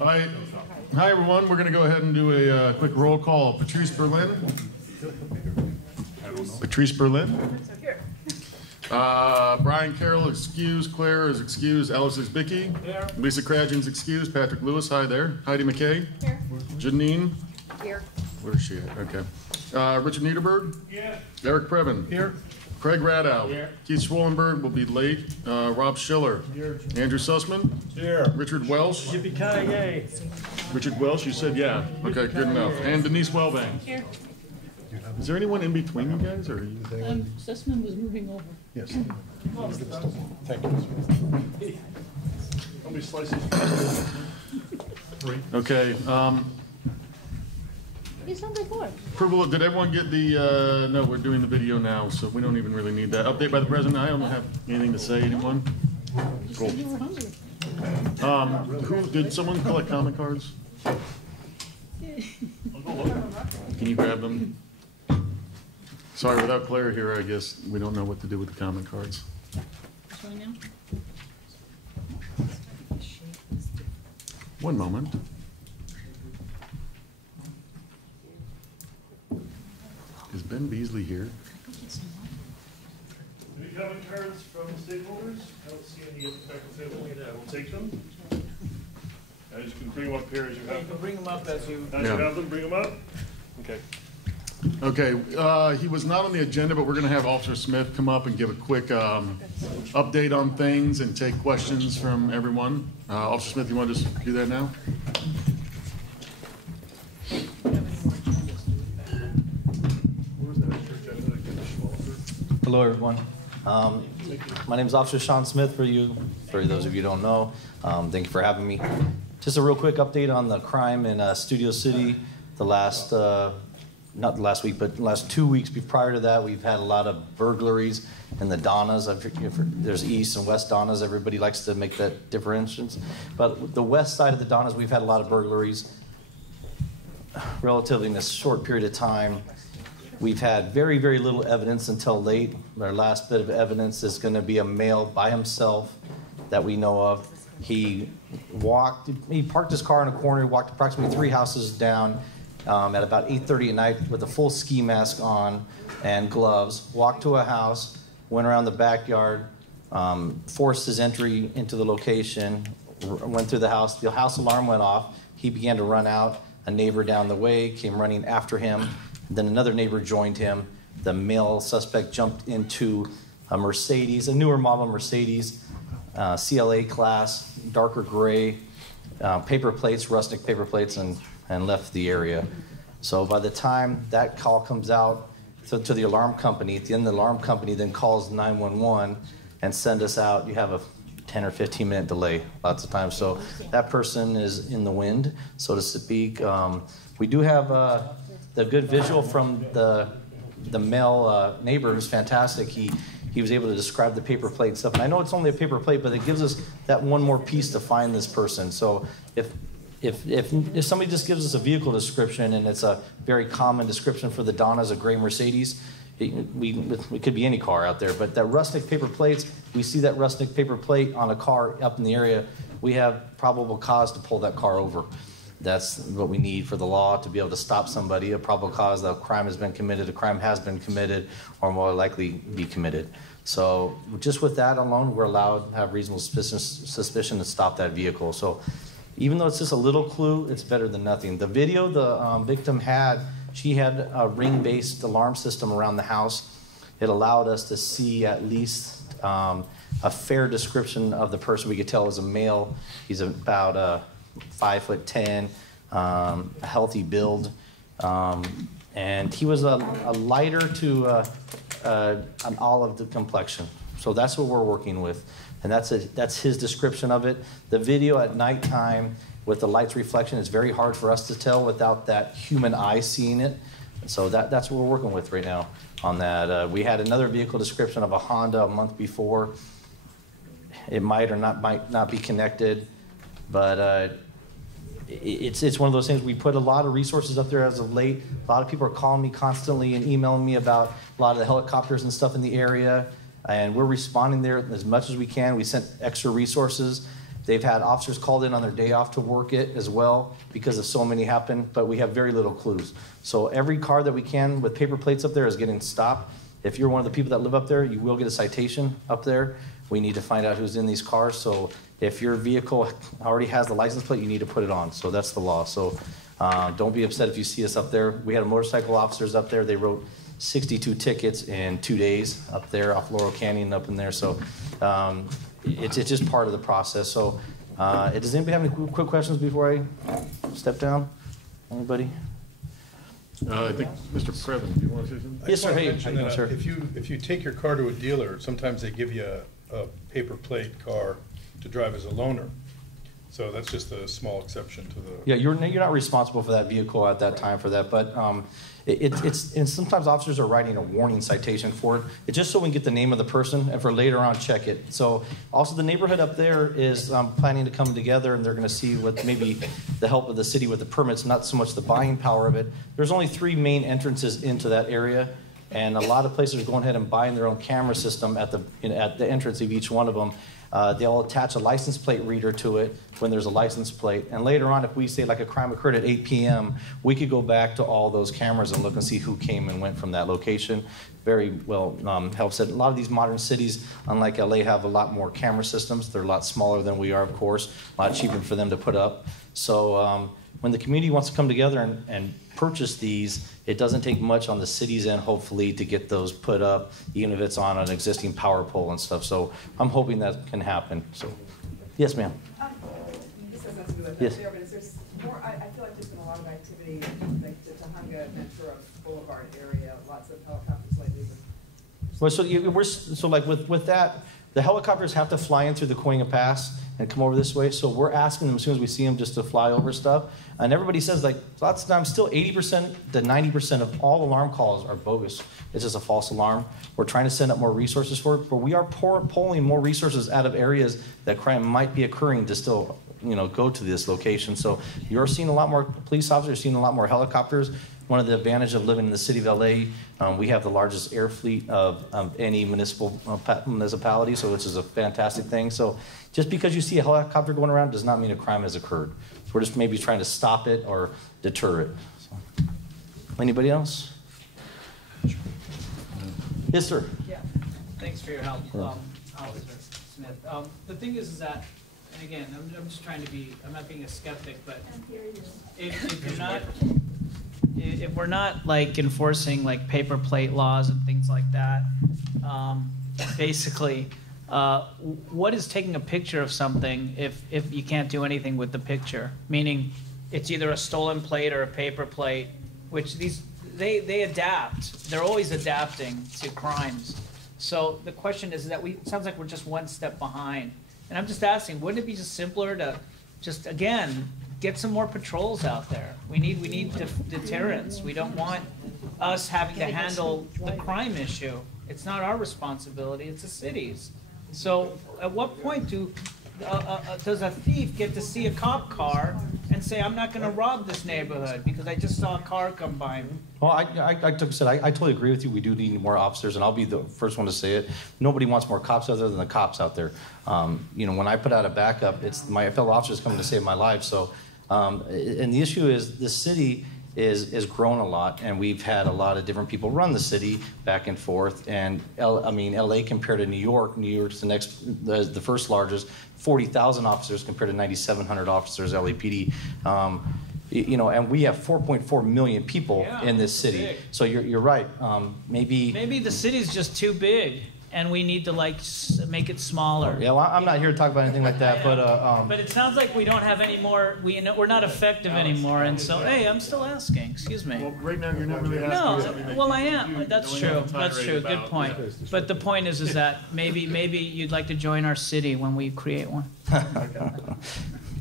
Hi, everyone. We're going to go ahead and do a quick roll call. Patrice Berlin. Patrice Berlin. Brian Carroll excused. Claire is excused. Alice Bicky. Here. Lisa Cradgen's excused. Patrick Lewis. Hi there. Heidi McKay. Here. Janine. Here. Where is she at? Okay. Richard Niederberg. Here. Eric Previn. Here. Craig Radow. Here. Keith Schwollenberg will be late. Rob Schiller. Here. Andrew Sussman. Here. Richard Welsh. Yippee-ki-yay. Richard Welsh, you said yeah. Okay, good enough. And Denise Wellbang. Here. Is there anyone in between you guys? Or are you Sussman was moving over. Yes. Thank you. How many slices? 3. Okay. He's on the board. Approval. Did everyone get the? No, we're doing the video now, so we don't even really need that. Update by the president. I don't have anything to say. Anyone? Cool. You were hungry. Who did someone collect comment cards? Can you grab them? Sorry, without Claire here, I guess we don't know what to do with the comment cards. One moment. Is Ben Besley here? Any comment cards from stakeholders? I don't see any at the back of the table. We'll take them. And you can bring them up here as you have them. You can bring them up as you have them. Bring them up. Okay. Okay, he was not on the agenda, but we're going to have Officer Smith come up and give a quick update on things and take questions from everyone. Officer Smith, you want to just do that now? Hello, everyone. My name is Officer Shawn Smith. For those of you who don't know, thank you for having me. Just a real quick update on the crime in Studio City. Not the last week, but the last 2 weeks prior to that, we've had a lot of burglaries in the Donnas. There's East and West Donnas. Everybody likes to make that differentiation. But the west side of the Donnas, we've had a lot of burglaries relatively in a short period of time. We've had very, very little evidence until late. Our last bit of evidence is going to be a male by himself that we know of. He parked his car in a corner, walked approximately 3 houses down at about 8:30 at night with a full ski mask on and gloves, walked to a house, went around the backyard, forced his entry into the location, went through the house. The house alarm went off. He began to run out. A neighbor down the way came running after him. Then another neighbor joined him. The male suspect jumped into a Mercedes, a newer model Mercedes, CLA class, darker gray, paper plates, rustic paper plates, and left the area. So by the time that call comes out to the alarm company, at the end the alarm company then calls 911 and send us out. You have a 10 or 15 minute delay lots of times. So that person is in the wind, so to speak. We do have the good visual from the male neighbor who's fantastic. He was able to describe the paper plate and stuff. And I know it's only a paper plate, but it gives us that one more piece to find this person. So if somebody just gives us a vehicle description and it's a very common description for the Donna's, a gray Mercedes, it could be any car out there. But that rustic paper plates, we see that rustic paper plate on a car up in the area, we have probable cause to pull that car over. That's what we need for the law to be able to stop somebody, a probable cause that a crime has been committed, or more likely be committed. So just with that alone, we're allowed to have reasonable suspicion to stop that vehicle. So even though it's just a little clue, it's better than nothing. The video the victim had, she had a ring-based alarm system around the house. It allowed us to see at least a fair description of the person. We could tell it was a male. He's about 5'10", a healthy build, and he was a lighter to an olive complexion. So that's what we're working with, and that's his description of it. The video at nighttime with the light's reflection is very hard for us to tell without that human eye seeing it. So that's what we're working with right now on that. We had another vehicle description of a Honda a month before. It might not be connected, but it's one of those things. We put a lot of resources up there as of late. A lot of people are calling me constantly and emailing me about a lot of the helicopters and stuff in the area, and we're responding there as much as we can. We sent extra resources They've had officers called in on their day off to work it as well because of so many happen, but we have very little clues. So every car that we can with paper plates up there is getting stopped. If you're one of the people that live up there, you will get a citation up there. We need to find out who's in these cars. So if your vehicle already has the license plate, you need to put it on. So that's the law. So don't be upset if you see us up there. We had motorcycle officers up there. They wrote 62 tickets in 2 days up there off Laurel Canyon up in there. So it's just part of the process. So does anybody have any quick questions before I step down? Anybody? I think, Mr. Previn, do you want to say something? Yes, sir. Hey, Mention how you that, doing, sir? if you take your car to a dealer, sometimes they give you a paper plate car to drive as a loaner. So that's just a small exception to the. Yeah, you're not responsible for that vehicle at that time for that, but and sometimes officers are writing a warning citation for it. It's just so we can get the name of the person and for later on check it. So also the neighborhood up there is planning to come together, and they're going to see with maybe the help of the city with the permits, not so much the buying power of it. There's only 3 main entrances into that area, and a lot of places are going ahead and buying their own camera system at the entrance of each one of them. They'll attach a license plate reader to it when there's a license plate. And later on, if we say like a crime occurred at 8 p.m., we could go back to all those cameras and look and see who came and went from that location. Very well helps it. A lot of these modern cities, unlike LA, have a lot more camera systems. They're a lot smaller than we are, of course, a lot cheaper for them to put up. So when the community wants to come together and purchase these, it doesn't take much on the city's end, hopefully, to get those put up, even if it's on an existing power pole and stuff. So I'm hoping that can happen. So, yes, ma'am. This has nothing to do with Yes. that there, but is there more, I feel like there's been a lot of activity, like the Tahunga Ventura Boulevard area, lots of helicopters lately. Well, so like with that, the helicopters have to fly in through the Cahuenga Pass and come over this way. So we're asking them as soon as we see them just to fly over stuff. And everybody says, like, lots of times still 80% to 90% of all alarm calls are bogus. It's just a false alarm. We're trying to send up more resources for it, but we are pulling more resources out of areas that crime might be occurring to still, go to this location. So you're seeing a lot more police officers, seeing a lot more helicopters. One of the advantages of living in the city of LA, we have the largest air fleet of any municipality, so which is a fantastic thing. So just because you see a helicopter going around does not mean a crime has occurred. So we're just maybe trying to stop it or deter it. So. Anybody else? Yes, sir. Yeah, thanks for your help, Officer Smith. The thing is that, and again, I'm just trying to be, I'm not being a skeptic, but if we're not like enforcing like paper plate laws and things like that, basically, what is taking a picture of something if you can't do anything with the picture? Meaning, it's either a stolen plate or a paper plate, which they adapt. They're always adapting to crimes. So the question is that it sounds like we're just one step behind. And I'm just asking, wouldn't it be just simpler to just, again, get some more patrols out there? We need deterrence. We don't want us having to handle the crime issue. It's not our responsibility, it's the city's. So at what point does a thief get to see a cop car and say, I'm not gonna rob this neighborhood because I just saw a car come by? Well, I totally agree with you. We do need more officers, and I'll be the first one to say it. Nobody wants more cops out there than the cops out there. When I put out a backup, it's my fellow officers coming to save my life. So, and the issue is the city is grown a lot, and we've had a lot of different people run the city back and forth. And LA compared to New York's the first largest, 40,000 officers compared to 9,700 officers, LAPD. And we have 4.4 million people in this city. Big. So you're right. Maybe the city's just too big, and we need to make it smaller. Yeah, well, I'm not here to talk about anything like that, but it sounds like we don't have any more. We're not effective anymore, and so hey, I'm still asking. Excuse me. Well, right now you're not really asking. No, well I am. That's true. That's true. Good point. But the point is that maybe you'd like to join our city when we create one.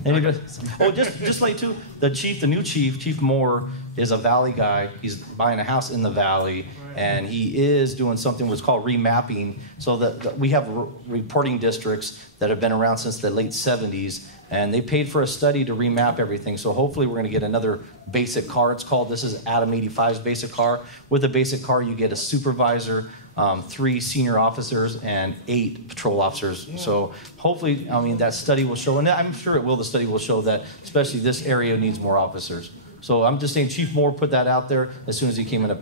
Anybody? Oh, just like too, the new chief, Chief Moore, is a Valley guy. He's buying a house in the Valley, and he is doing something what's called remapping. So that we have reporting districts that have been around since the late 70s, and they paid for a study to remap everything. So hopefully we're going to get another basic car. It's called, this is Adam 85's basic car. With a basic car, you get a supervisor, 3 senior officers and 8 patrol officers. So hopefully, I mean, that study will show, and I'm sure it will, the study will show that especially this area needs more officers. So I'm just saying Chief Moore put that out there as soon as he came into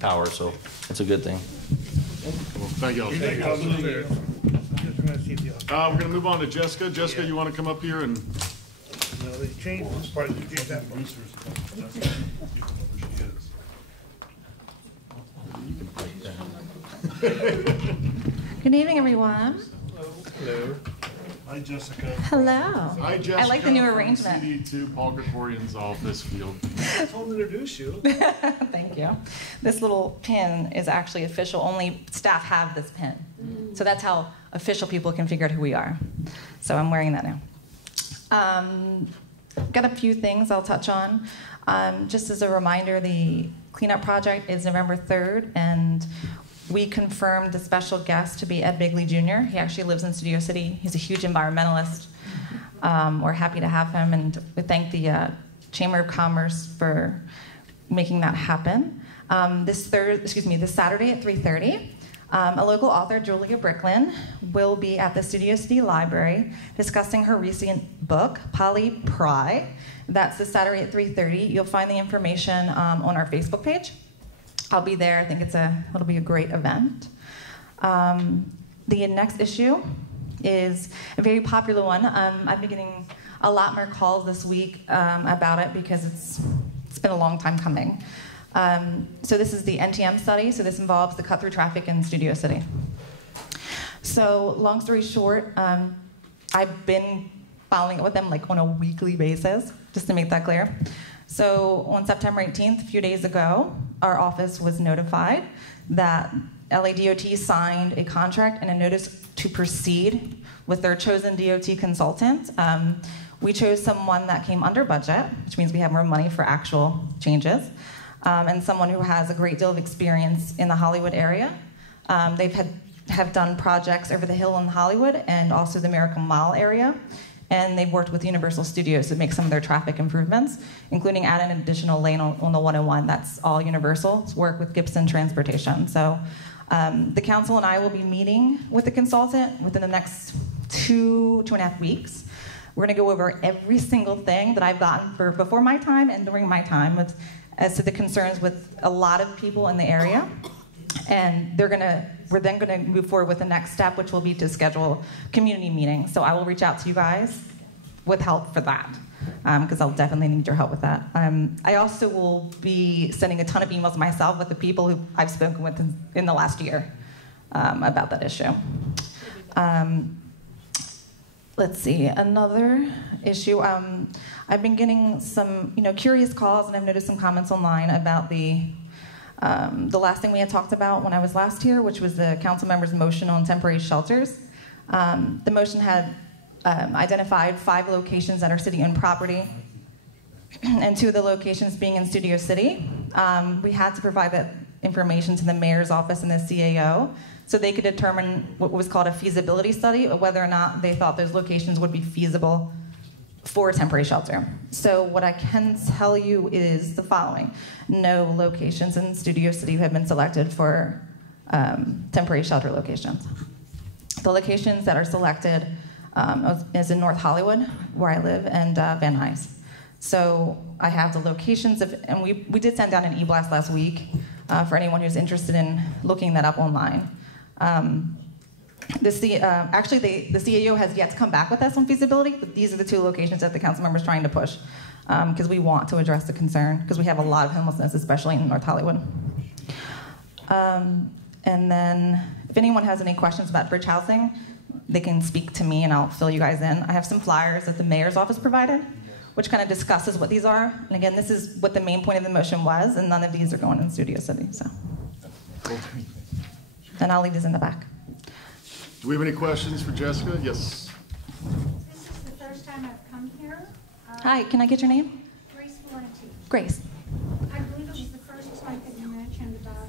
power, so it's a good thing. Well, thank you all. We're going to move on to Jessica. Jessica, you want to come up here and... No, they changed this part. They changed that part. Good evening, everyone. Hello. Hi, Jessica. Hello. Hi, Jessica. I like the new from arrangement. CD2 Paul Gregorian's office field. I told them to introduce you. Thank you. This little pin is actually official. Only staff have this pin. So that's how official people can figure out who we are. So I'm wearing that now. Got a few things I'll touch on. Just as a reminder, the cleanup project is November 3rd, and we confirmed the special guest to be Ed Bigley Jr. He actually lives in Studio City. He's a huge environmentalist. We're happy to have him, and we thank the Chamber of Commerce for making that happen. This Saturday at 3:30, a local author, Julia Bricklin, will be at the Studio City Library discussing her recent book, Polly Pry. That's this Saturday at 3:30. You'll find the information on our Facebook page. I'll be there. I think it'll be a great event. The next issue is a very popular one. I've been getting a lot more calls this week about it because it's been a long time coming. So this is the NTM study. So this involves the cut-through traffic in Studio City. So long story short, I've been following up with them like on a weekly basis, just to make that clear. So on September 18th, a few days ago, our office was notified that LADOT signed a contract and a notice to proceed with their chosen DOT consultant. We chose someone that came under budget, which means we have more money for actual changes, and someone who has a great deal of experience in the Hollywood area. They've have done projects over the hill in Hollywood and also the Miracle Mile area. And they've worked with Universal Studios to make some of their traffic improvements, including adding an additional lane on the 101. That's all Universal's work with Gibson Transportation. So the council and I will be meeting with the consultant within the next 2.5 weeks. We're going to go over every single thing that I've gotten for before my time and during my time as to the concerns with a lot of people in the area. And we're then going to move forward with the next step, which will be to schedule community meetings. So I will reach out to you guys with help for that, because I'll definitely need your help with that. I also will be sending a ton of emails myself with the people who I've spoken with in the last year about that issue. Let's see, another issue. I've been getting some curious calls, and I've noticed some comments online about the last thing we had talked about when I was last here, which was the council member's motion on temporary shelters. The motion had identified 5 locations that are city-owned property, and 2 of the locations being in Studio City. We had to provide that information to the mayor's office and the CAO so they could determine what was called a feasibility study, of whether or not they thought those locations would be feasible for a temporary shelter. So what I can tell you is the following. No locations in Studio City have been selected for temporary shelter locations. The locations that are selected is in North Hollywood, where I live, and Van Nuys. So I have the locations, and we did send out an e-blast last week for anyone who's interested in looking that up online. The CAO has yet to come back with us on feasibility, but these are the 2 locations that the council member is trying to push, because we want to address the concern, because we have a lot of homelessness, especially in North Hollywood. And then if anyone has any questions about bridge housing, they can speak to me and I'll fill you guys in. I have some flyers that the mayor's office provided, which kind of discusses what these are. And again, this is what the main point of the motion was, and none of these are going in Studio City. So, and I'll leave these in the back. Do we have any questions for Jessica? Yes. This is the first time I've come here. Hi, can I get your name? Grace Valenti. Grace. I believe it was the first point that you mentioned about,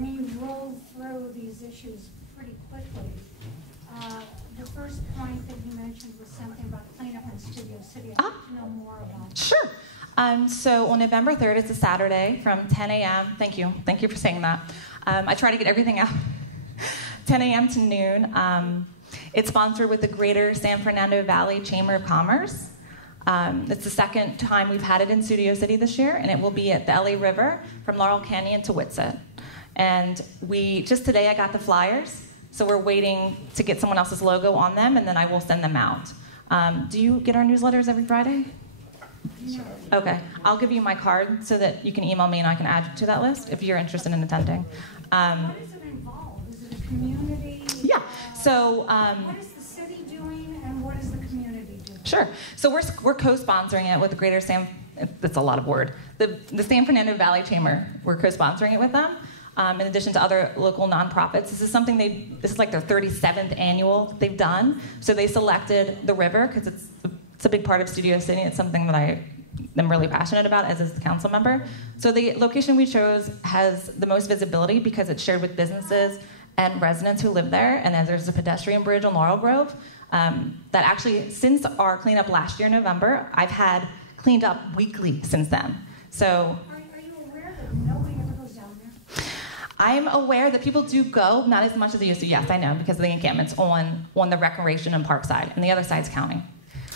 you rolled through these issues pretty quickly. The first point that you mentioned was something about cleanup in Studio City. I'd like to know more about it. Sure. So on November 3rd, it's a Saturday from 10 a.m. Thank you for saying that. I try to get everything out. 10 a.m. to noon. It's sponsored with the Greater San Fernando Valley Chamber of Commerce. It's the second time we've had it in Studio City this year, and it will be at the LA River from Laurel Canyon to Whitsett. And just today I got the flyers, so we're waiting to get someone else's logo on them, and then I will send them out. Do you get our newsletters every Friday? No. Okay, I'll give you my card so that you can email me and I can add you to that list if you're interested in attending. What does it involve? Is it a community? Yeah, so... what is the city doing and what is the community doing? Sure. So we're co-sponsoring it with the Greater San... That's a lot of word. The San Fernando Valley Chamber, we're co-sponsoring it with them. In addition to other local nonprofits. This is like their 37th annual they've done. So they selected the river because it's a big part of Studio City. It's something that I'm really passionate about as a council member. So the location we chose has the most visibility because it's shared with businesses and residents who live there. And as there's a pedestrian bridge on Laurel Grove that actually, since our cleanup last year in November, I've had cleaned up weekly since then. So. Are you aware that nobody ever goes down there? I'm aware that people do go, not as much as they used to. Yes, I know, because of the encampments on the recreation and park side, and the other side's county.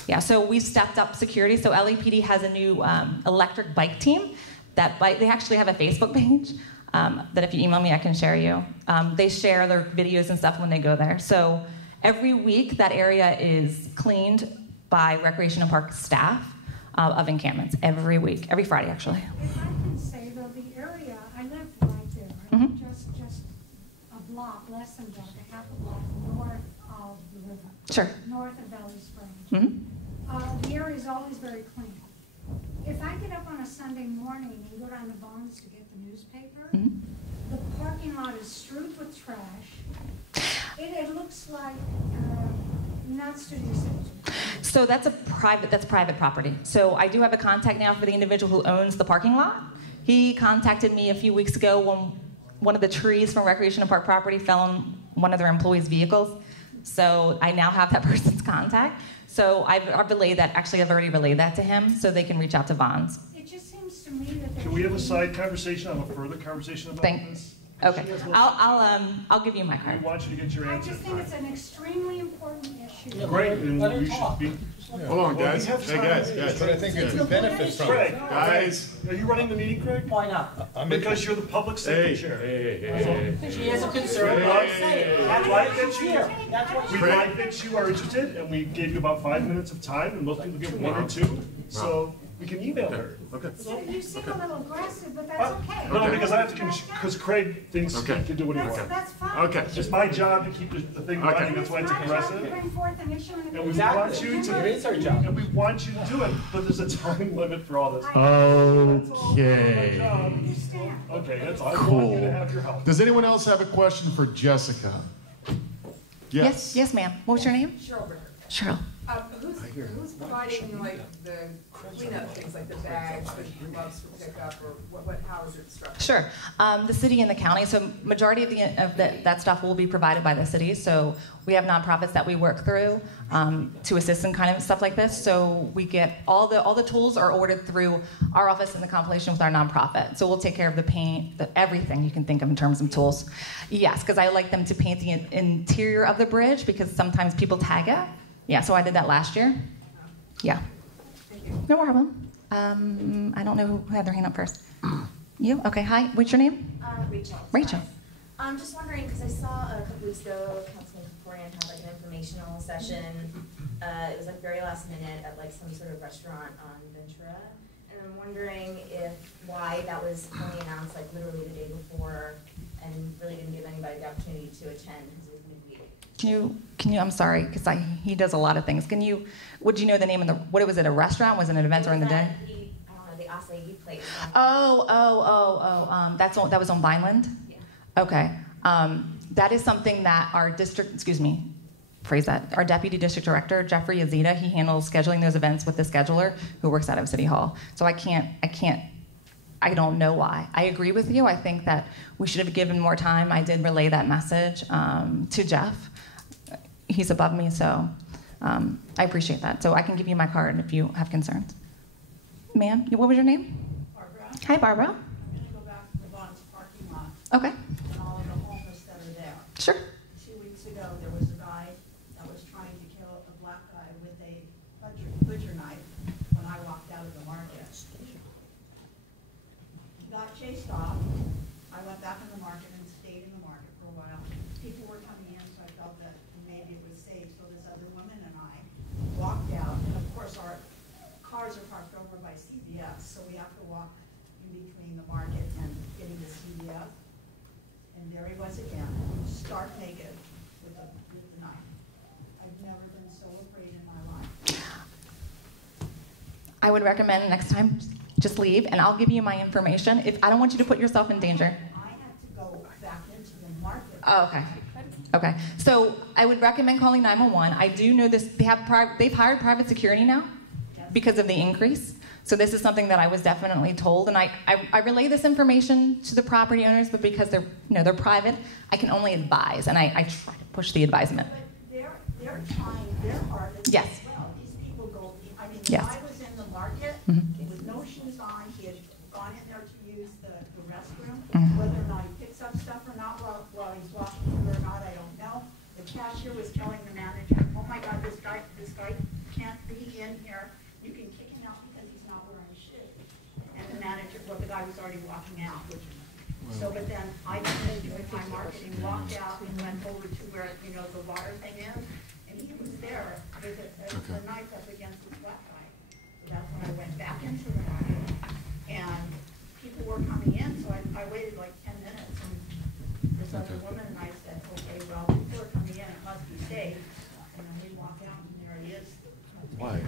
Yeah, so we stepped up security. So LAPD has a new electric bike team. They actually have a Facebook page that if you email me, I can share you. They share their videos and stuff when they go there. So every week, that area is cleaned by recreation and park staff of encampments every week, every Friday, actually. If I can say, though, the area, I live right there, just a block, less than a block, a half a block north of the river. Sure. North of Valley Springs. Mm-hmm. The area is always very clean. If I get up on a Sunday morning and go down to Vaughn's to get the newspaper, the parking lot is strewed with trash. It looks like not Studio City. So that's private property. So I do have a contact now for the individual who owns the parking lot. He contacted me a few weeks ago when one of the trees from Recreation and Park property fell on one of their employees' vehicles. So I now have that person's contact. So I've relayed that. Actually, I've already relayed that to him, so they can reach out to Vaughn's. It just seems to me that. Can we have a side conversation, have a further conversation about this? Okay, I'll give you my We card. want you to get your I answer. just think it's an extremely important issue. Great, and we should be. Hold on, guys. Well, we have Hey, time. guys. But I think it's a benefit from Craig, it. Guys. are you running the meeting, Craig? Why not? Because you're the public safety chair. She has a concern, Hey. I'll say it. That's I'd why like that she's you- here. That's what We she's like that you are interested, and we gave you about 5 minutes of time, and most people give 1 or 2, so we can email her. Okay. You seem a little aggressive, but that's okay. No, because I have to, because Craig thinks he Okay. can do what he wants. That's fine. Okay. It's my job to keep the thing Okay. running, that's why it's It's my job to aggressive. bring forth an issue and And we Exactly. want you to, It is our job. and we want you to do it, but there's a time limit for all this. Okay. understand. Okay, that's all. I want you to have your help. Does anyone else have a question for Jessica? Yes, ma'am. What was your name? Cheryl Ricker. Cheryl. Who's providing like the cleanup things, like the bags, the gloves for pickup, or how is it structured? Sure. The city and the county. So majority of that stuff will be provided by the city. So we have nonprofits that we work through to assist in kind of stuff like this. So we get all the tools are ordered through our office in the compilation with our nonprofit. So we'll take care of the paint, everything you can think of in terms of tools. Yes, because I like them to paint the interior of the bridge because sometimes people tag it. Yeah, so I did that last year. Yeah. No problem. I don't know who had their hand up first. You? Okay, hi. What's your name? Rachel. Rachel. I'm just wondering, because I saw a couple weeks ago, Councilman Corian had like an informational session. It was like very last minute at like some sort of restaurant on Ventura. And I'm wondering why that was only announced like literally the day before and really didn't give anybody the opportunity to attend because it was midweek. Can you, I'm sorry, because he does a lot of things. Would you know the name of what was it, a restaurant? Was it an event during the day? I don't know, the acai place. That was on Vineland? Yeah. Okay. That is something that our our deputy district director, Jeffrey Azita, he handles scheduling those events with the scheduler who works out of City Hall. So I don't know why. I agree with you. I think that we should have given more time. I did relay that message to Jeff. He's above me, so I appreciate that. So I can give you my card if you have concerns. Ma'am, what was your name? Barbara. Hi, Barbara. I'm going to go back to the Vaughn's parking lot Okay. and all of the homeless that are there. Sure. He got chased off. I went back in the market and stayed in the market for a while. People were coming in, so I felt that maybe it was safe. So this other woman and I walked out, and of course our cars are parked over by CVS, so we have to walk in between the market and getting to CVS. And there he was again, stark naked with the knife. I've never been so afraid in my life. I would recommend next time just leave, and I'll give you my information. If I don't want you to put yourself in danger. I had to go back into the market. Oh, okay. Okay. So I would recommend calling 911. I do know this. They've hired private security now because of the increase. So this is something that I was definitely told, and I relay this information to the property owners, but because they're private, I can only advise, and I try to push the advisement. But they're trying their hardest Yes. as well. These people go, I mean, Yes. I was in the market Mhm. with no shoes on. He had gone in there to use the restroom. Mhm. Whether or not he picks up stuff or not while he's walking through or not, I don't know. The cashier was telling the manager, oh my God, this guy can't be in here. You can kick him out because he's not wearing shoes. And the manager, well, the guy was already walking out, so, but then I finished doing my marketing, walked out and went over to where, the water thing is, and he was there with a knife up against his black eye. So that's when I went back into the market, and people were coming in, so I waited like 10 minutes, and this other woman and I said, okay, well, people are coming in, it must be safe. And then we walk out, and there he is. Why?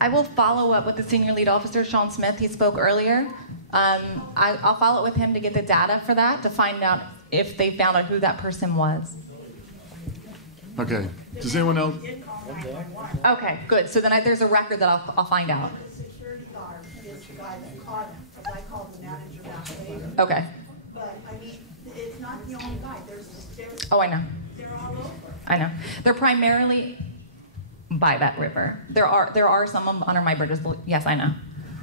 I will follow up with the senior lead officer, Shawn Smith. He spoke earlier. I'll follow up with him to get the data for that, to find out if they found out who that person was. Okay. Does anyone else? Okay, good. So then there's a record that I'll find out. The security guard is the guy that caught him, because I called the manager back later. Okay. But, I mean, it's not the only guy. There's Oh, I know. they're all over. I know. They're primarily by that river. There are some under my bridges. Yes, I know.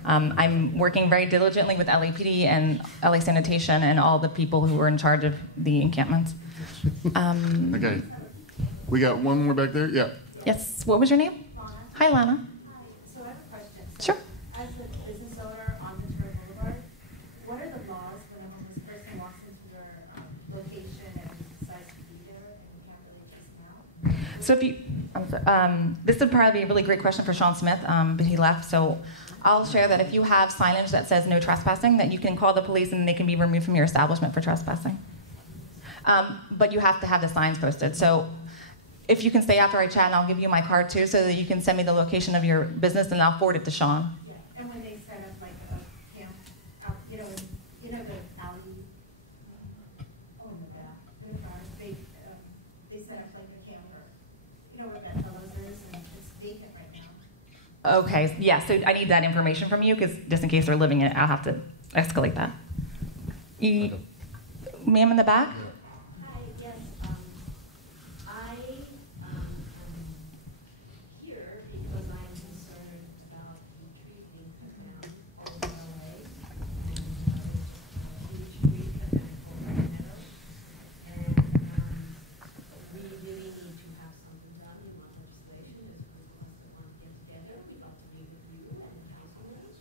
I'm working very diligently with LAPD and LA Sanitation and all the people who are in charge of the encampments. Okay. We got one more back there? Yeah. Yes. What was your name? Lana. Hi, Lana. Hi. So I have a question. Sure. As a business owner on Ventura Boulevard, what are the laws when a homeless person walks into your location and decides to be there and you can't really chase them out? So if you, I'm sorry, this would probably be a really great question for Shawn Smith, but he left. So I'll share that if you have signage that says no trespassing, that you can call the police and they can be removed from your establishment for trespassing. But you have to have the signs posted. So if you can stay after I chat, and I'll give you my card too, so that you can send me the location of your business, and I'll forward it to Shawn. Yeah. And when they set up like a camp, out, the alley, in the back, in the front, they set up like a camper. Where that fellows is, and it's vacant right now. Okay, yeah, so I need that information from you, because just in case they're living in it, I'll have to escalate that. Ma'am in the back? Hi, yes, I am here because I'm concerned about the tree being cut down all the way. And huge tree cut down for Meadow. And we really need to have something done in our legislation as we want to get together. We'd love to meet with you and councilors.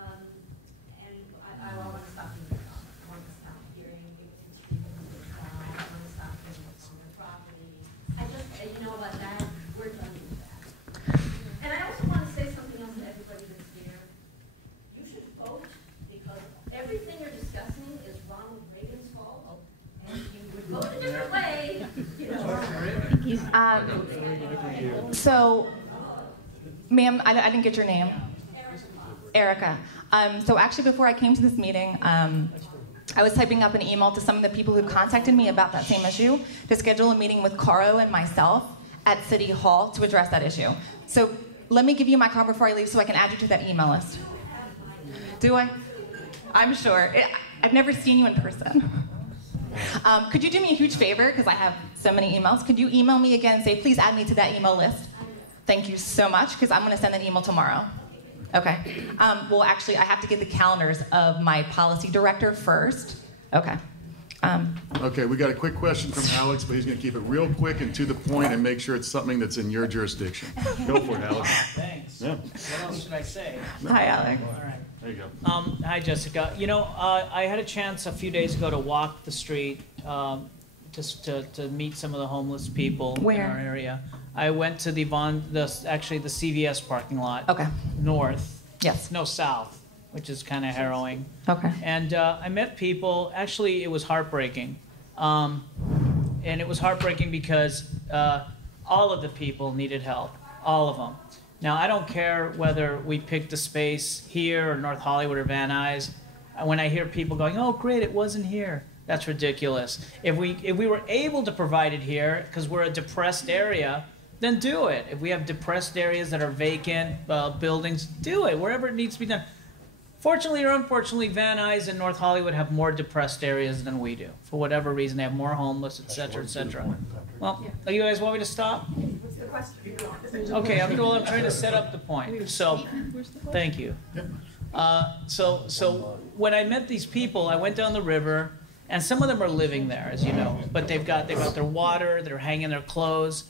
And I want to stop you there. I want to stop hearing about that, we're done with that. And I also want to say something else to everybody that's here. You should vote, because everything you're discussing is Ronald Reagan's fault, and you would vote a different way, So, ma'am, I didn't get your name. Erica. So actually, before I came to this meeting, I was typing up an email to some of the people who contacted me about that same issue to schedule a meeting with Caro and myself at City Hall to address that issue. So let me give you my card before I leave so I can add you to that email list. Do I? I'm sure. I've never seen you in person. Could you do me a huge favor, because I have so many emails? Could you email me again and say, please add me to that email list? Thank you so much, because I'm going to send that email tomorrow. Okay. Well, actually, I have to get the calendars of my policy director first. Okay. Okay, we got a quick question from Alex, but he's going to keep it real quick and to the point and make sure it's something that's in your jurisdiction. Go for it, Alex. Thanks. Yeah. What else should I say? Hi, Alex. All right. There you go. Hi, Jessica. You know, I had a chance a few days ago to walk the street, just to meet some of the homeless people in Where? our area. I went to actually the CVS parking lot. Okay. North. Yes. No, south, which is kind of harrowing. Okay. And I met people. Actually, it was heartbreaking. And it was heartbreaking because all of the people needed help. All of them. Now, I don't care whether we picked a space here or North Hollywood or Van Nuys. When I hear people going, oh, great, it wasn't here, that's ridiculous. If we were able to provide it here, because we're a depressed area, then do it. If we have depressed areas that are vacant, buildings, do it, wherever it needs to be done. Fortunately or unfortunately, Van Nuys and North Hollywood have more depressed areas than we do. For whatever reason, they have more homeless, et cetera, et cetera. Well, you guys want me to stop? What's the question? Okay, I'm trying to set up the point. So, thank you. So when I met these people, I went down the river, and some of them are living there, as you know, but they've got their water, they're hanging their clothes.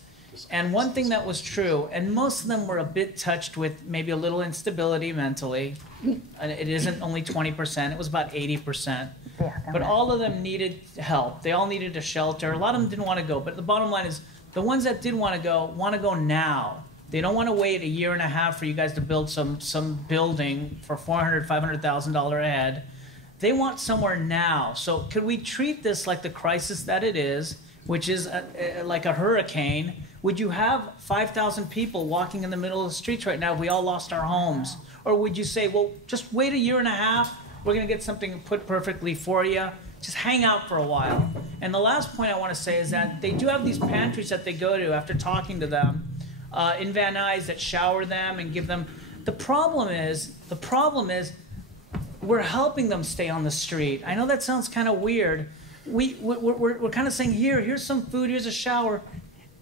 And one thing that was true, and most of them were a bit touched with maybe a little instability mentally. And it isn't only 20%, it was about 80%. But all of them needed help. They all needed a shelter. A lot of them didn't want to go. But the bottom line is, the ones that did want to go now. They don't want to wait a year and a half for you guys to build some building for $400,000, $500,000 a head. They want somewhere now. So could we treat this like the crisis that it is, which is like a hurricane? Would you have 5,000 people walking in the middle of the streets right now if we all lost our homes? Or would you say, well, just wait a year and a half, we're going to get something put perfectly for you, just hang out for a while? And the last point I want to say is that they do have these pantries that they go to after talking to them in Van Nuys that shower them and give them. The problem is we're helping them stay on the street. I know that sounds kind of weird. We're kind of saying, here's some food, here's a shower.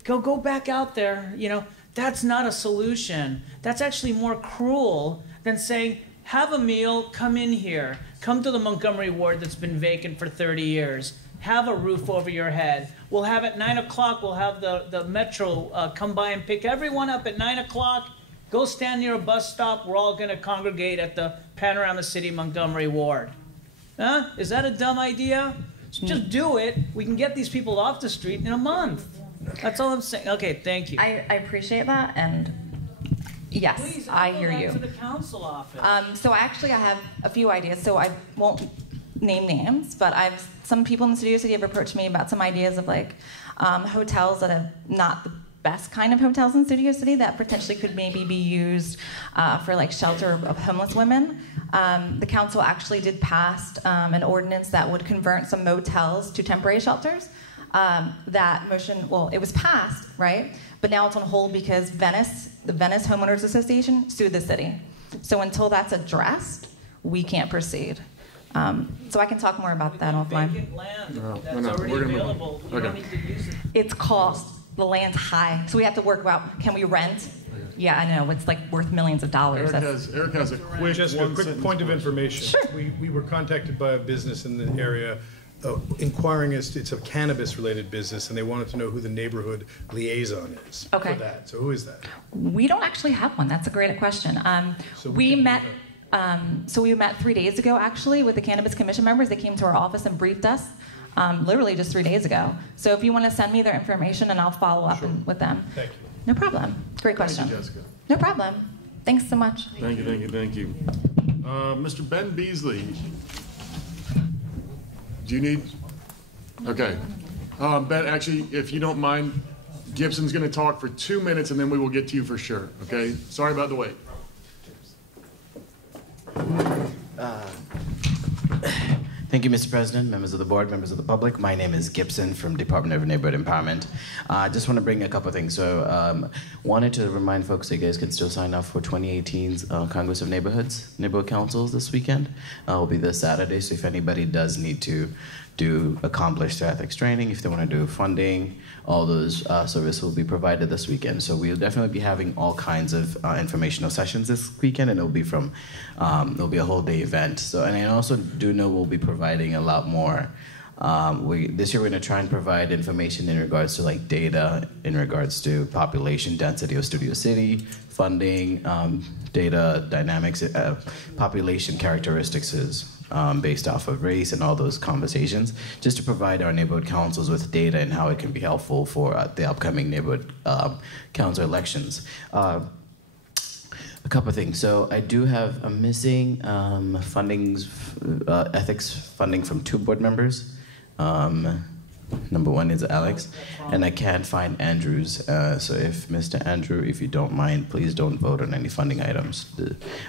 Go back out there. You know, that's not a solution. That's actually more cruel than saying, have a meal, come in here. Come to the Montgomery ward that's been vacant for 30 years. Have a roof over your head. We'll have at 9 o'clock, we'll have the Metro come by and pick everyone up at 9 o'clock. Go stand near a bus stop. We're all going to congregate at the Panorama City Montgomery ward. Huh? Is that a dumb idea? Just do it. We can get these people off the street in a month. That's all I'm saying. Okay, thank you. I appreciate that, and yes, Please, I hear you. To the council office. So I have a few ideas. So I won't name names, but some people in the Studio City have approached me about some ideas of like hotels that have not the best kind of hotels in Studio City that potentially could maybe be used for like shelter of homeless women. The council actually did pass an ordinance that would convert some motels to temporary shelters. That motion, well, it was passed, right? But now it's on hold because the Venice Homeowners Association sued the city. So until that's addressed, we can't proceed. So I can talk more about that offline. Vacant land that's already available. You don't need to use it. It's cost. The land's high. So we have to work about, can we rent? Yeah, I know. It's like worth millions of dollars. Eric has a quick point of information. Sure. We were contacted by a business in the area inquiring as it's a cannabis-related business, and they wanted to know who the neighborhood liaison is for that. So who is that? We don't actually have one. That's a great question. We met 3 days ago, actually, with the Cannabis Commission members. They came to our office and briefed us, literally just 3 days ago. So if you want to send me their information, and I'll follow up with them. Thank you. No problem. Great question. Thank you, Jessica. No problem. Thanks so much. Thank you. Mr. Ben Besley. Do you need? Okay. Ben, actually, if you don't mind, Gibson's going to talk for 2 minutes, and then we will get to you for sure. Okay? Sorry about the wait. Thank you, Mr. President, members of the board, members of the public. My name is Gibson from Department of Neighborhood Empowerment. I just want to bring a couple things. So wanted to remind folks that you guys can still sign up for 2018's Congress of Neighborhood Councils this weekend. It will be this Saturday, so if anybody does need to accomplish their ethics training, if they want to do funding, all those services will be provided this weekend. So we'll definitely be having all kinds of informational sessions this weekend, and it'll be a whole day event. So, and I also do know we'll be providing a lot more This year we're going to try and provide information in regards to like data, in regards to population density of Studio City, funding, data dynamics, population characteristics based off of race and all those conversations, just to provide our neighborhood councils with data and how it can be helpful for the upcoming neighborhood council elections. A couple of things. So I do have a missing ethics funding from 2 board members. Number 1 is Alex, and I can't find Andrew's. So if Mr. Andrew, if you don't mind, please don't vote on any funding items.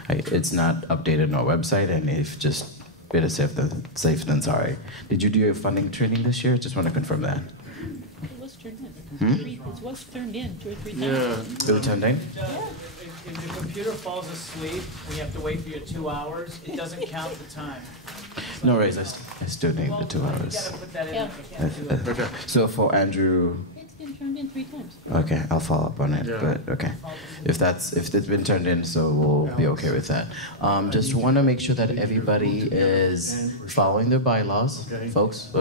It's not updated on our website, and if just better safe than sorry. Did you do your funding training this year? Just want to confirm that. It was turned in. It was turned in 2 or 3 times. Yeah. It was turned in? If the computer falls asleep and you have to wait for your 2 hours, it doesn't count the time. No worries, I still need the 2 hours. You gotta put that in if you can't do it. Okay. So for Andrew, It's been turned in 3 times. okay, I'll follow up on it. Yeah. But okay, if it's been turned in, so we'll be okay with that. Just want to make sure that everybody is following their bylaws, folks.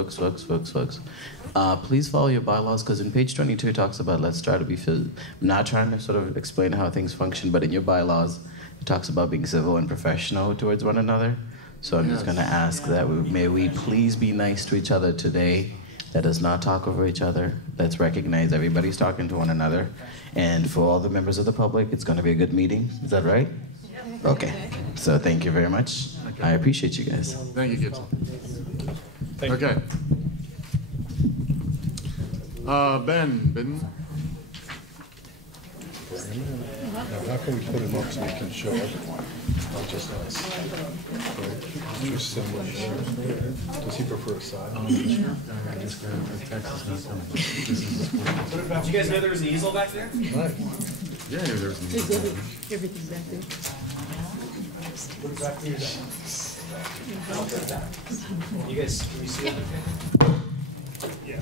Please follow your bylaws, because in page 22 it talks about let's try to be. I'm not trying to sort of explain how things function, but in your bylaws it talks about being civil and professional towards one another. So I'm just going to ask that may we please be nice to each other today. Let us not talk over each other. Let's recognize everybody's talking to one another. And for all the members of the public, it's going to be a good meeting. Is that right? Okay. So thank you very much. I appreciate you guys. Thank you, Gibson. Okay. Ben. Now, how can we put him up so we can show everyone, not just us? Right? Just similar. Does he prefer a side? Did you guys know there was an easel back there? Right. Yeah, there's Everything's back there. Put it back to your desk. You guys, can you see it? Yeah.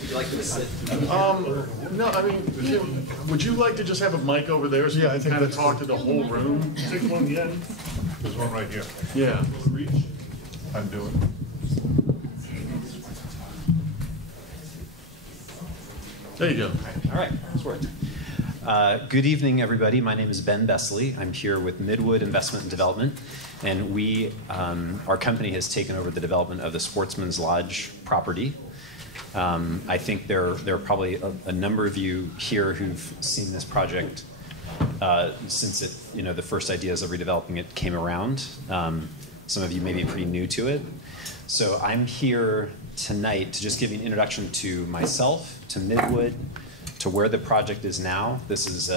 Would you like to sit? No, I mean, would you like to just have a mic over there so you can kind of talk to the whole room? Take one again. There's one right here. Yeah. Reach. I'm doing it. There you go. All right, this worked. Good evening, everybody. My name is Ben Besley. I'm here with Midwood Investment and Development, and we, our company has taken over the development of the Sportsman's Lodge property. I think there are probably a number of you here who've seen this project since it, the first ideas of redeveloping it came around. Some of you may be pretty new to it. So I'm here tonight to just give you an introduction to myself, to Midwood, to where the project is now. This is,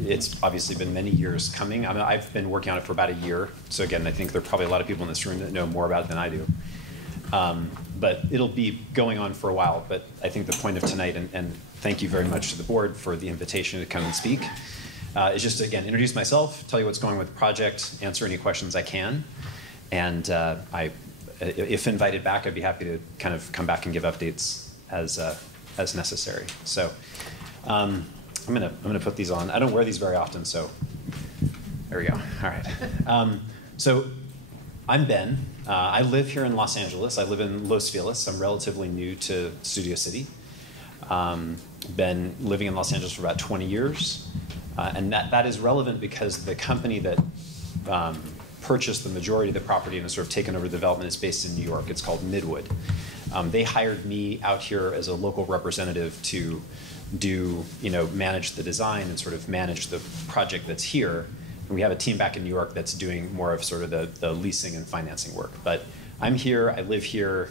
it's obviously been many years coming. I mean, I've been working on it for about a year. So again, I think there are probably a lot of people in this room that know more about it than I do. But it'll be going on for a while. But I think the point of tonight, and thank you very much to the board for the invitation to come and speak, is just to, again, introduce myself, tell you what's going with the project, answer any questions I can. And if invited back, I'd be happy to kind of come back and give updates as necessary. So I'm gonna put these on. I don't wear these very often, so there we go. All right. So I'm Ben. I live here in Los Angeles. I live in Los Feliz. I'm relatively new to Studio City. Been living in Los Angeles for about 20 years. And that is relevant because the company that purchased the majority of the property and has sort of taken over the development is based in New York. It's called Midwood. They hired me out here as a local representative to manage the design and sort of manage the project that's here. And we have a team back in New York that's doing more of sort of the leasing and financing work. But I'm here, I live here.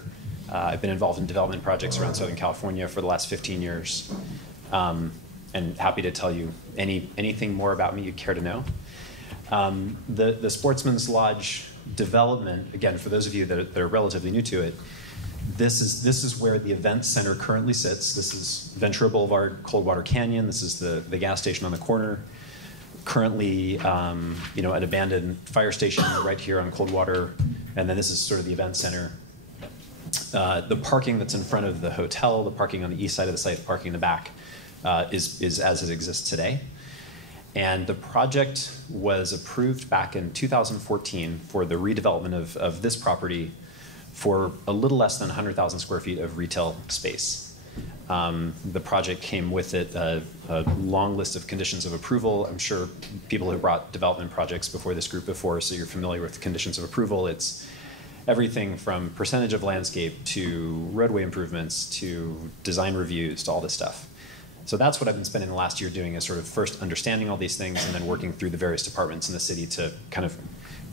I've been involved in development projects around Southern California for the last 15 years. And happy to tell you anything more about me you'd care to know. The Sportsman's Lodge development, again, for those of you that are relatively new to it, this is where the event center currently sits. This is Ventura Boulevard, Coldwater Canyon. This is the gas station on the corner. Currently, an abandoned fire station right here on Coldwater, and then this is sort of the event center. The parking that's in front of the hotel, the parking on the east side of the site, the parking in the back, is as it exists today. And the project was approved back in 2014 for the redevelopment of this property for a little less than 100,000 square feet of retail space. The project came with it a long list of conditions of approval. I'm sure people who brought development projects before this group before, so you're familiar with conditions of approval. It's everything from percentage of landscape to roadway improvements to design reviews to all this stuff. So that's what I've been spending the last year doing, is sort of first understanding all these things and then working through the various departments in the city to kind of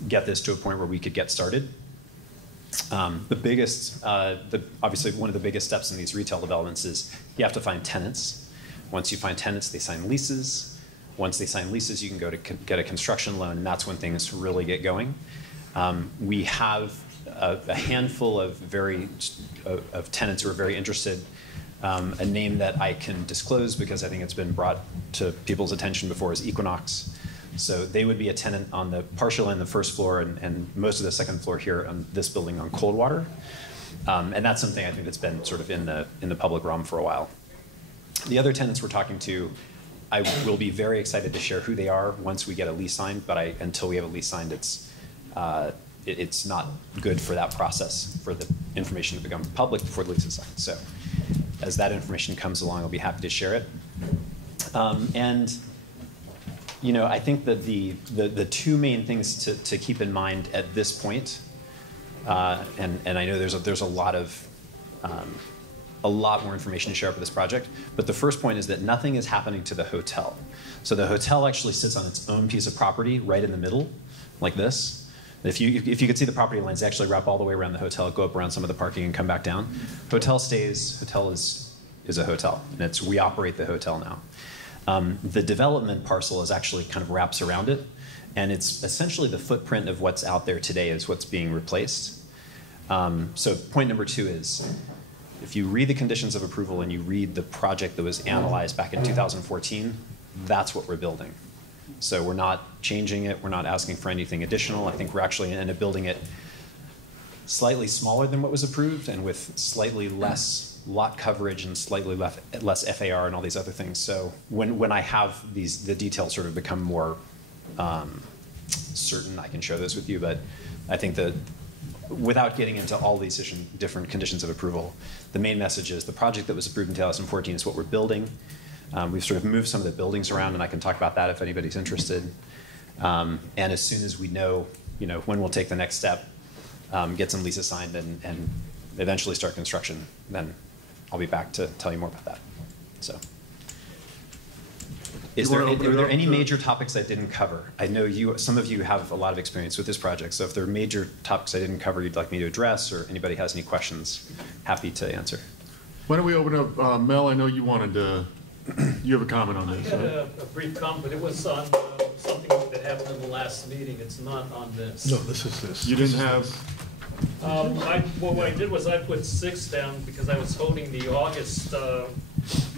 get this to a point where we could get started. Obviously one of the biggest steps in these retail developments is you have to find tenants. Once you find tenants, they sign leases. Once they sign leases, you can go to get a construction loan, and that's when things really get going. We have a handful of tenants who are very interested. A name that I can disclose because I think it's been brought to people's attention before is Equinox. So they would be a tenant on the partial and the first floor and most of the second floor here on this building on Coldwater. And that's something I think that's been sort of in the public realm for a while. The other tenants we're talking to, I will be very excited to share who they are once we get a lease signed, but until we have a lease signed, it's not good for that process for the information to become public before the lease is signed. So as that information comes along, I'll be happy to share it. And you know, I think that the two main things to keep in mind at this point, and I know there's a lot more information to share for this project, but the first point is that nothing is happening to the hotel. So the hotel actually sits on its own piece of property right in the middle, like this. If you could see the property lines, they actually wrap all the way around the hotel, go up around some of the parking and come back down. Hotel is a hotel, and we operate the hotel now. The development parcel is actually kind of wraps around it, and it's essentially the footprint of what's out there today is what's being replaced. So point number 2 is, if you read the conditions of approval and you read the project that was analyzed back in 2014, that's what we're building. So we're not changing it, we're not asking for anything additional. I think we're actually going to end up building it slightly smaller than what was approved and with slightly less lot coverage and slightly less FAR and all these other things. So when I have the details sort of become more certain, I can share those with you. But I think that without getting into all these different conditions of approval, the main message is the project that was approved in 2014 is what we're building. We've sort of moved some of the buildings around, and I can talk about that if anybody's interested. And as soon as we know, when we'll take the next step, get some leases signed and eventually start construction, then I'll be back to tell you more about that. So, are there any major topics I didn't cover? I know some of you have a lot of experience with this project, so if there are major topics I didn't cover you'd like me to address, or anybody has any questions, happy to answer. Why don't we open up, Mel, I know you wanted to, you have a comment on this. I had a brief comment, but it was on something that happened in the last meeting. It's not on this. No, this is this. You didn't have... what I did was I put 6 down because I was holding the August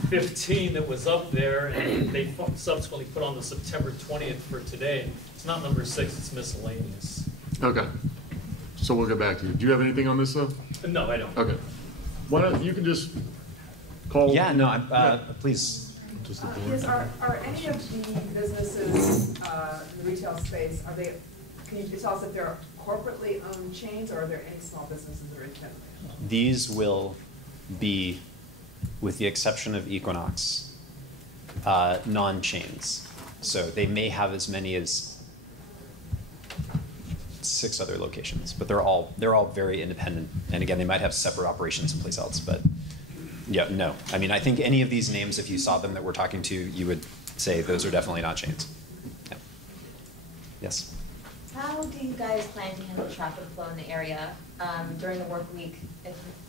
15 that was up there, and they subsequently put on the September 20th for today. It's not number 6, it's miscellaneous. Okay. So we'll get back to you. Do you have anything on this, though? No, I don't. Okay. Why don't you can just call... Yeah, no, please. Are any of the businesses in the retail space, can you tell us if they're corporately owned chains, or are there any small businesses that are independent? These will be, with the exception of Equinox, non-chains. So they may have as many as 6 other locations, but they're all very independent. And again, they might have separate operations someplace else, but yeah, no. I mean, I think any of these names, if you saw them that we're talking to, you would say those are definitely not chains. Yeah. Yes? How do you guys plan to handle traffic flow in the area? During the work week,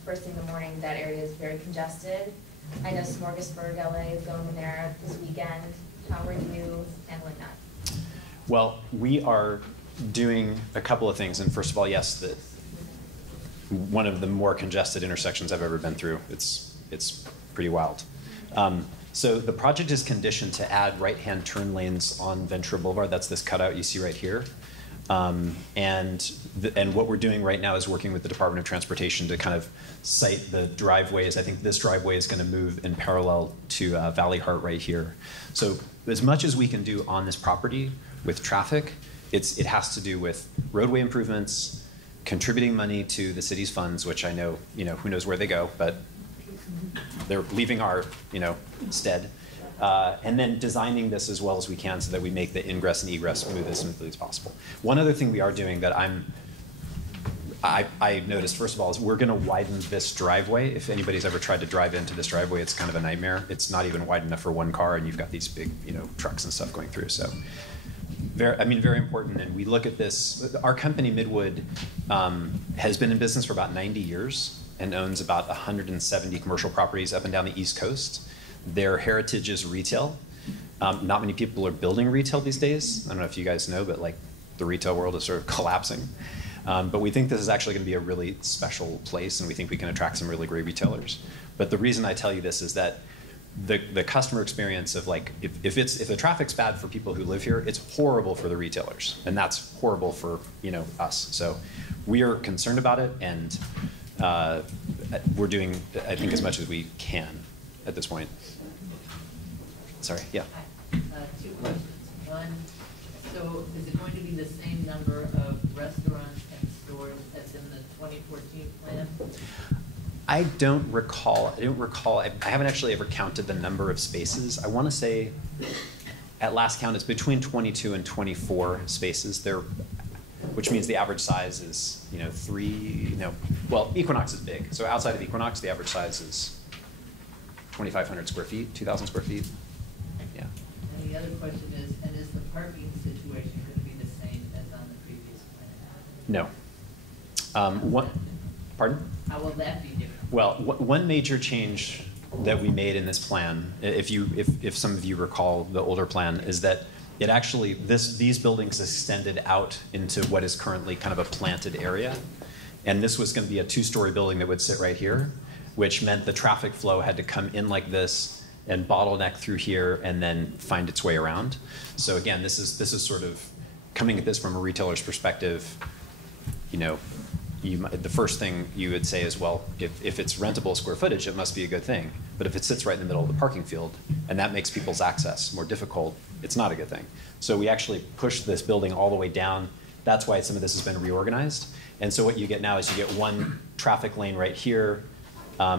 first thing in the morning, that area is very congested. I know Smorgasburg LA is going in there this weekend. How are you handling that? Well, we are doing a couple of things. And first of all, yes, one of the more congested intersections I've ever been through. It's pretty wild. So the project is conditioned to add right-hand turn lanes on Ventura Boulevard. That's this cutout you see right here. And what we're doing right now is working with the Department of Transportation to kind of site the driveways. I think this driveway is going to move in parallel to Valley Heart right here. So as much as we can do on this property with traffic, it has to do with roadway improvements, contributing money to the city's funds, which I know, who knows where they go, but they're leaving our, stead. And then designing this as well as we can so that we make the ingress and egress move as smoothly as possible. One other thing we are doing that I noticed, first of all, is we're going to widen this driveway. If anybody's ever tried to drive into this driveway, it's kind of a nightmare. It's not even wide enough for one car, and you've got these big, trucks and stuff going through. So, very important. And we look at this. Our company, Midwood, has been in business for about 90 years and owns about 170 commercial properties up and down the East Coast. Their heritage is retail. Not many people are building retail these days. I don't know if you guys know, but like the retail world is sort of collapsing. But we think this is actually going to be a really special place, and we think we can attract some really great retailers. But the reason I tell you this is that the customer experience of like, if the traffic's bad for people who live here, it's horrible for the retailers, and that's horrible for us. So we are concerned about it, and we're doing, I think, as much as we can at this point. Sorry, yeah. Two questions. One, so is it going to be the same number of restaurants and stores as in the 2014 plan? I don't recall. I haven't actually ever counted the number of spaces. I want to say, at last count, it's between 22 and 24 spaces. Which means the average size is, 3. Well, Equinox is big. So outside of Equinox, the average size is 2,500 square feet, 2,000 square feet. Yeah. And the other question is, is the parking situation going to be the same as on the previous plan? No. Pardon? How will that be different? Well, one major change that we made in this plan, if some of you recall the older plan, is that it actually, these buildings extended out into what is currently kind of a planted area. And this was going to be a 2-story building that would sit right here, which meant the traffic flow had to come in like this and bottleneck through here and then find its way around. So again, this is sort of coming at this from a retailer's perspective. The first thing you would say is, well, if it's rentable square footage, it must be a good thing. But if it sits right in the middle of the parking field and that makes people's access more difficult, it's not a good thing. So we actually pushed this building all the way down. That's why some of this has been reorganized. And so what you get now is you get one traffic lane right here.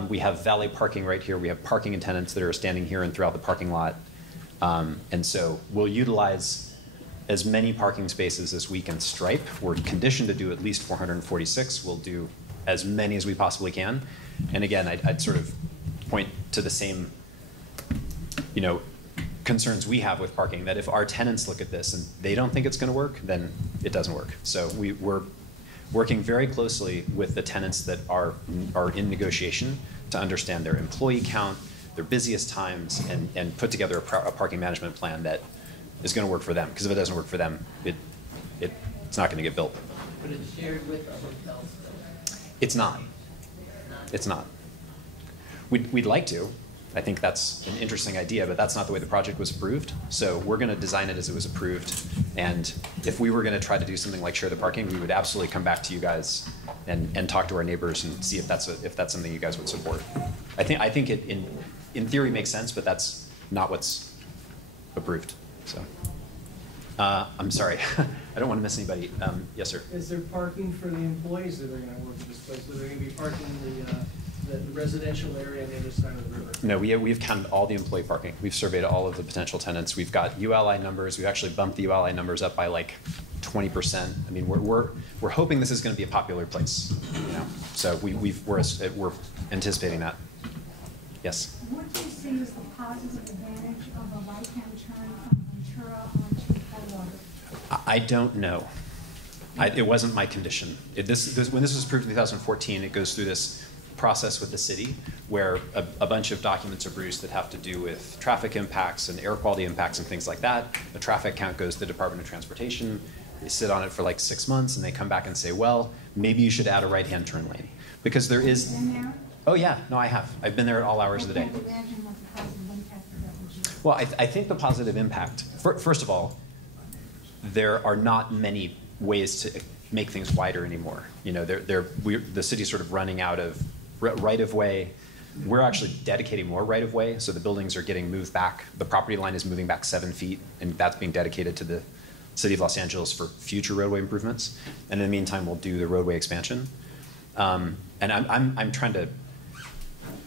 We have valet parking right here. We have parking attendants that are standing here and throughout the parking lot. And so we'll utilize as many parking spaces as we can stripe. We're conditioned to do at least 446. We'll do as many as we possibly can. And again, I'd sort of point to the same, concerns we have with parking, that if our tenants look at this and they don't think it's going to work, then it doesn't work. So we're working very closely with the tenants that are in negotiation to understand their employee count, their busiest times, and put together a parking management plan that is going to work for them. Because if it doesn't work for them, it's not going to get built. But it's shared with the hotels? It's not. It's not. We'd like to. I think that's an interesting idea, but that's not the way the project was approved. So we're going to design it as it was approved. And if we were going to try to do something like share the parking, we would absolutely come back to you guys and talk to our neighbors and see if that's something you guys would support. I think it in theory makes sense, but that's not what's approved. So I'm sorry, I don't want to miss anybody. Yes, sir. Is there parking for the employees that are going to work at this place? Are they going to be parking in the residential area on the other side of the river? No, we've counted all the employee parking. We've surveyed all of the potential tenants. We've got ULI numbers. We've actually bumped the ULI numbers up by like 20%. I mean, we're hoping this is going to be a popular place. So we're anticipating that. Yes. What do you see as the positive advantage of a right-hand turn from Ventura onto Coldwater? I don't know. It wasn't my condition. When this was approved in 2014, it goes through this process with the city where a bunch of documents are produced that have to do with traffic impacts and air quality impacts and things like that. The traffic count goes to the Department of Transportation. They sit on it for like 6 months and they come back and say, well, maybe you should add a right-hand turn lane. Because there is... Oh yeah, no, I have. I've been there at all hours of the day. Well, I think the positive impact, first of all, there are not many ways to make things wider anymore. You know, the city's sort of running out of right-of-way. We're actually dedicating more right-of-way, so the buildings are getting moved back. The property line is moving back 7 feet, and that's being dedicated to the City of Los Angeles for future roadway improvements. And in the meantime, we'll do the roadway expansion. And I'm trying to,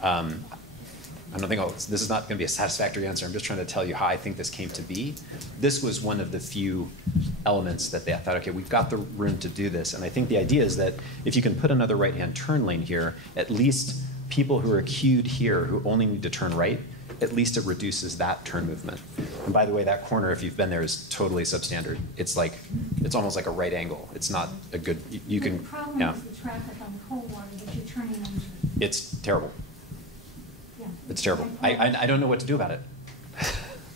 I don't think this is not going to be a satisfactory answer. I'm just trying to tell you how I think this came to be. This was one of the few elements that they thought, okay, we've got the room to do this. And I think the idea is that if you can put another right-hand turn lane here, at least people who are queued here who only need to turn right, at least it reduces that turn movement. And by the way, that corner, if you've been there, is totally substandard. It's almost like a right angle. It's not a good, you can, The problem is the traffic on Coldwater that you're turning into. It's terrible. Yeah. It's terrible. I don't know what to do about it.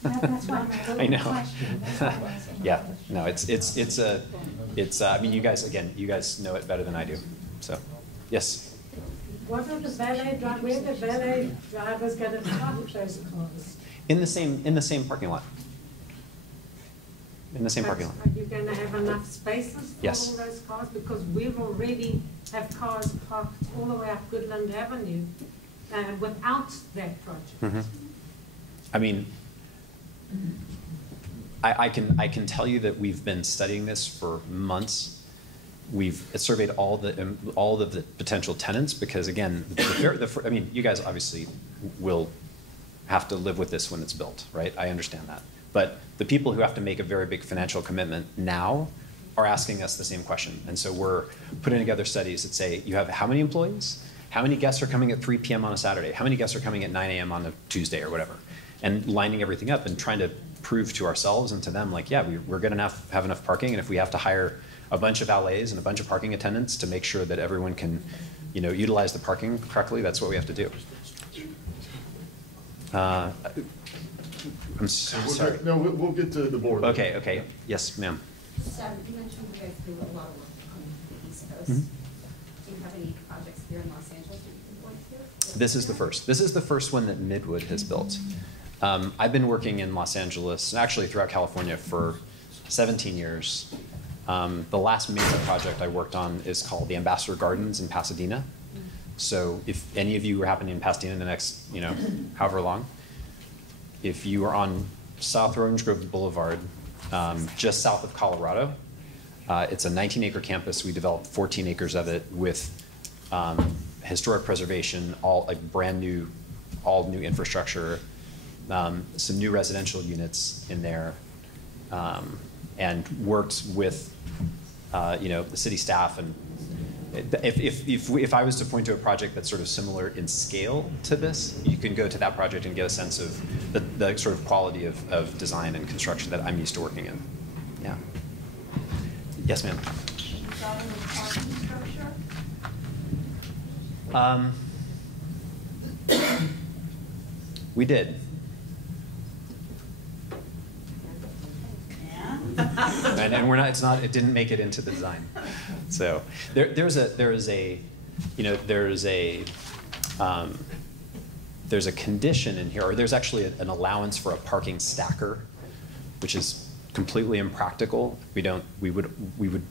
That's why my I little know. question, that's why I'm asking. Yeah, no, I mean, you guys know it better than I do. So, yes. What are the valet drivers, where the valet drivers going to park those cars? In the same parking lot. In the same parking lot. Are you going to have enough spaces for Yes. all those cars? Because we've already have cars parked all the way up Goodland Avenue without that project. Mm-hmm. I mean, I can tell you that we've been studying this for months. We've surveyed all of the potential tenants because, again, I mean, you guys obviously will have to live with this when it's built, right? I understand that. But the people who have to make a very big financial commitment now are asking us the same question. And so we're putting together studies that say, you have how many employees? How many guests are coming at 3 p.m. on a Saturday? How many guests are coming at 9 a.m. on a Tuesday or whatever? And lining everything up and trying to prove to ourselves and to them, like, yeah, we're going to have enough parking, and if we have to hire a bunch of valets and a bunch of parking attendants to make sure that everyone can, you know, utilize the parking correctly, that's what we have to do. I'm sorry. No, we'll get to the board. Okay, okay. Yes, ma'am. So you mentioned you guys do a lot of work on the East Coast. Mm-hmm. Do you have any projects here in Los Angeles that you can point to? This is the first. This is the first one that Midwood has built. I've been working in Los Angeles, actually throughout California, for 17 years. The last major project I worked on is called the Ambassador Gardens in Pasadena. So if any of you are happening in Pasadena in the next, you know, however long, if you are on South Orange Grove Boulevard, just south of Colorado, it's a 19-acre campus. We developed 14 acres of it with historic preservation, all like brand new, all new infrastructure, some new residential units in there, and worked with you know, the city staff. And if I was to point to a project that's sort of similar in scale to this, you can go to that project and get a sense of the sort of quality of design and construction that I'm used to working in. Yeah. Yes, ma'am. We did. And we're not. It's not. It didn't make it into the design. So there's a condition in here, or there's actually an allowance for a parking stacker, which is completely impractical. We would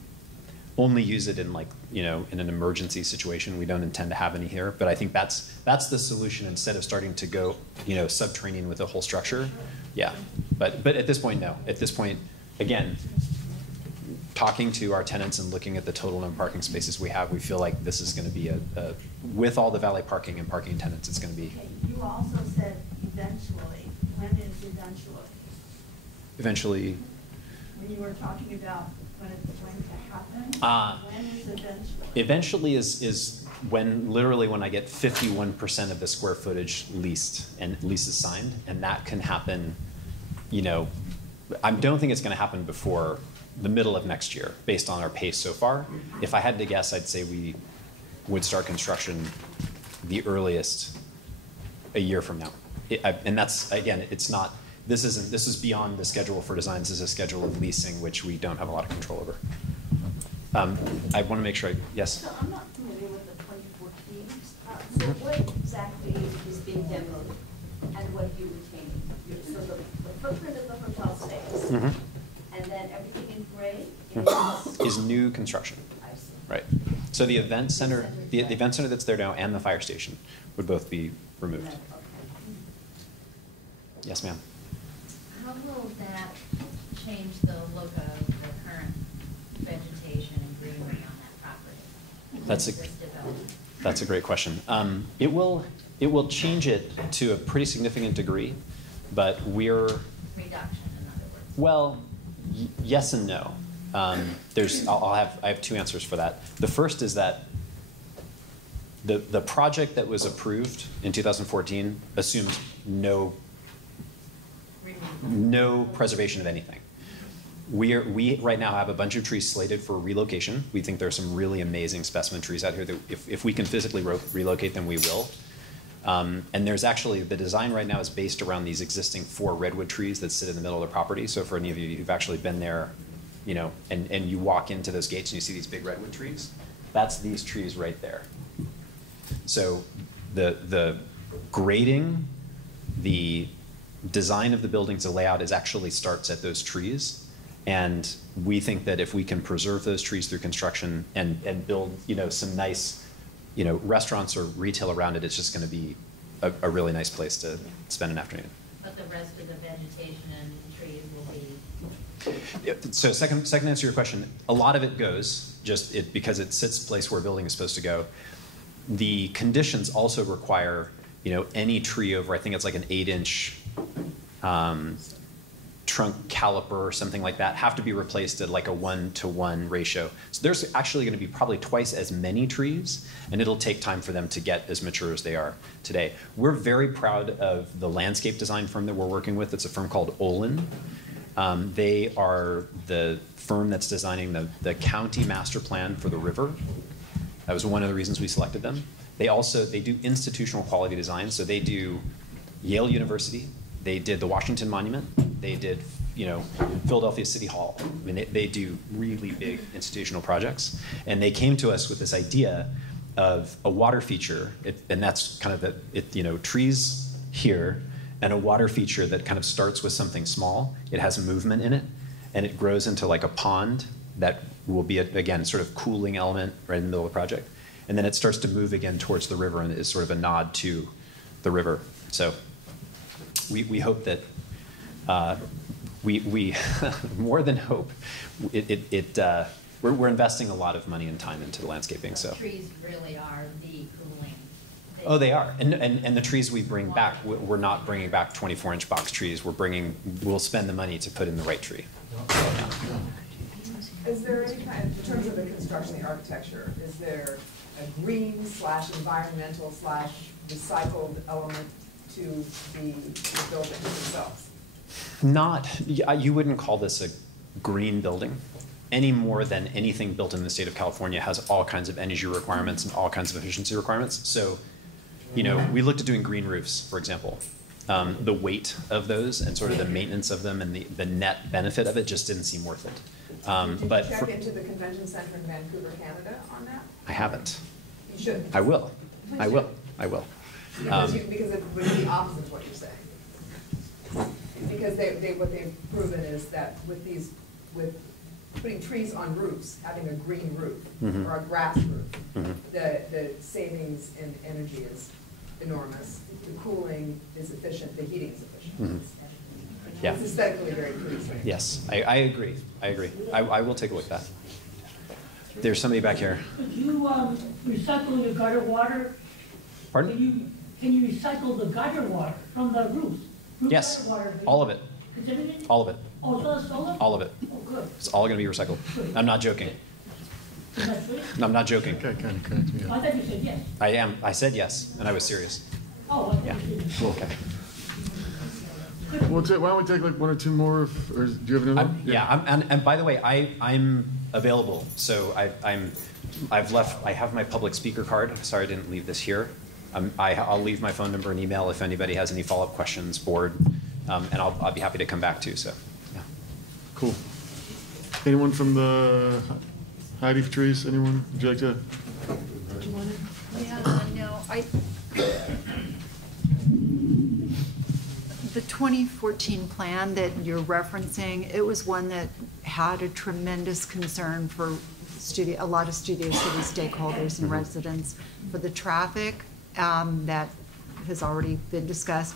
only use it in, like, you know, in an emergency situation. We don't intend to have any here, but I think that's the solution instead of starting to go, you know, subterranean with the whole structure. Yeah, but at this point, no. At this point, again, talking to our tenants and looking at the total number of parking spaces we have, we feel like this is going to be with all the valet parking and parking attendants, it's going to be. Okay. You also said eventually. When is eventually? Eventually. When you were talking about when it's going to happen, when is eventually? Eventually is when, literally, when I get 51% of the square footage leased and leases signed, and that can happen, you know, I don't think it's going to happen before the middle of next year, based on our pace so far. If I had to guess, I'd say we would start construction the earliest a year from now. And that's, again, it's not, this is beyond the schedule for design. This is a schedule of leasing, which we don't have a lot of control over. I want to make sure yes? So I'm not familiar with the 2014. So what exactly is being demoed and what are you retaining? So the footprint of the hotel stays. Mm-hmm. And then everything in gray is new construction. I see. Right. So the event center, the event center that's there now and the fire station would both be removed. Okay. Yes, ma'am. How will that change the look of the current vegetation and greenery on that property? That's a great question. It will change it to a pretty significant degree, but we're Reduction, in other words. well, yes and no. I have two answers for that. The first is that the project that was approved in 2014 assumed no preservation of anything. We right now have a bunch of trees slated for relocation. We think there are some really amazing specimen trees out here that if we can physically relocate them, we will. And there's actually, the design right now is based around these existing 4 redwood trees that sit in the middle of the property. So for any of you who've actually been there, you know, and you walk into those gates and you see these big redwood trees, that's these trees right there. So the grading, the design of the buildings, the layout actually starts at those trees. And we think that if we can preserve those trees through construction and build, you know, some nice, you know, restaurants or retail around it, it's just going to be a really nice place to spend an afternoon. But the rest of the vegetation and trees will be... So second answer to your question, a lot of it goes just because it sits a place where a building is supposed to go. The conditions also require, you know, any tree over, I think it's like an 8-inch trunk caliper or something like that, have to be replaced at like a 1-to-1 ratio. So there's actually going to be probably twice as many trees, and it'll take time for them to get as mature as they are today. We're very proud of the landscape design firm that we're working with. It's a firm called Olin. They are the firm that's designing the county master plan for the river. That was one of the reasons we selected them. They do institutional quality design, so they do Yale University, they did the Washington Monument, they did, you know, Philadelphia City Hall. I mean, they do really big institutional projects. And they came to us with this idea of a water feature, and that's kind of you know, trees here, and a water feature that kind of starts with something small. It has movement in it, and it grows into like a pond that will be, again, sort of cooling element right in the middle of the project. And then it starts to move again towards the river and is sort of a nod to the river. So we hope that, we more than hope, we're investing a lot of money and time into the landscaping. So Trees really are the cooling. Oh, they are. And the trees we bring back, we're not bringing back 24-inch box trees. We'll spend the money to put in the right tree. Yeah. Is there any kind, in terms of the construction, the architecture, is there a green/environmental/recycled element to the buildings themselves? You wouldn't call this a green building any more than anything built in the state of California has all kinds of energy requirements and all kinds of efficiency requirements. So, you know, we looked at doing green roofs, for example. The weight of those and sort of the maintenance of them and the net benefit of it just didn't seem worth it. Did you check into the convention center in Vancouver, Canada on that? I haven't. You should. I will. I will. Because it would be the opposite of what you're saying. Because what they've proven is that with putting trees on roofs, having a green roof or a grass roof, the savings in energy is enormous. The cooling is efficient, the heating is efficient. Yeah. It's aesthetically very pretty. Yes, I agree. I will take a look at that. There's somebody back here. Could you recycle your gutter water? Pardon? Can you recycle the gutter water from the roofs? Yes, all of it. All of it. Oh, so that's all of it? All of it. Oh, good. It's all going to be recycled. I'm not joking. Is that true? No, I'm not joking. I thought you said yes. I am. I said yes, and I was serious. Oh, I thought you said yes. Okay. Why don't we take like 1 or 2 more? Or do you have another? And by the way, I'm available. So I have my public speaker card. Sorry I didn't leave this here. I'll leave my phone number and email if anybody has any follow-up questions, board, and I'll be happy to come back too. So, yeah. Cool. Anyone from the Heidi for Trees? Anyone? Would you like to? Yeah, no, the 2014 plan that you're referencing, it was one that had a tremendous concern for a lot of Studio City stakeholders and residents for the traffic that has already been discussed,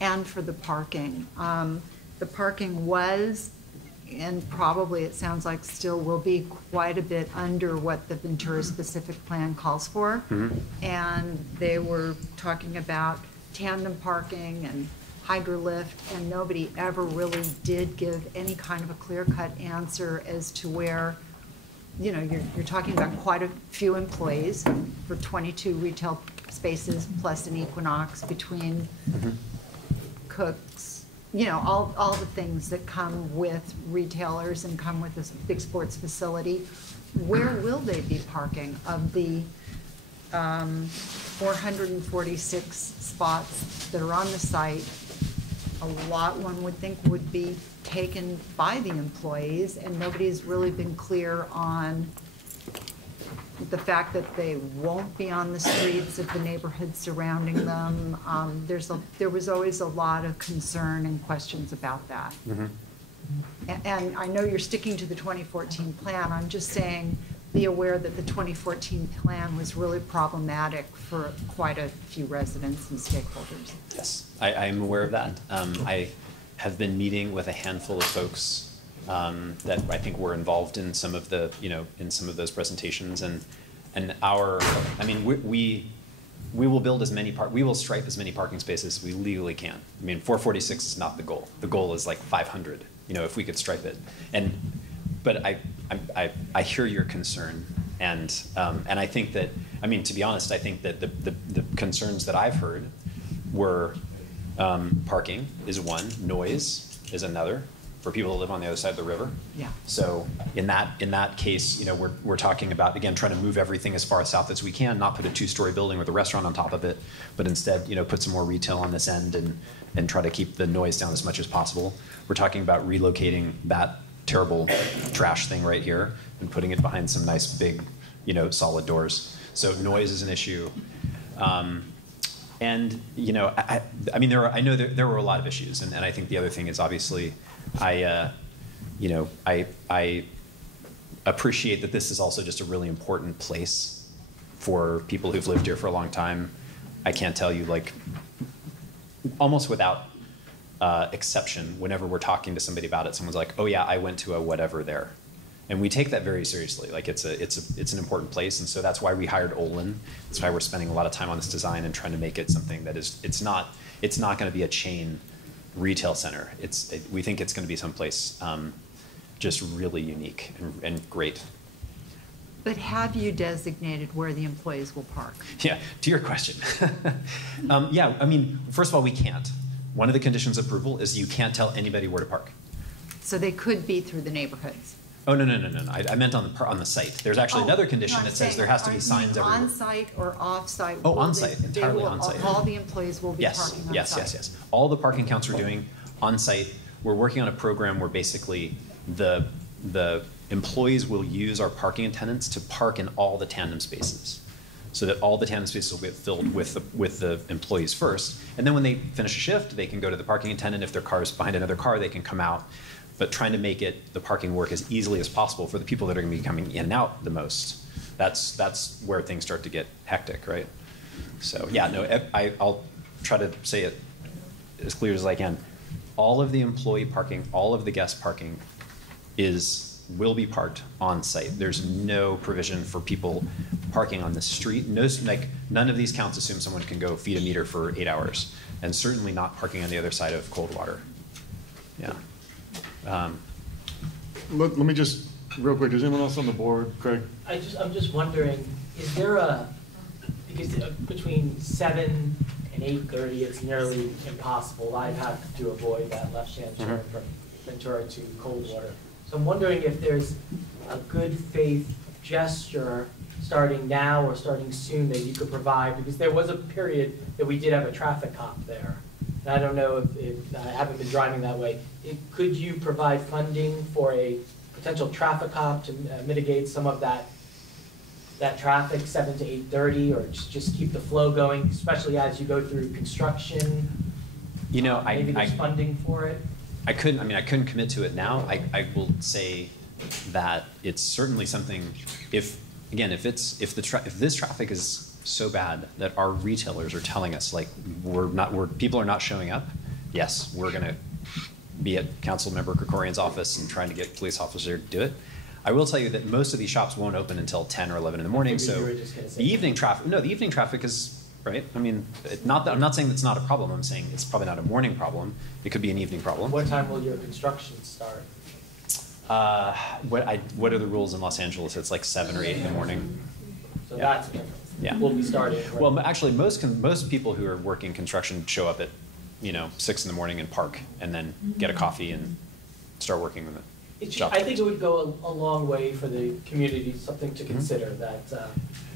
and for the parking. The parking was, and probably it sounds like still will be, quite a bit under what the Ventura specific plan calls for. And they were talking about tandem parking and hydrolift, and nobody ever really did give any kind of a clear-cut answer as to where, you know, you're talking about quite a few employees for 22 retail spaces plus an Equinox between cooks, you know, all the things that come with retailers and come with this big sports facility. Where will they be parking? Of the 446 spots that are on the site, a lot, one would think, would be taken by the employees, and nobody's really been clear on the fact that they won't be on the streets of the neighborhood surrounding them. There was always a lot of concern and questions about that. And I know you're sticking to the 2014 plan. I'm just saying, be aware that the 2014 plan was really problematic for quite a few residents and stakeholders. Yes, I'm aware of that. I have been meeting with a handful of folks that I think were involved in some of the, in some of those presentations, and I mean, we will build as many we will stripe as many parking spaces as we legally can. I mean, 446 is not the goal. The goal is like 500. If we could stripe it, but I hear your concern, and I think that, I mean, to be honest, I think that the concerns that I've heard were parking is one, noise is another, for people that live on the other side of the river. Yeah. So in that case, we're talking about, again, trying to move everything as far south as we can, not put a 2-story building with a restaurant on top of it, but instead, put some more retail on this end and try to keep the noise down as much as possible. We're talking about relocating that terrible trash thing right here and putting it behind some nice big, solid doors. So noise is an issue. And I mean, I know there were a lot of issues, and I think the other thing is, obviously, I appreciate that this is also just a really important place for people who've lived here for a long time. I can't tell you, like, almost without exception, whenever we're talking to somebody about it, someone's like, "Oh yeah, I went to a whatever there," and we take that very seriously. Like, it's an important place, and so that's why we hired Olin. That's why we're spending a lot of time on this design and trying to make it something that is. It's not going to be a chain retail center. We think it's going to be someplace just really unique and great. But have you designated where the employees will park? Yeah, to your question. Yeah, I mean, first of all, we can't. One of the conditions of approval is you can't tell anybody where to park. So they could be through the neighborhoods? Oh, no. I meant on the site. There's actually another condition that says there has to be signs everywhere. On-site or off-site? Oh, on-site, entirely on-site. All the employees will be parking on-site? Yes. All the parking counts we're doing on-site. We're working on a program where basically the employees will use our parking attendants to park in all the tandem spaces, so that all the tandem spaces will get filled with the employees first. And then when they finish a shift, they can go to the parking attendant. If their car is behind another car, they can come out. But trying to make the parking work as easily as possible for the people that are going to be coming in and out the most. That's where things start to get hectic, right? So yeah, no, I'll try to say it as clear as I can. All of the employee parking, all of the guest parking will be parked on site. There's no provision for people parking on the street. None of these counts assume someone can go feed a meter for 8 hours, and certainly not parking on the other side of Coldwater. Yeah. Let me just, real quick, is anyone else on the board? Craig? I'm just wondering, is there because between 7 and 8:30, it's nearly impossible. I've had to avoid that left-hand turn from Ventura to Coldwater. So I'm wondering if there's a good faith gesture starting now or starting soon that you could provide, because there was a period that we did have a traffic cop there. And I don't know if I haven't been driving that way. Could you provide funding for a potential traffic cop to mitigate some of that traffic, 7 to 8:30, or just keep the flow going, especially as you go through construction? Maybe there's funding for it. I couldn't commit to it now. I will say that it's certainly something, if this traffic is so bad that our retailers are telling us, like, people are not showing up, yes, we're gonna be at Councilmember Krikorian's office and trying to get police officers to do it. I will tell you that most of these shops won't open until 10 or 11 in the morning, so the evening traffic is, right? I mean, I'm not saying that's not a problem, I'm saying it's probably not a morning problem, it could be an evening problem. What time will your construction start? What are the rules in Los Angeles? It's like 7 or 8 in the morning. So that's a difference. Yeah. We'll be starting. Right? Well, actually, most people who are working construction show up at 6 in the morning and park, and then get a coffee and start working with it. I think it would go a long way for the community, something to consider, that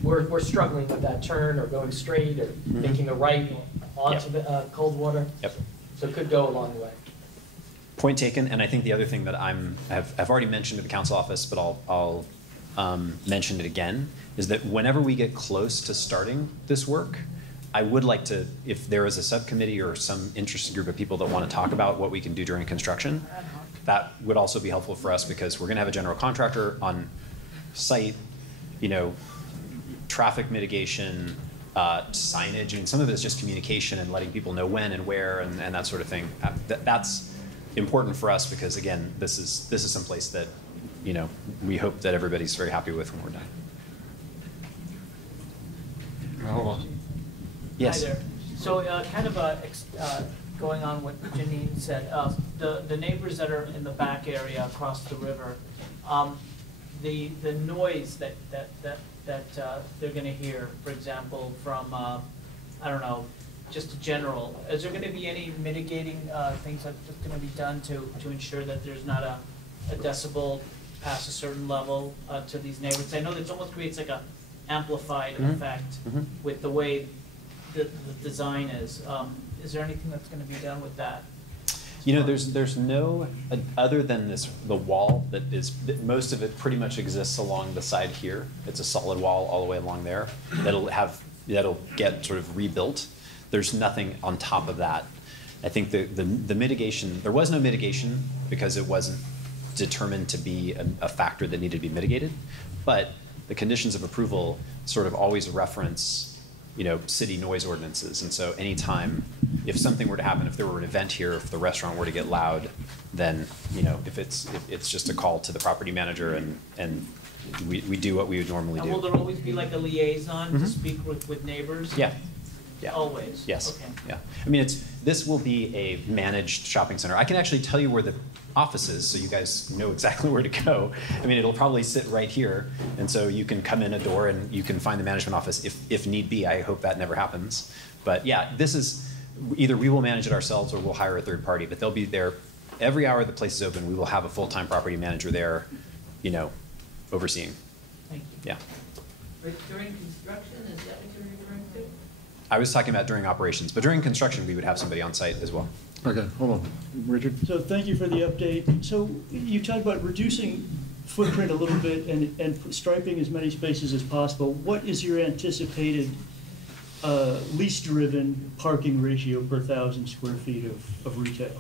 we're struggling with that turn or going straight or making a right onto the cold water. So it could go a long way. Point taken, and I think the other thing that I've already mentioned to the council office, but I'll mention it again, is that whenever we get close to starting this work, I would like to, if there is a subcommittee or some interested group of people that want to talk about what we can do during construction, that would also be helpful for us, because we're going to have a general contractor on site, traffic mitigation, signage, and some of it is just communication and letting people know when and where and that sort of thing. That's important for us, because again, this is some place that we hope that everybody's very happy with when we're done. Hold on. Yes. Hi there. So kind of going on what Janine said, the neighbors that are in the back area across the river, the noise that they're going to hear, for example, from I don't know, just general. Is there going to be any mitigating things that's going to be done to ensure that there's not a decibel past a certain level to these neighbors? I know that it almost creates like a amplified effect with the way the design is. Is there anything that's going to be done with that? There's no, other than the wall most of it pretty much exists along the side here. It's a solid wall all the way along there that'll get sort of rebuilt. There's nothing on top of that. I think the mitigation, there was no mitigation because it wasn't determined to be a factor that needed to be mitigated, but the conditions of approval sort of always reference city noise ordinances. And so anytime, if something were to happen, if there were an event here, if the restaurant were to get loud, then, if it's just a call to the property manager and we do what we would normally do. And will there always be like a liaison to speak with neighbors? Yeah. Always? Yes. Okay. Yeah. I mean, this will be a managed shopping center. I can actually tell you where the office is so you guys know exactly where to go. I mean, it'll probably sit right here, and so you can come in a door and you can find the management office if need be. I hope that never happens. But yeah, this is, either we will manage it ourselves or we'll hire a third party, but they'll be there every hour the place is open. We will have a full-time property manager there, overseeing. Thank you. Yeah. But during construction, is that what you're referring to? I was talking about during operations, but during construction, we would have somebody on site as well. Okay, hold on. Richard? So thank you for the update. So you talked about reducing footprint a little bit and striping as many spaces as possible. What is your anticipated least-driven parking ratio per 1,000 square feet of retail?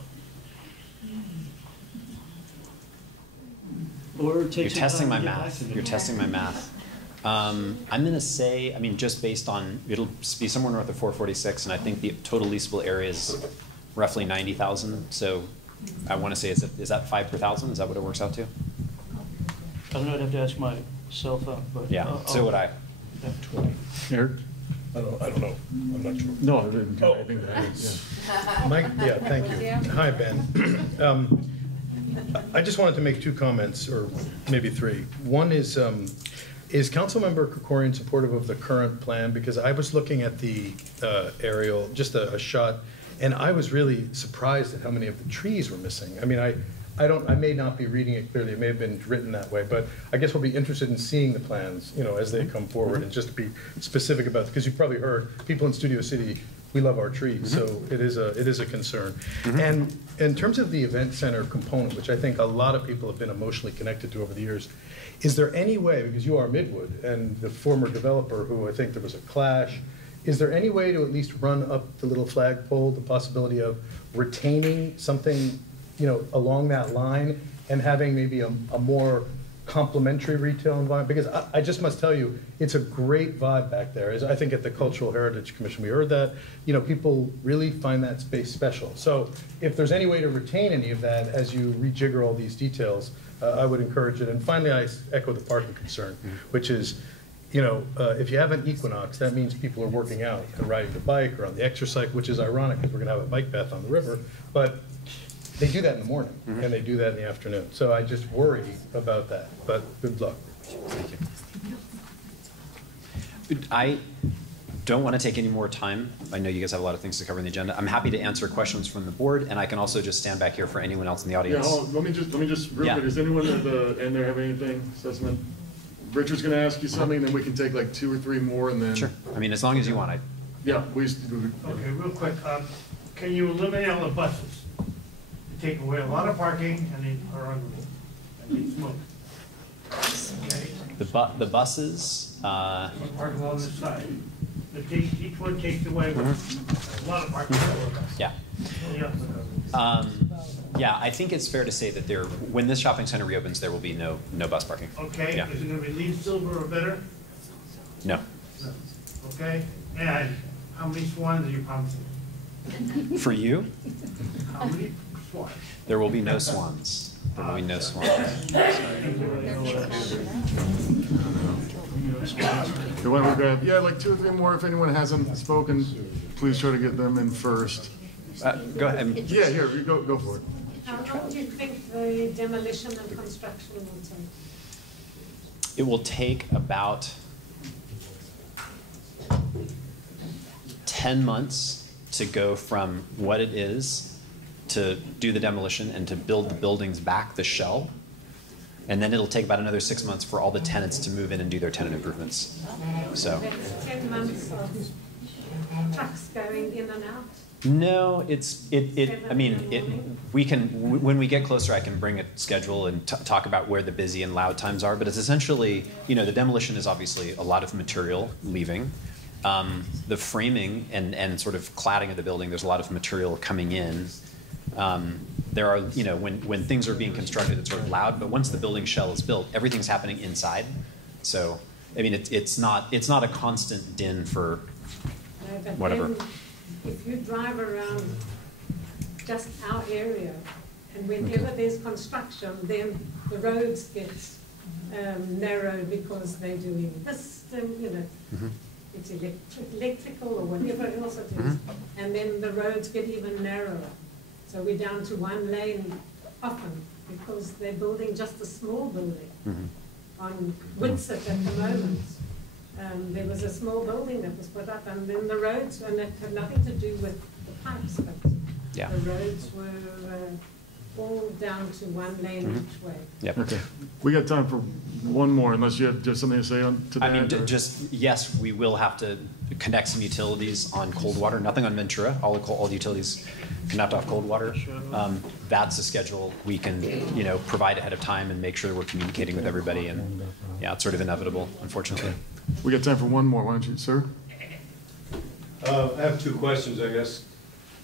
Or take You're testing my math. You're testing my math. I'm going to say, just based on, it'll be somewhere north of 446, and I think the total leasable area is roughly 90,000. So I want to say, is that 5 per 1,000? Is that what it works out to? I don't know, I'd have to ask my cell phone, but. Yeah, so would I. Eric? I don't know. I'm not sure. No, I didn't. I think that is, yeah. Mike, yeah, thank you. Hi, Ben. I just wanted to make 2 comments, or maybe 3. One is Councilmember Krikorian supportive of the current plan? Because I was looking at the aerial, just a shot, and I was really surprised at how many of the trees were missing. I mean, I may not be reading it clearly. It may have been written that way, but I guess we'll be interested in seeing the plans, as they come forward, and just to be specific about it, because you've probably heard people in Studio City, we love our trees, so it is a concern. And in terms of the event center component, which I think a lot of people have been emotionally connected to over the years, is there any way, because you are Midwood and the former developer who I think there was a clash, is there any way to at least run up the little flagpole the possibility of retaining something, along that line and having maybe a more complementary retail environment, because I just must tell you, it's a great vibe back there. As I think at the Cultural Heritage Commission, we heard that, people really find that space special. So if there's any way to retain any of that as you rejigger all these details, I would encourage it. And finally, I echo the parking concern, which is, if you have an Equinox, that means people are working out and riding the bike or on the exercise, which is ironic because we're going to have a bike path on the river. But they do that in the morning, and they do that in the afternoon. So I just worry about that, but good luck. Thank you. I don't want to take any more time. I know you guys have a lot of things to cover in the agenda. I'm happy to answer questions from the board, and I can also just stand back here for anyone else in the audience. Yeah, let me just real quick. Does anyone at the end there have anything, Sussman? Richard's going to ask you something, and then we can take like 2 or 3 more, and then... Sure. I mean, as long as you want. Yeah, we... Okay, real quick. Can you eliminate all the buses? They take away a lot of parking, and they are unruly. And they smoke. Okay? The buses... Park along the side. Each one takes away a lot of parking. Yeah. Yeah, I think it's fair to say that when this shopping center reopens, there will be no bus parking. Okay, Yeah. is it going to be lead silver or better? No. No. Okay, and how many swans are you promising? For you, How many swans? there will be no swans. There will be no swans. You want to grab, like 2 or 3 more. If anyone hasn't spoken, please try to get them in first. Go ahead. Yeah, here, you go for it. How long do you think the demolition and construction will take? It will take about 10 months to go from what it is to do the demolition and to build the buildings back, the shell. And then it'll take about another 6 months for all the tenants to move in and do their tenant improvements. So. That's 10 months of trucks going in and out? No, we can, when we get closer, I can bring a schedule and talk about where the busy and loud times are, but it's essentially, the demolition is obviously a lot of material leaving. The framing and sort of cladding of the building, there's a lot of material coming in. There are, when things are being constructed, it's sort of loud, but once the building shell is built, everything's happening inside. So, I mean, it's not a constant din for whatever. If you drive around just our area, and whenever there's construction, then the roads get narrow because they're doing this, it's electrical or whatever else it is, and then the roads get even narrower. So we're down to 1 lane often because they're building just a small building on Whitsett at the moment. There was a small building that was put up, and then the roads, and it had nothing to do with the pipes, but the roads were all down to 1 lane each way. Yep. Okay. We got time for 1 more, unless you have just something to say to that. I mean, yes, we will have to connect some utilities on cold water. Nothing on Ventura. All utilities connect off cold water. That's a schedule we can, provide ahead of time and make sure that we're communicating with everybody. And it's sort of inevitable, unfortunately. We got time for 1 more. Why don't you, sir? I have 2 questions, I guess.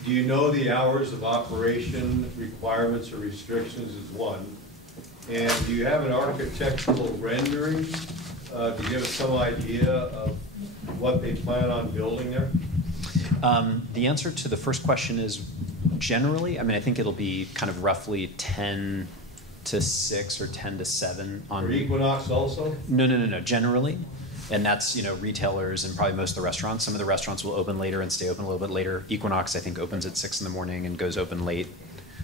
Do you know the hours of operation requirements or restrictions is 1? And do you have an architectural rendering to give us some idea of what they plan on building there? The answer to the first question is generally, I think it'll be kind of roughly 10 to 6 or 10 to 7 on... For Equinox also? No, generally. And that's, retailers and probably most of the restaurants. Some of the restaurants will open later and stay open a little bit later. Equinox, I think, opens at 6 in the morning and goes open late.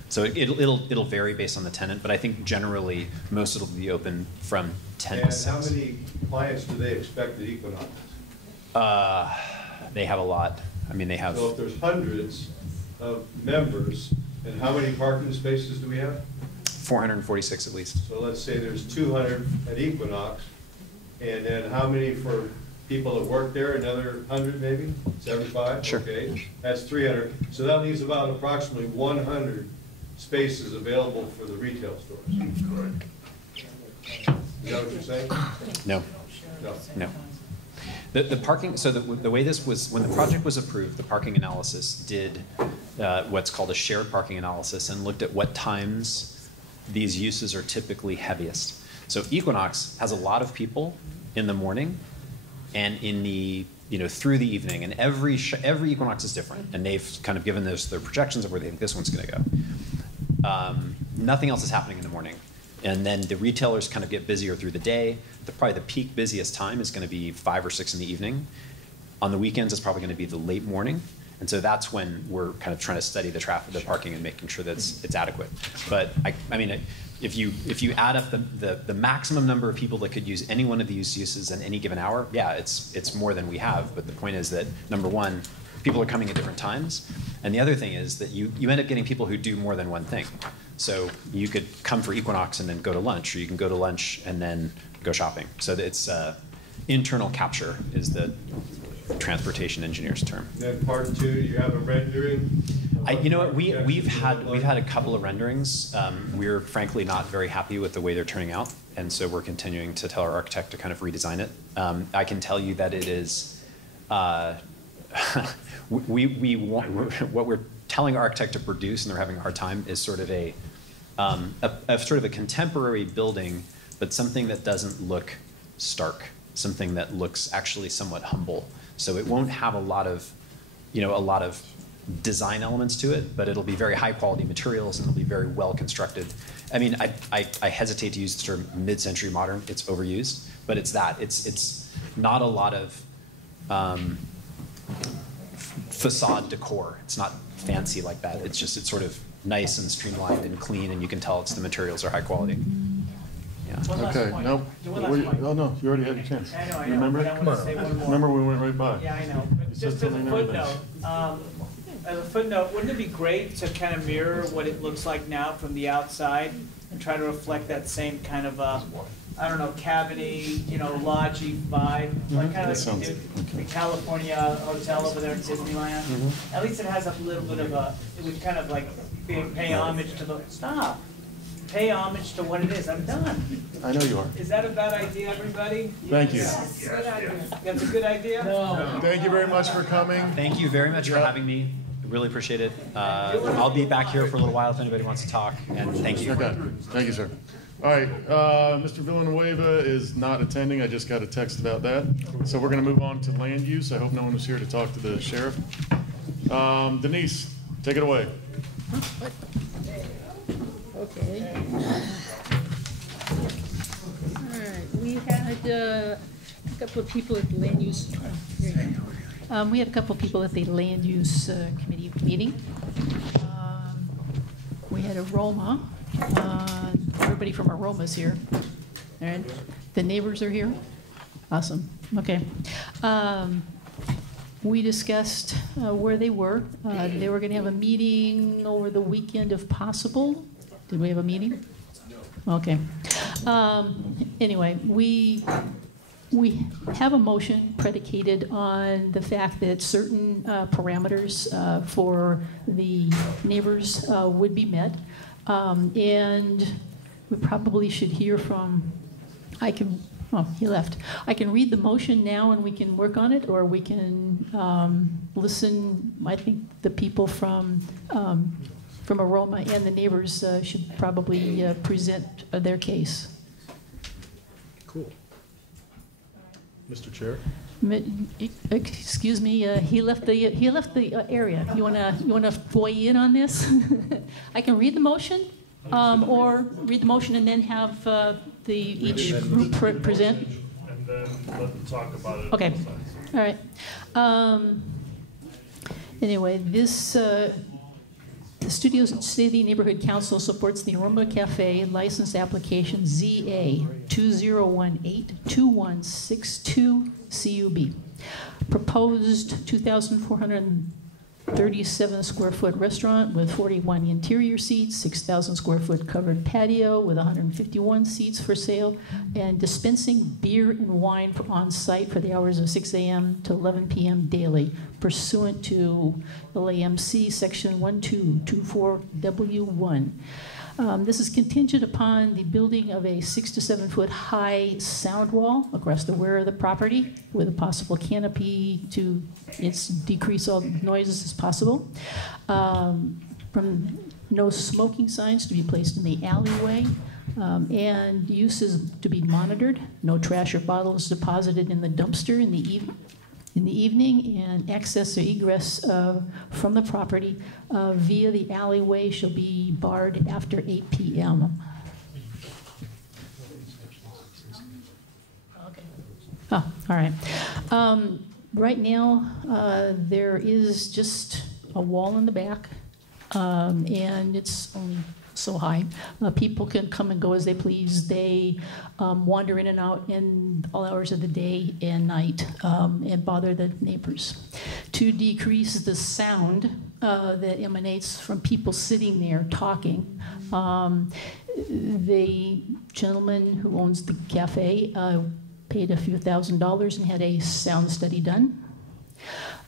So it'll vary based on the tenant, but I think generally most of it will be open from 10 to 6. And how many clients do they expect at Equinox? They have a lot. They have... So if there's hundreds of members, and how many parking spaces do we have? 446 at least. So let's say there's 200 at Equinox, and then how many for people that work there? Another 100 maybe? 75? Sure. Okay, that's 300. So that leaves about approximately 100 spaces available for the retail stores. Correct. Is that what you're saying? No. No. The parking, so the way this was, when the project was approved, the parking analysis did what's called a shared parking analysis and looked at what times these uses are typically heaviest. So Equinox has a lot of people in the morning and in the, through the evening, and every Equinox is different, and they've kind of given their projections of where they think this one's going to go. Nothing else is happening in the morning. And then the retailers kind of get busier through the day. Probably the peak busiest time is going to be 5 or 6 in the evening. On the weekends, it's probably going to be the late morning. And so that's when we're kind of trying to study the traffic, the parking, and making sure that it's adequate. But I mean, if you add up the maximum number of people that could use any one of these uses in any given hour, yeah, it's more than we have. But the point is that, number one, people are coming at different times. And the other thing is that you end up getting people who do more than one thing. So you could come for Equinox and then go to lunch, or you can go to lunch and then go shopping. So it's internal capture is the transportation engineer's term. Then part 2, you have a rendering. You know what? We've had a couple of renderings. We're frankly not very happy with the way they're turning out, and so we're continuing to tell our architect to kind of redesign it. I can tell you that it is. We want what we're telling our architect to produce, and they're having a hard time, is sort of a contemporary building, but something that doesn't look stark, something that looks actually somewhat humble. So it won't have a lot of design elements to it, but it'll be very high quality materials, and it'll be very well constructed. I mean, I hesitate to use the term mid-century modern. It's overused, but it's that. It's not a lot of facade decor. It's not fancy like that. It's sort of nice and streamlined and clean, and you can tell the materials are high quality. Yeah. Okay, no. Oh, no, you already had your chance. I know. Remember? But I want to say one more. Remember, we went right by. Yeah, I know. But just as a footnote, wouldn't it be great to kind of mirror what it looks like now from the outside and try to reflect that same kind of, I don't know, cabiny, lodgy vibe, like kind of like you did the California hotel over there in Disneyland. At least it has a little bit of it would kind of like pay homage to pay homage to what it is. I'm done. I know you are. Is that a bad idea, everybody? Thank you. Yes. Good idea. That's a good idea? No. Thank you very much for coming. Thank you very much for having me. I really appreciate it. I'll be back here for a little while if anybody wants to talk, and thank you. Okay. Thank you, sir. All right, Mr. Villanueva is not attending. I just got a text about that. So we're going to move on to land use. I hope no one was here to talk to the sheriff. Denise, take it away. Okay. All right, we had a couple of people at the land use. We had a couple of people at the land use committee meeting. We had Aroma. Everybody from Aroma's here. All right. The neighbors are here. Awesome. Okay. We discussed where they were. They were going to have a meeting over the weekend if possible. Did we have a meeting? Okay. Anyway, we have a motion predicated on the fact that certain parameters for the neighbors would be met. And we probably should hear from, he left. I can read the motion now and we can work on it, or we can listen. I think the people from Aroma and the neighbors should probably present their case. Cool. Mr. Chair? Excuse me, he left the area. You wanna weigh in on this? I can read the motion, or read the motion and then have each group present. And then let them talk about it. Okay, all right. Anyway, this. The Studio City Neighborhood Council supports the Aroma Cafe license application ZA 2018-2162 CUB. Proposed 2,437 square foot restaurant with 41 interior seats, 6,000 square foot covered patio with 151 seats for sale, and dispensing beer and wine on site for the hours of 6 a.m. to 11 p.m. daily, pursuant to LAMC section 1224W1. This is contingent upon the building of a 6 to 7 foot high sound wall across the rear of the property with a possible canopy to decrease all noises as possible. From no smoking signs to be placed in the alleyway. And use is to be monitored. No trash or bottles deposited in the dumpster in the evening, and access or egress from the property via the alleyway shall be barred after 8 p.m. Oh, all right. Right now, there is just a wall in the back, and it's only so high. People can come and go as they please. They wander in and out in all hours of the day and night and bother the neighbors. To decrease the sound that emanates from people sitting there talking, the gentleman who owns the cafe paid a few $1,000s and had a sound study done.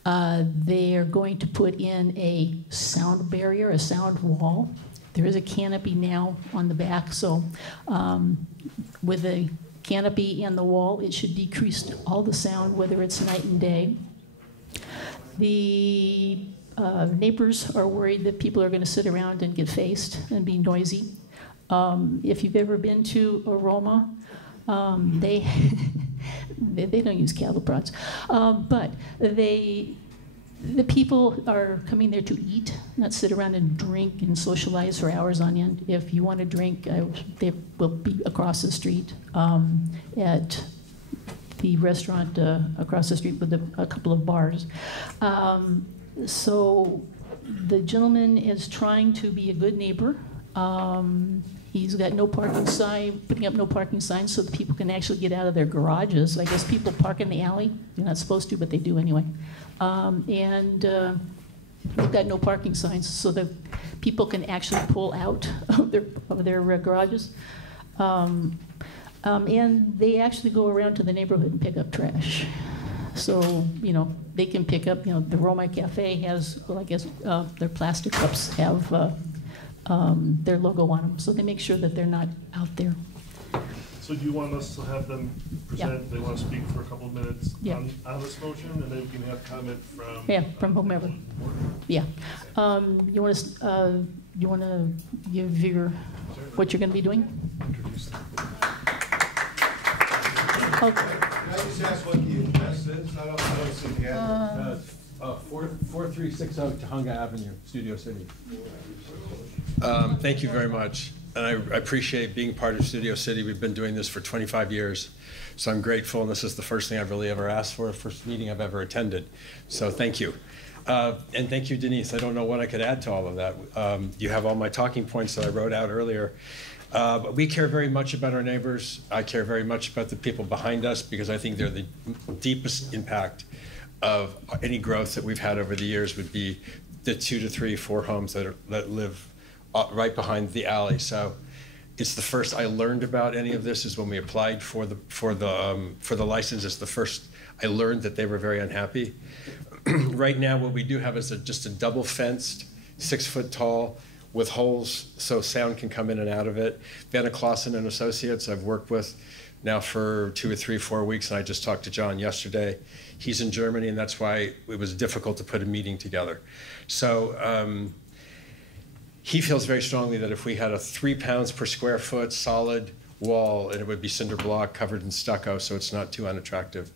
They are going to put in a sound barrier, a sound wall. There is a canopy now on the back, so with the canopy and the wall, it should decrease all the sound, whether it's night and day. The neighbors are worried that people are going to sit around and get faced and be noisy. If you've ever been to Aroma, they don't use cattle prods, but the people are coming there to eat, not sit around and drink and socialize for hours on end. If you want to drink, they will be across the street at the restaurant across the street with a couple of bars. So the gentleman is trying to be a good neighbor. He's got no parking sign, putting up no parking signs so that people can actually get out of their garages. I guess people park in the alley. You're not supposed to, but they do anyway. They've got no parking signs so that people can actually pull out of their garages. And they actually go around to the neighborhood and pick up trash. So, they can pick up, the Roma Cafe has, well, I guess their plastic cups have their logo on them. So they make sure that they're not out there. So do you want us to have them present? Yeah. They want to speak for a couple of minutes Yeah. on this motion, and then we can have comment from... Yeah, from whomever. Yeah. You want to give what you're going to be doing? Okay. Can I just ask what the address is? I don't see the address. 4360 Tahunga Avenue, Studio City. Thank you very much. And I appreciate being part of Studio City. We've been doing this for 25 years. So I'm grateful, and this is the first thing I've really ever asked for, first meeting I've ever attended. So thank you. And thank you, Denise. I don't know what I could add to all of that. You have all my talking points that I wrote out earlier. But we care very much about our neighbors. I care very much about the people behind us because I think they're the deepest impact of any growth that we've had over the years would be the 2 to 3, 4 homes that live right behind the alley. So it's the first I learned about any of this is when we applied for the license. It's the first I learned that they were very unhappy. Right now, what we do have is just a double fenced, 6 foot tall, with holes so sound can come in and out of it. Vanna Clausen and Associates I've worked with now for 2 or 3, 4 weeks, and I just talked to John yesterday. He's in Germany, and that's why it was difficult to put a meeting together. So he feels very strongly that if we had a 3 pounds per square foot solid wall, and it would be cinder block covered in stucco, so it's not too unattractive.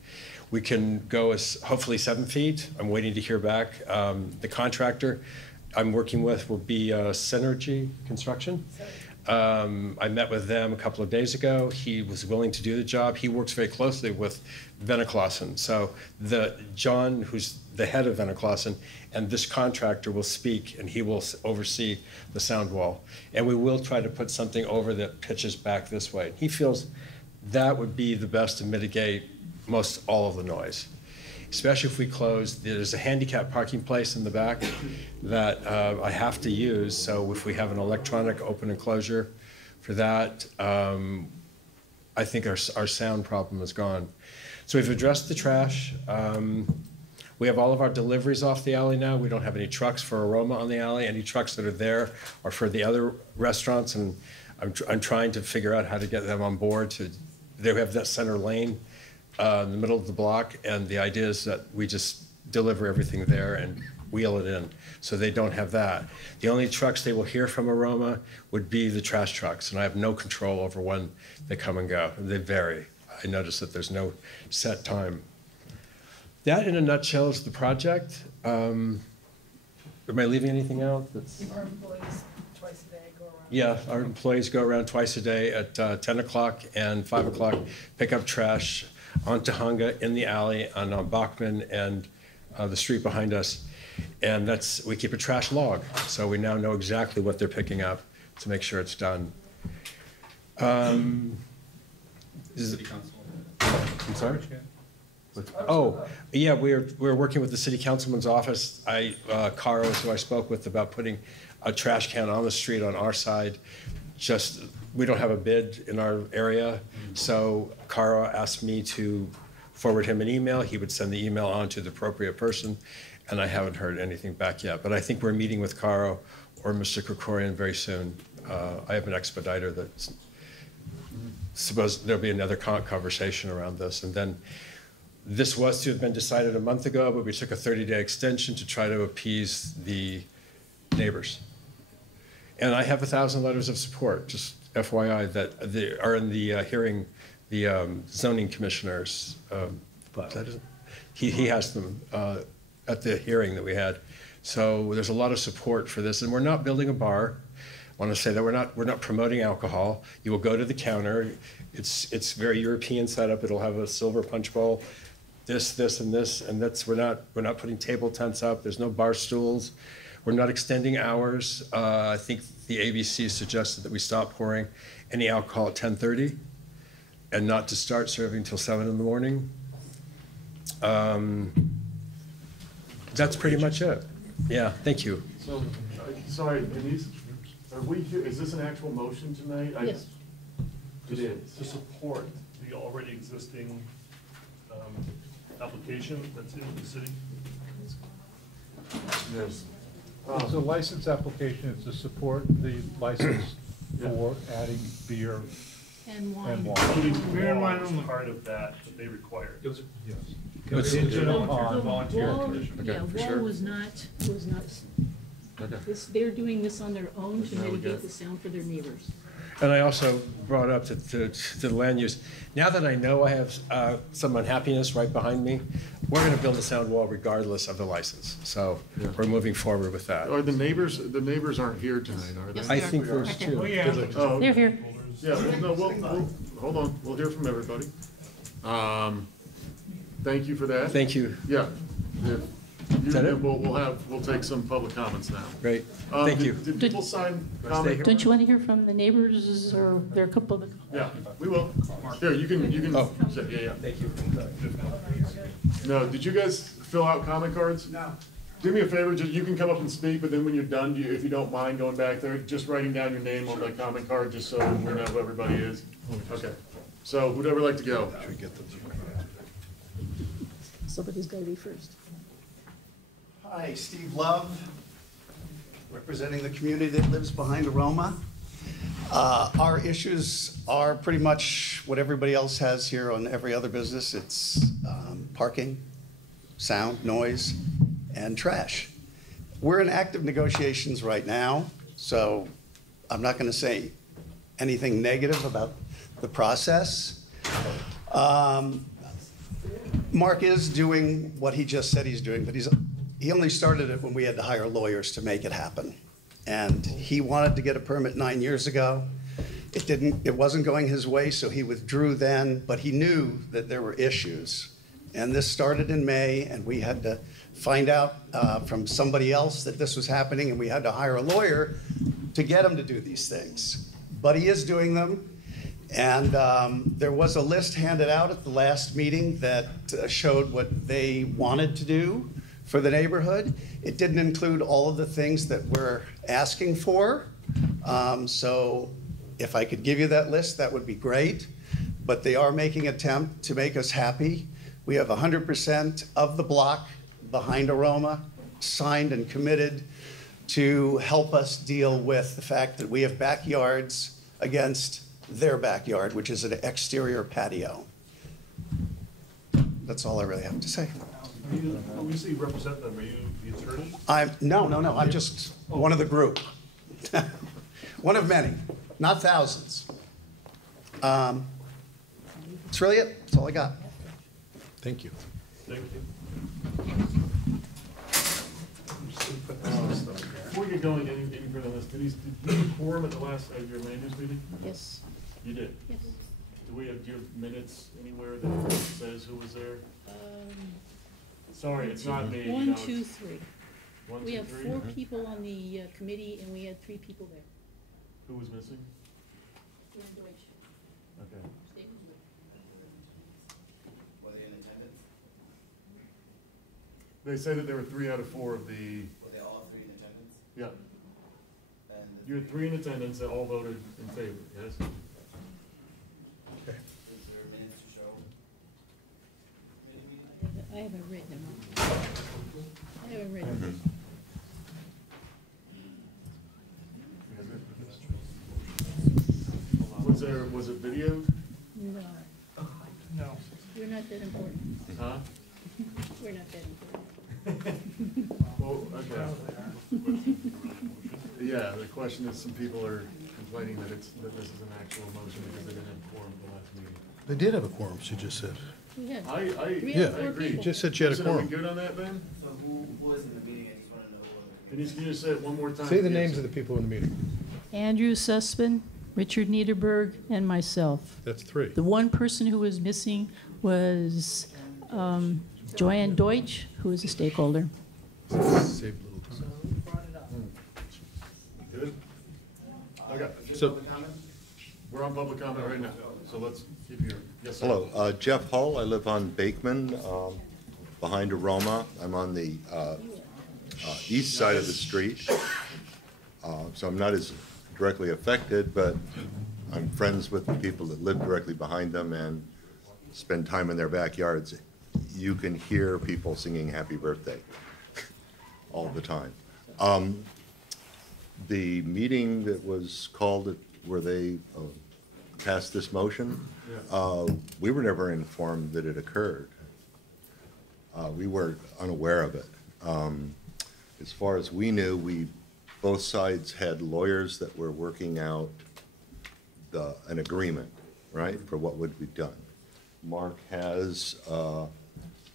We can go as hopefully 7 feet. I'm waiting to hear back. The contractor I'm working with will be Synergy Construction. I met with them a couple of days ago. He was willing to do the job. He works very closely with Vanna Clausen. So John, who's the head of Vanna Clausen, and this contractor will speak, and he will oversee the sound wall. And we will try to put something over that pitches back this way. He feels that would be the best to mitigate most all of the noise. Especially if we close, there's a handicap parking place in the back that I have to use. So if we have an electronic open and closure for that, I think our sound problem is gone. So we've addressed the trash. We have all of our deliveries off the alley now. We don't have any trucks for Aroma on the alley. Any trucks that are there are for the other restaurants, and I'm trying to figure out how to get them on board. They have that center lane in the middle of the block, and the idea is that we just deliver everything there and wheel it in. So they don't have that. The only trucks they will hear from Aroma would be the trash trucks, and I have no control over when they come and go. They vary. I notice that there's no set time. That, in a nutshell, is the project. Am I leaving anything out? Our employees twice a day go around. Yeah, our employees go around twice a day at 10 o'clock and 5 o'clock, pick up trash on Tahunga, in the alley, on Bachman, and the street behind us. And we keep a trash log, so we now know exactly what they're picking up to make sure it's done. City Council. I'm sorry? Oh, yeah, we're working with the city councilman's office. Caro is who I spoke with about putting a trash can on the street on our side. We don't have a bid in our area, so Caro asked me to forward him an email. He would send the email on to the appropriate person, and I haven't heard anything back yet. But I think we're meeting with Caro or Mr. Krikorian very soon. I have an expediter that's supposed there'll be another conversation around this, and then this was to have been decided a month ago, but we took a 30-day extension to try to appease the neighbors. And I have 1,000 letters of support, just FYI, that are in the hearing, the zoning commissioners. He has them at the hearing that we had. So there's a lot of support for this, and we're not building a bar. I want to say that we're not promoting alcohol. You will go to the counter. It's very European setup. It'll have a silver punch bowl, this, and this, and we're not putting table tents up. There's no bar stools. We're not extending hours. I think the ABC suggested that we stop pouring any alcohol at 10:30 and not to start serving until 7 in the morning. That's pretty much it. Yeah, thank you. So, sorry, Denise, is this an actual motion tonight? Yes. It is. To support the already existing application that's in the city? Yes. It's a license application, it's to support the license for adding beer And wine. and wine. Including Beer and wine was only. part of that they required. Yes. What's Contingent Wall- upon volunteer. Wall- Okay, Yeah, for Wall sure. was not, they're doing this on their own to Now we mitigate got- the sound for their neighbors. And I also brought up to the land use. Now that I know I have some unhappiness right behind me, we're going to build a sound wall regardless of the license. So we're moving forward with that. Are the neighbors aren't here tonight, are they? Yes, I they are. think there's Right there. two. Oh, yeah. Oh, They're here. yeah, hold on, we'll hear from everybody. Thank you for that. Thank you. Yeah. Is that it? We'll take some public comments now. Great. Thank you. Did people sign Stay comment? here? Don't you want to hear from the neighbors, or there are a couple of the? Yeah, we will. Here, you can, Oh. yeah. Thank you. No, did you guys fill out comment cards? No. Do me a favor, you can come up and speak, but then when you're done, if you don't mind going back there, just writing down your name on the comment card, just so we know who everybody is. Okay, so who'd ever like to go? Somebody's got to be first. Hi, Steve Love, representing the community that lives behind Aroma. Our issues are pretty much what everybody else has here on every other business. It's parking, sound, noise, and trash. We're in active negotiations right now, so I'm not going to say anything negative about the process. Mark is doing what he just said he's doing, but he only started it when we had to hire lawyers to make it happen. And he wanted to get a permit 9 years ago. It wasn't going his way, so he withdrew then, but he knew that there were issues. And this started in May, and we had to find out from somebody else that this was happening, and we had to hire a lawyer to get him to do these things. But he is doing them. And there was a list handed out at the last meeting that showed what they wanted to do for the neighborhood. It didn't include all of the things that we're asking for. So if I could give you that list, that would be great. But they are making an attempt to make us happy. We have 100% of the block behind Aroma signed and committed to help us deal with the fact that we have backyards against their backyard, which is an exterior patio. That's all I really have to say. When you say represent them, are you the attorney? No, I'm just one of the group. One of many, not thousands. That's really it. That's all I got. Thank you. Thank you. Before we get going any further on this, did you have a quorum at the last your land use meeting? Yes. You did? Yes. Do you have minutes anywhere that says who was there? Sorry, it's not me. you One, know, two, it's- three. One, We two, have three? 4 people on the committee, and we had 3 people there. Who was missing? Okay. Were they in attendance? They say that there were 3 out of 4 of the, Were they all 3 in attendance? yeah. And You had 3 in attendance that all voted in favor, yes? is there minutes to show? I haven't written them up. I haven't written them. Was it videoed? No. No. We're not that important. Huh? We're not that important. Well, okay. Yeah, the question is, some people are complaining that this is an actual motion because they didn't have quorum at the last meeting. They did have a quorum, she just said. We had. I Yeah, agree. just said she had a So are we quorum. good on that then? So who was in the meeting? I just want to know who Can you just say it one more time? Say the names of the people in the meeting. Andrew Sussman, Richard Niederberg, and myself. That's 3. The one person who was missing was Joanne Deutsch, who is a stakeholder. Save a little time. Good? Okay. So, We're on public comment right now, so let's keep hearing. Yes, sir. Hello, Jeff Hull. I live on Bakeman, behind Aroma. I'm on the east side of the street, so I'm not as directly affected, but I'm friends with the people that live directly behind them and spend time in their backyards. You can hear people singing happy birthday all the time. The meeting that was called where they passed this motion, we were never informed that it occurred. We were unaware of it. As far as we knew, both sides had lawyers that were working out an agreement, right, for what would be done. Mark has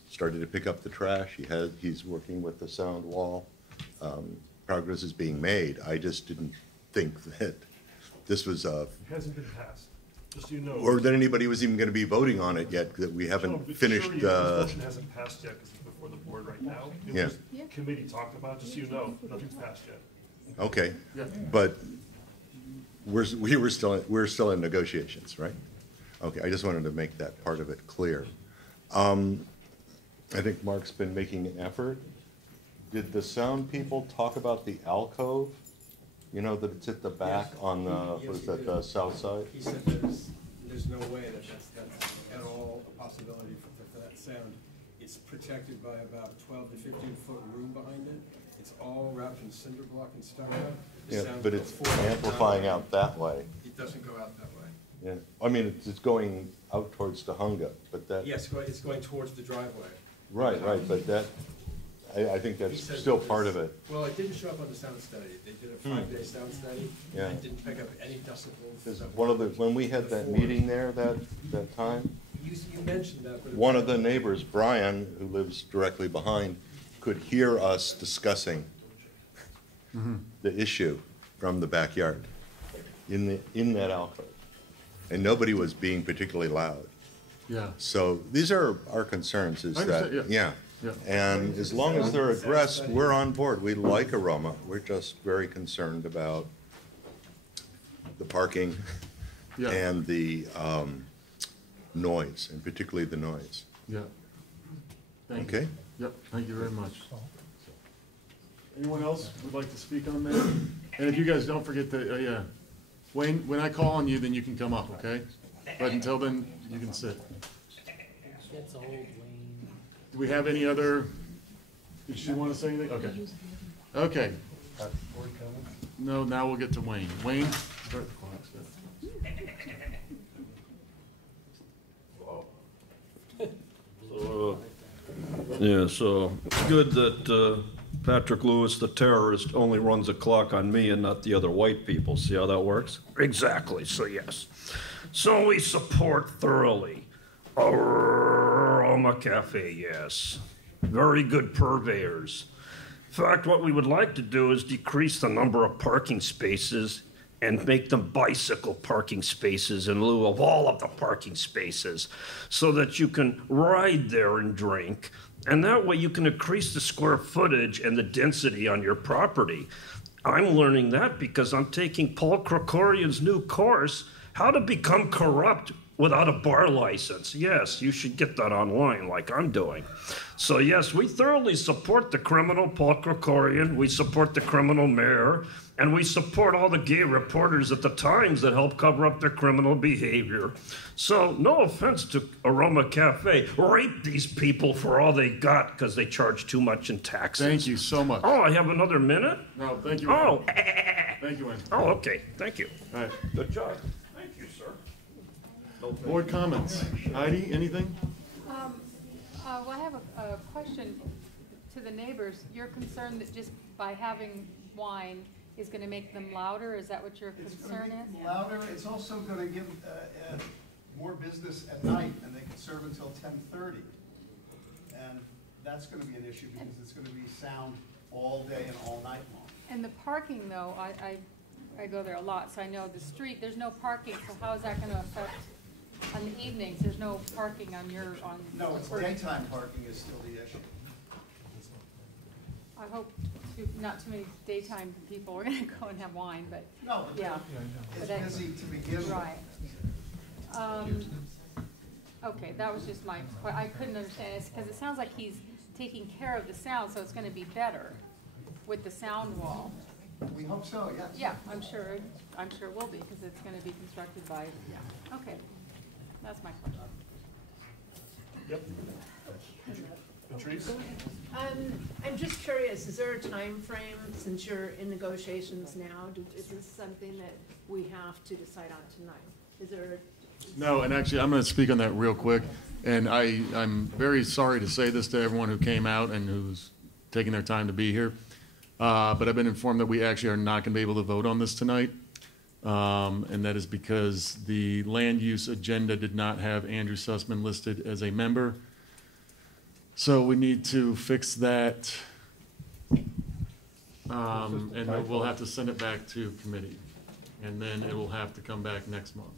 started to pick up the trash. He's working with the sound wall. Progress is being made. I just didn't think that this was It hasn't been passed, just so you know. or that anybody was even going to be voting on it yet, that we haven't finished. This motion hasn't passed yet because it's before the board right now. It Yeah. was committee talked about, just so you know, nothing's passed yet. Okay, Yeah. but we're still in negotiations, right? Okay, I just wanted to make that part of it clear. I think Mark's been making an effort. Did the sound people talk about the alcove? You know, that it's at the back on the, what is that, the south side? He said there's no way that's at all a possibility for that sound. It's protected by about a 12 to 15-foot room behind it. It's all wrapped in cinder block and stucco. The Yeah, sound but goes it's forward and amplifying down. out that way. It doesn't go out that way. Yeah, I mean, it's going out towards Tahunga, but that. Yes, it's going towards the driveway. Right, but that, I think He that's said still that part this- of it. Well, it didn't show up on the sound study. They did a 5-day sound study. Yeah. And it didn't pick up any decibels. Because when we had that meeting there that time, You mentioned that, but. one of the neighbors, Brian, who lives directly behind, could hear us discussing the issue from the backyard in that alcove. And nobody was being particularly loud. Yeah. So these are our concerns, is I understand, that, yeah. yeah. Yeah. And as long as they're addressed, we're on board. We like Aroma. We're just very concerned about the parking Yeah. and the noise, and particularly the noise. Yeah. Thank you. Okay? Yep, thank you very much. Anyone else would like to speak on that? And if you guys don't forget to, yeah, Wayne, when I call on you, then you can come up, okay? But until then, you can sit. That's old, Wayne. Do we have any other, did you want to say anything? Okay. Okay. No, now we'll get to Wayne. Wayne, start the clock. So it's good that Patrick Lewis, the terrorist, only runs the clock on me and not the other white people. See how that works? Exactly, so yes. So we support thoroughly Aroma Cafe, yes. Very good purveyors. In fact, what we would like to do is decrease the number of parking spaces and make them bicycle parking spaces in lieu of all of the parking spaces so that you can ride there and drink. And that way you can increase the square footage and the density on your property. I'm learning that because I'm taking Paul Krikorian's new course, How to Become Corrupt Without a Bar License. Yes, you should get that online like I'm doing. So yes, we thoroughly support the criminal Paul Krikorian, we support the criminal mayor, and we support all the gay reporters at the Times that help cover up their criminal behavior. So no offense to Aroma Cafe, rape these people for all they got because they charge too much in taxes. Thank you so much. Oh, I have another minute? No, thank you. Oh. Thank you, Wayne. Oh, okay, thank you. All right. Good job. Thank you, sir. Board comments. Heidi, anything? Well, I have a question to the neighbors. You're concerned that just by having wine is going to make them louder? Is that what your concern is? Louder. It's also going to give more business at night, and they can serve until 10:30. And that's going to be an issue because it's going to be sound all day and all night long. And the parking, though, I go there a lot, so I know the street, there's no parking, so how is that going to affect on the evenings? There's no parking on your, on... No, it's daytime parking is still the issue. I hope not too many daytime people are going to go and have wine, but, no, but yeah. It's busy to begin with. Right. Okay, that was just my, I couldn't understand it, because it sounds like he's taking care of the sound, so it's going to be better with the sound wall. We hope so, yes. Yeah, I'm sure it will be, because it's going to be constructed by, yeah. Okay, that's my question. Yep. Patrice? I'm just curious, is there a time frame since you're in negotiations now? Is this something that we have to decide on tonight? Is there No, and actually, I'm going to speak on that real quick. And I'm very sorry to say this to everyone who came out and who's taking their time to be here. But I've been informed that we actually are not going to be able to vote on this tonight. And that is because the land use agenda did not have Andrew Sussman listed as a member. So we need to fix that. And then we'll have to send it back to committee. And then it will have to come back next month.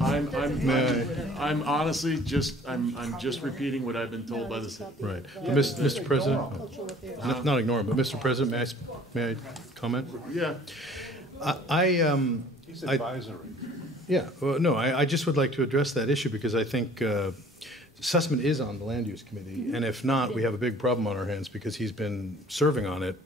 I'm honestly just, I'm just repeating what I've been told by the city. Right. Mr. President, not ignoring, but Mr. President, may I comment? Yeah. He's advisory. Yeah, well, no, I just would like to address that issue because I think Sussman is on the Land Use Committee, and if not, we have a big problem on our hands because he's been serving on it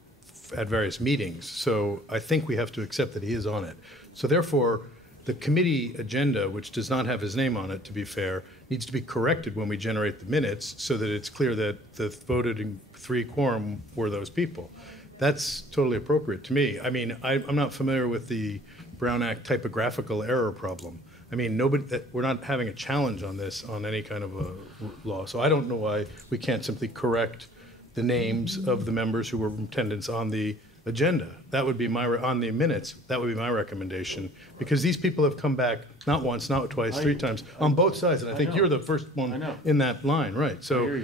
at various meetings. So I think we have to accept that he is on it. So therefore, the committee agenda, which does not have his name on it, to be fair, needs to be corrected when we generate the minutes so that it's clear that the voted in 3 quorum were those people. That's totally appropriate to me. I mean, I'm not familiar with the Brown Act typographical error problem. I mean, we're not having a challenge on this on any kind of a law. So I don't know why we can't simply correct the names of the members who were in attendance on the agenda. That would be on the minutes, that would be my recommendation. Because these people have come back not once, not twice, 3 times, on both sides. And I think you're the first one in that line, right? So,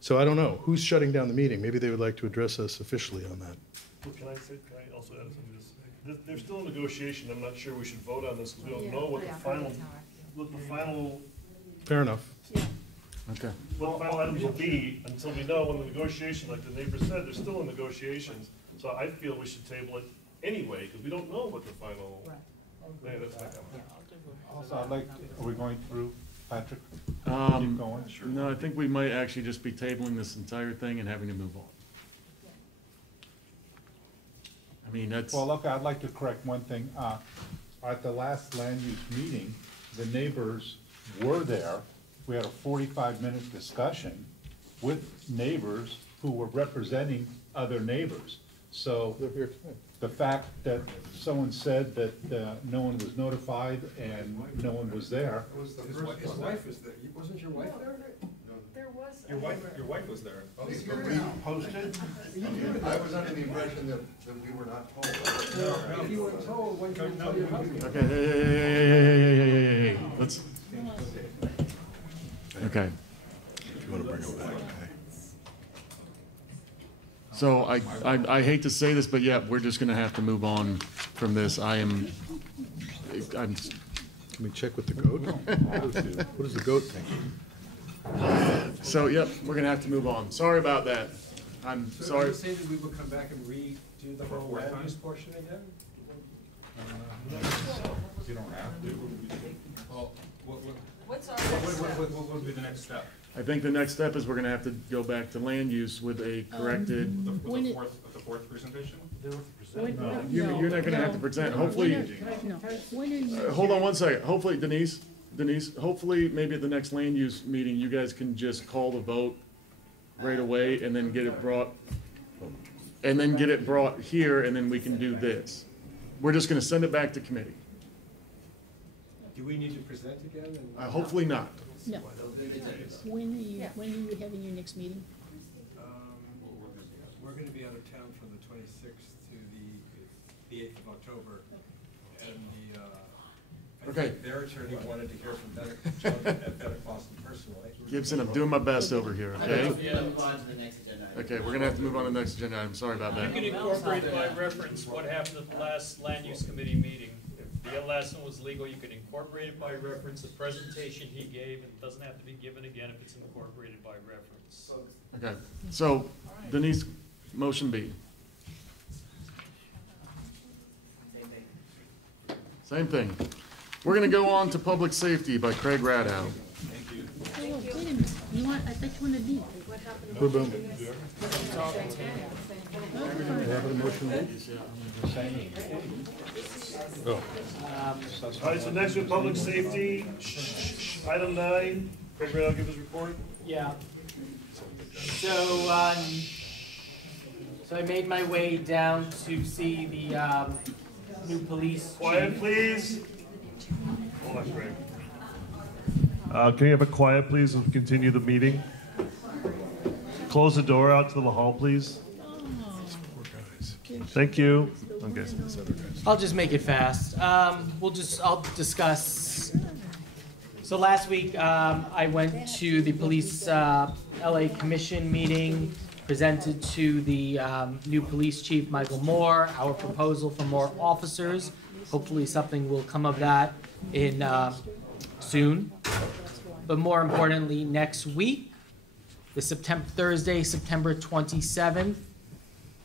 so I don't know. Who's shutting down the meeting? Maybe they would like to address us officially on that. Well, can I also add something to this? There's still a negotiation. I'm not sure we should vote on this because we don't know what the final. Fair enough. Okay. What the final items will be until we know when the negotiation, like the neighbor said, there's still in negotiations. So I feel we should table it anyway because we don't know what the final. Yeah, that's my comment. Also, I'd like, are we going through, Patrick? Keep going? Sure. No, I think we might actually just be tabling this entire thing and having to move on. I mean, that's... Well, look, I'd like to correct one thing. At the last land use meeting, the neighbors were there. We had a 45-minute discussion with neighbors who were representing other neighbors. So the fact that someone said that no one was notified and no one was there. His wife is there. Wasn't your wife there? There was us? Your wife was there. Okay, but we posted? I was under the impression that we were not told. If you were told, why can't you tell your husband? Okay, hey, let's, okay. If you want to bring it back, okay. So I hate to say this, but yeah, we're just gonna have to move on from this. I'm. Can we check with the goat? What does the goat think? So, yep, we're gonna have to move on. Sorry about that. I'm So sorry. did you say that we would come back and redo the whole land use portion again? You don't have to. Well, What's our what would be the next step? I think the next step is we're gonna have to go back to land use with a corrected. With the fourth presentation? You're not gonna have to present, hopefully. Hold on one second. Hopefully, Denise, hopefully, maybe at the next land use meeting, you guys can just call the vote right away and then get it brought, here, and then we can do this. We're just gonna send it back to committee. Do we need to present again? Hopefully not. No. When are you having your next meeting? We're going to be out of town from the 26th to the 8th of October. And I think their attorney wanted to hear from Shawn at Better Boston personally. Gibson, I'm doing my best over here, okay? Move on to the next agenda item. Okay, we're gonna have to move on to the next agenda item. Sorry about that. You can incorporate by reference what happened at the last land use committee meeting. If the last one was legal, you can incorporate it by reference, the presentation he gave, and it doesn't have to be given again if it's incorporated by reference. Okay, so Denise, motion B. Same thing. We're gonna go on to public safety by Craig Radow. Wait a minute. I thought you wanted me. What happened? Boom, boom. All right, so next with public safety, item 9, Craig Ray, I'll give his report. Yeah. So, so I made my way down to see the new police. Quiet, please. Hold on, Craig. Can you have a quiet, please, and continue the meeting? Close the door out to the hall, please. Thank you. Okay. I'll just make it fast. I'll discuss. So last week, I went to the police LA Commission meeting, presented to the new police chief, Michael Moore, our proposal for more officers. Hopefully something will come of that in soon. But more importantly, next week, Thursday, September 27th,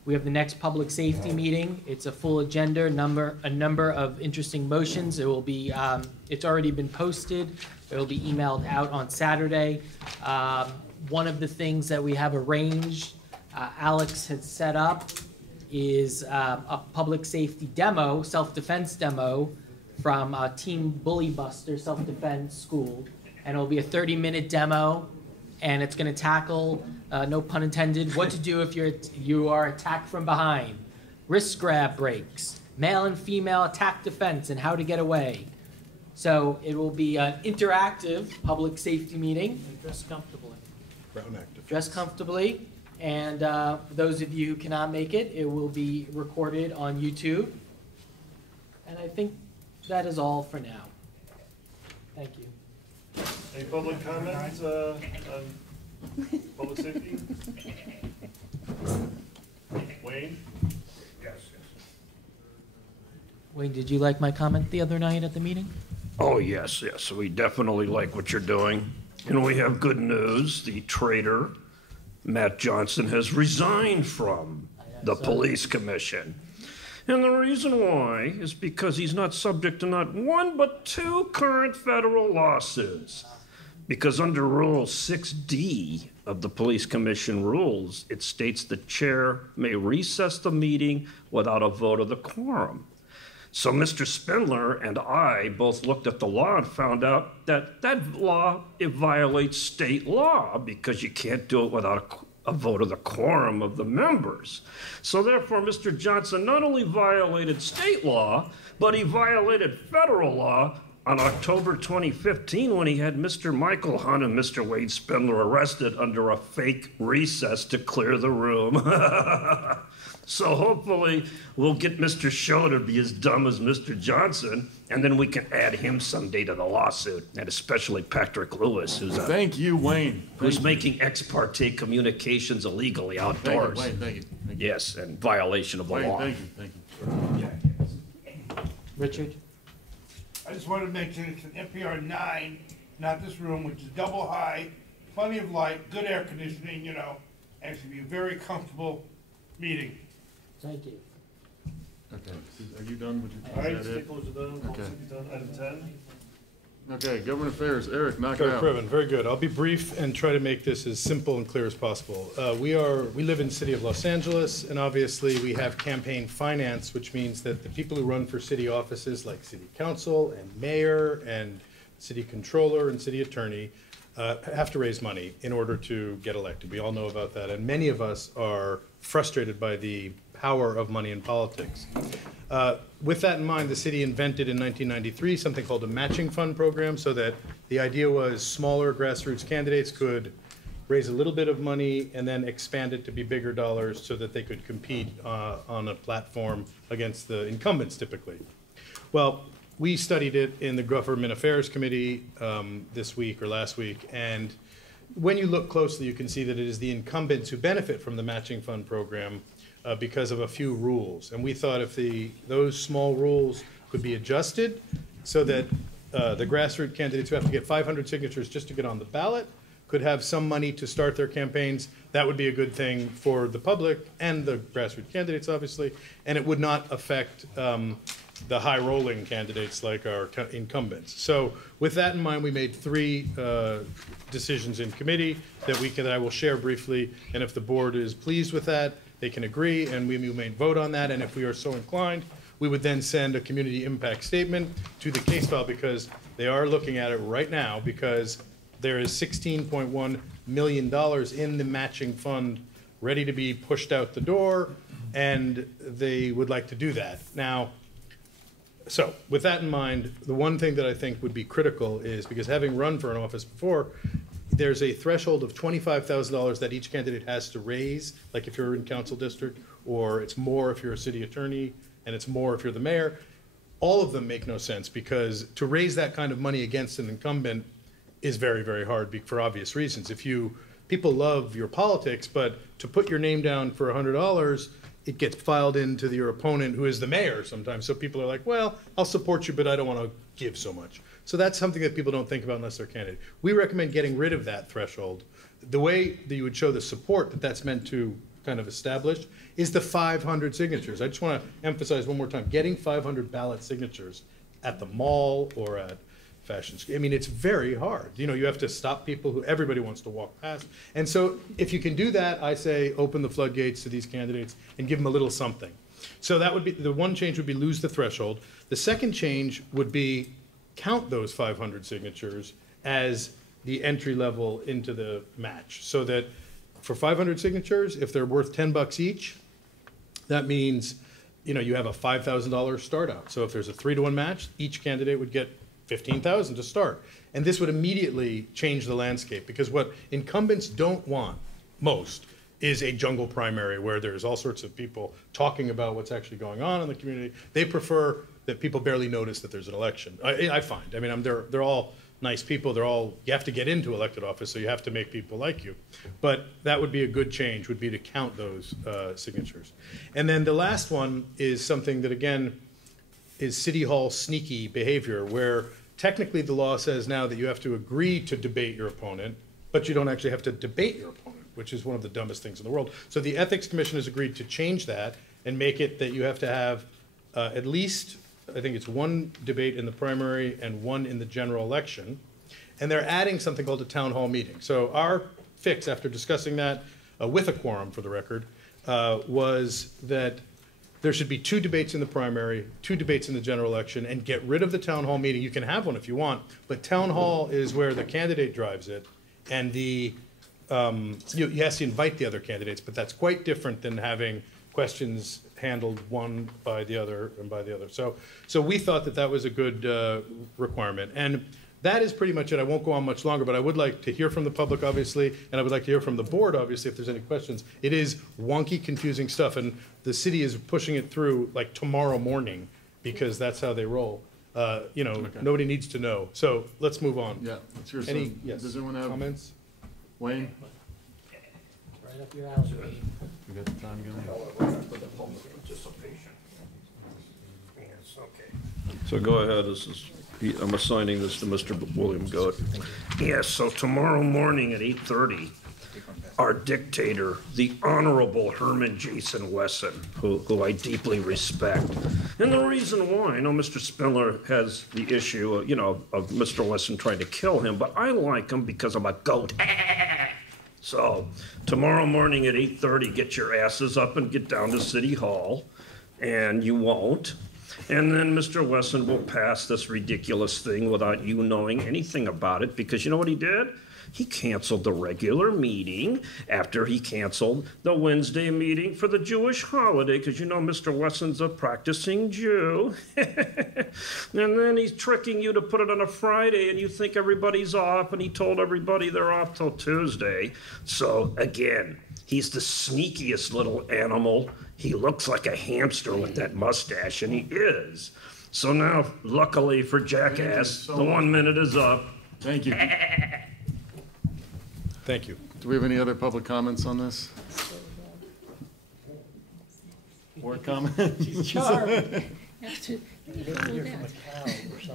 we have the next public safety meeting. It's a full agenda, a number of interesting motions. It will be, it's already been posted. It will be emailed out on Saturday. One of the things that we have arranged, Alex had set up, is a public safety demo, self-defense demo from Team Bully Buster Self-Defense School. And it'll be a 30-minute demo, and it's going to tackle, no pun intended, what to do if you are attacked from behind, wrist grab breaks, male and female attack defense, and how to get away. So it will be an interactive public safety meeting. Dress comfortably. Brown active. Dress comfortably. And for those of you who cannot make it, it will be recorded on YouTube. And I think that is all for now. Thank you. Any public comments on public safety? Wayne? Yes. Wayne, did you like my comment the other night at the meeting? Oh, yes, yes, we definitely like what you're doing. And we have good news. The traitor, Matt Johnson, has resigned from the police commission. And the reason why is because he's not subject to not one but two current federal lawsuits. Because under Rule 6D of the Police Commission rules, it states the chair may recess the meeting without a vote of the quorum. So Mr. Spindler and I both looked at the law and found out that that law, it violates state law because you can't do it without a vote of the quorum of the members. So therefore, Mr. Johnson not only violated state law, but he violated federal law on October 2015 when he had Mr. Michael Hunt and Mr. Wade Spindler arrested under a fake recess to clear the room. So hopefully we'll get Mr. Shawn to be as dumb as Mr. Johnson, and then we can add him someday to the lawsuit, and especially Patrick Lewis, who's Thank you, Wayne. who's making ex parte communications illegally outdoors. Wayne, thank you. Yes, in violation of the Wayne, law. thank you. Richard? I just wanted to mention it's an NPR 9, not this room, which is double high, plenty of light, good air conditioning, you know, and it should be a very comfortable meeting. Thank you. Okay, are you done? Would you? All right, is that it? stakeholders are done, Okay. policy done, item 10. Okay, government affairs. Eric, knock it Eric out. Priven, very good. I'll be brief and try to make this as simple and clear as possible. We live in the city of Los Angeles, and obviously we have campaign finance, which means that the people who run for city offices like city council and mayor and city controller and city attorney have to raise money in order to get elected. We all know about that, and many of us are frustrated by the power of money in politics. With that in mind, the city invented in 1993 something called a matching fund program, so that the idea was smaller grassroots candidates could raise a little bit of money and then expand it to be bigger dollars so that they could compete on a platform against the incumbents typically. Well, we studied it in the Government Affairs Committee this week or last week, and when you look closely, you can see that it is the incumbents who benefit from the matching fund program because of a few rules. And we thought if those small rules could be adjusted so that the grassroots candidates who have to get 500 signatures just to get on the ballot could have some money to start their campaigns, that would be a good thing for the public and the grassroots candidates, obviously, and it would not affect the high-rolling candidates like our incumbents. So with that in mind, we made 3 decisions in committee that I will share briefly, and if the board is pleased with that, they can agree, and we may vote on that, and if we are so inclined, we would then send a community impact statement to the case file, because they are looking at it right now, because there is $16.1 million in the matching fund ready to be pushed out the door, and they would like to do that. Now, so with that in mind, the one thing that I think would be critical is, because having run for an office before, there's a threshold of $25,000 that each candidate has to raise, like if you're in council district, or it's more if you're a city attorney, and it's more if you're the mayor. All of them make no sense, because to raise that kind of money against an incumbent is very, very hard for obvious reasons. People love your politics, but to put your name down for $100, it gets filed into your opponent, who is the mayor sometimes. So people are like, well, I'll support you, but I don't want to give so much. So that's something that people don't think about unless they're a candidate. We recommend getting rid of that threshold. The way that you would show the support that that's meant to kind of establish is the 500 signatures. I just want to emphasize one more time, getting 500 ballot signatures at the mall or at Fashion. I mean, it's very hard. You know, you have to stop people who everybody wants to walk past. And so if you can do that, I say open the floodgates to these candidates and give them a little something. So that would be, the one change would be lose the threshold. The second change would be count those 500 signatures as the entry level into the match. So that for 500 signatures, if they're worth $10 each, that means, you know, you have a $5,000 start out. So if there's a 3-to-1 match, each candidate would get $15,000 to start. And this would immediately change the landscape, because what incumbents don't want most is a jungle primary where there's all sorts of people talking about what's actually going on in the community. They prefer that people barely notice that there's an election. I find. I mean, they're all nice people. You have to get into elected office, so you have to make people like you. But that would be a good change, would be to count those signatures. And then the last one is something that, again, is City Hall sneaky behavior, where technically the law says now that you have to agree to debate your opponent, but you don't actually have to debate your opponent, which is one of the dumbest things in the world. So the Ethics Commission has agreed to change that and make it that you have to have at least, I think it's 1 debate in the primary and 1 in the general election. And they're adding something called a town hall meeting. So our fix, after discussing that with a quorum for the record, was that there should be 2 debates in the primary, 2 debates in the general election, and get rid of the town hall meeting. You can have one if you want, but town hall is where the candidate drives it, and you have to invite the other candidates, but that's quite different than having questions handled one by the other and by the other. So we thought that that was a good requirement. And that is pretty much it. I won't go on much longer, but I would like to hear from the public, obviously, and I would like to hear from the board, obviously, if there's any questions. It is wonky, confusing stuff, and the city is pushing it through like tomorrow morning because that's how they roll. Nobody needs to know. So let's move on. Yeah, it's your Any Does anyone have comments? Wayne? Right up your alley, Wayne. We got the time going. So go ahead, I'm assigning this to Mr. William Goat. Yes, so tomorrow morning at 8:30, our dictator, the Honorable Herman Jason Wesson, who I deeply respect. And the reason why, I know Mr. Spiller has the issue, of Mr. Wesson trying to kill him, but I like him because I'm a goat. So tomorrow morning at 8:30, get your asses up and get down to City Hall, and you won't. And then Mr. Wesson will pass this ridiculous thing without you knowing anything about it, because you know what he did? He canceled the regular meeting after he canceled the Wednesday meeting for the Jewish holiday, because you know Mr. Wesson's a practicing Jew. And then he's tricking you to put it on a Friday, and you think everybody's off, and he told everybody they're off till Tuesday. So again, he's the sneakiest little animal. He looks like a hamster with that mustache, and he is. So now, luckily for Jackass, the 1 minute is up. Thank you. Thank you. Do we have any other public comments on this? Board comment?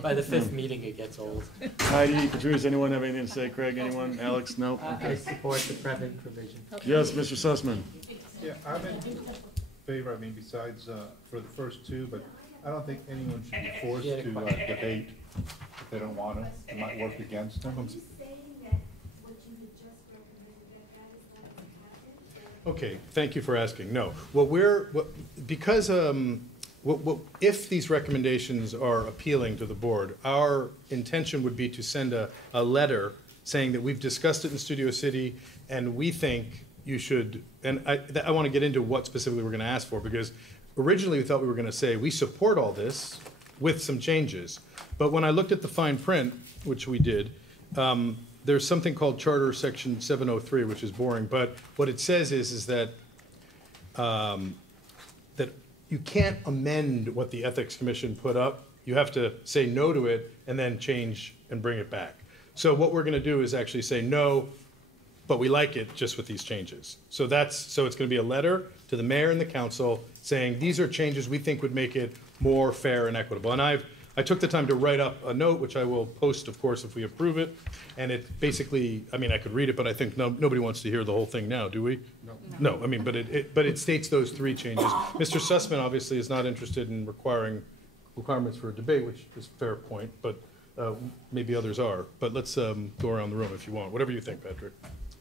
By the fifth meeting, it gets old. Heidi, Patrice, anyone have anything to say? Craig, anyone? Alex, no? I Okay. support the Previn provision. Yes, Mr. Sussman. Yeah, I'm in favor, besides for the first two, but I don't think anyone should be forced to debate if they don't want to. It might work against them. Okay, thank you for asking. No, because if these recommendations are appealing to the board, our intention would be to send a letter saying that we've discussed it in Studio City and we think you should, and I want to get into what specifically we're going to ask for, because originally we thought we were going to say we support all this with some changes. But when I looked at the fine print, which we did, there's something called Charter Section 703, which is boring, but what it says is that that you can't amend what the Ethics Commission put up. You have to say no to it and then change and bring it back. So what we're going to do is actually say no, but we like it just with these changes. So it's going to be a letter to the mayor and the council saying these are changes we think would make it more fair and equitable. And I took the time to write up a note, which I will post, of course, if we approve it. And it basically, I could read it, but I think nobody wants to hear the whole thing now, do we? No. No, but it states those three changes. Mr. Sussman obviously is not interested in requirements for a debate, which is a fair point, but maybe others are. But let's go around the room if you want, whatever you think, Patrick.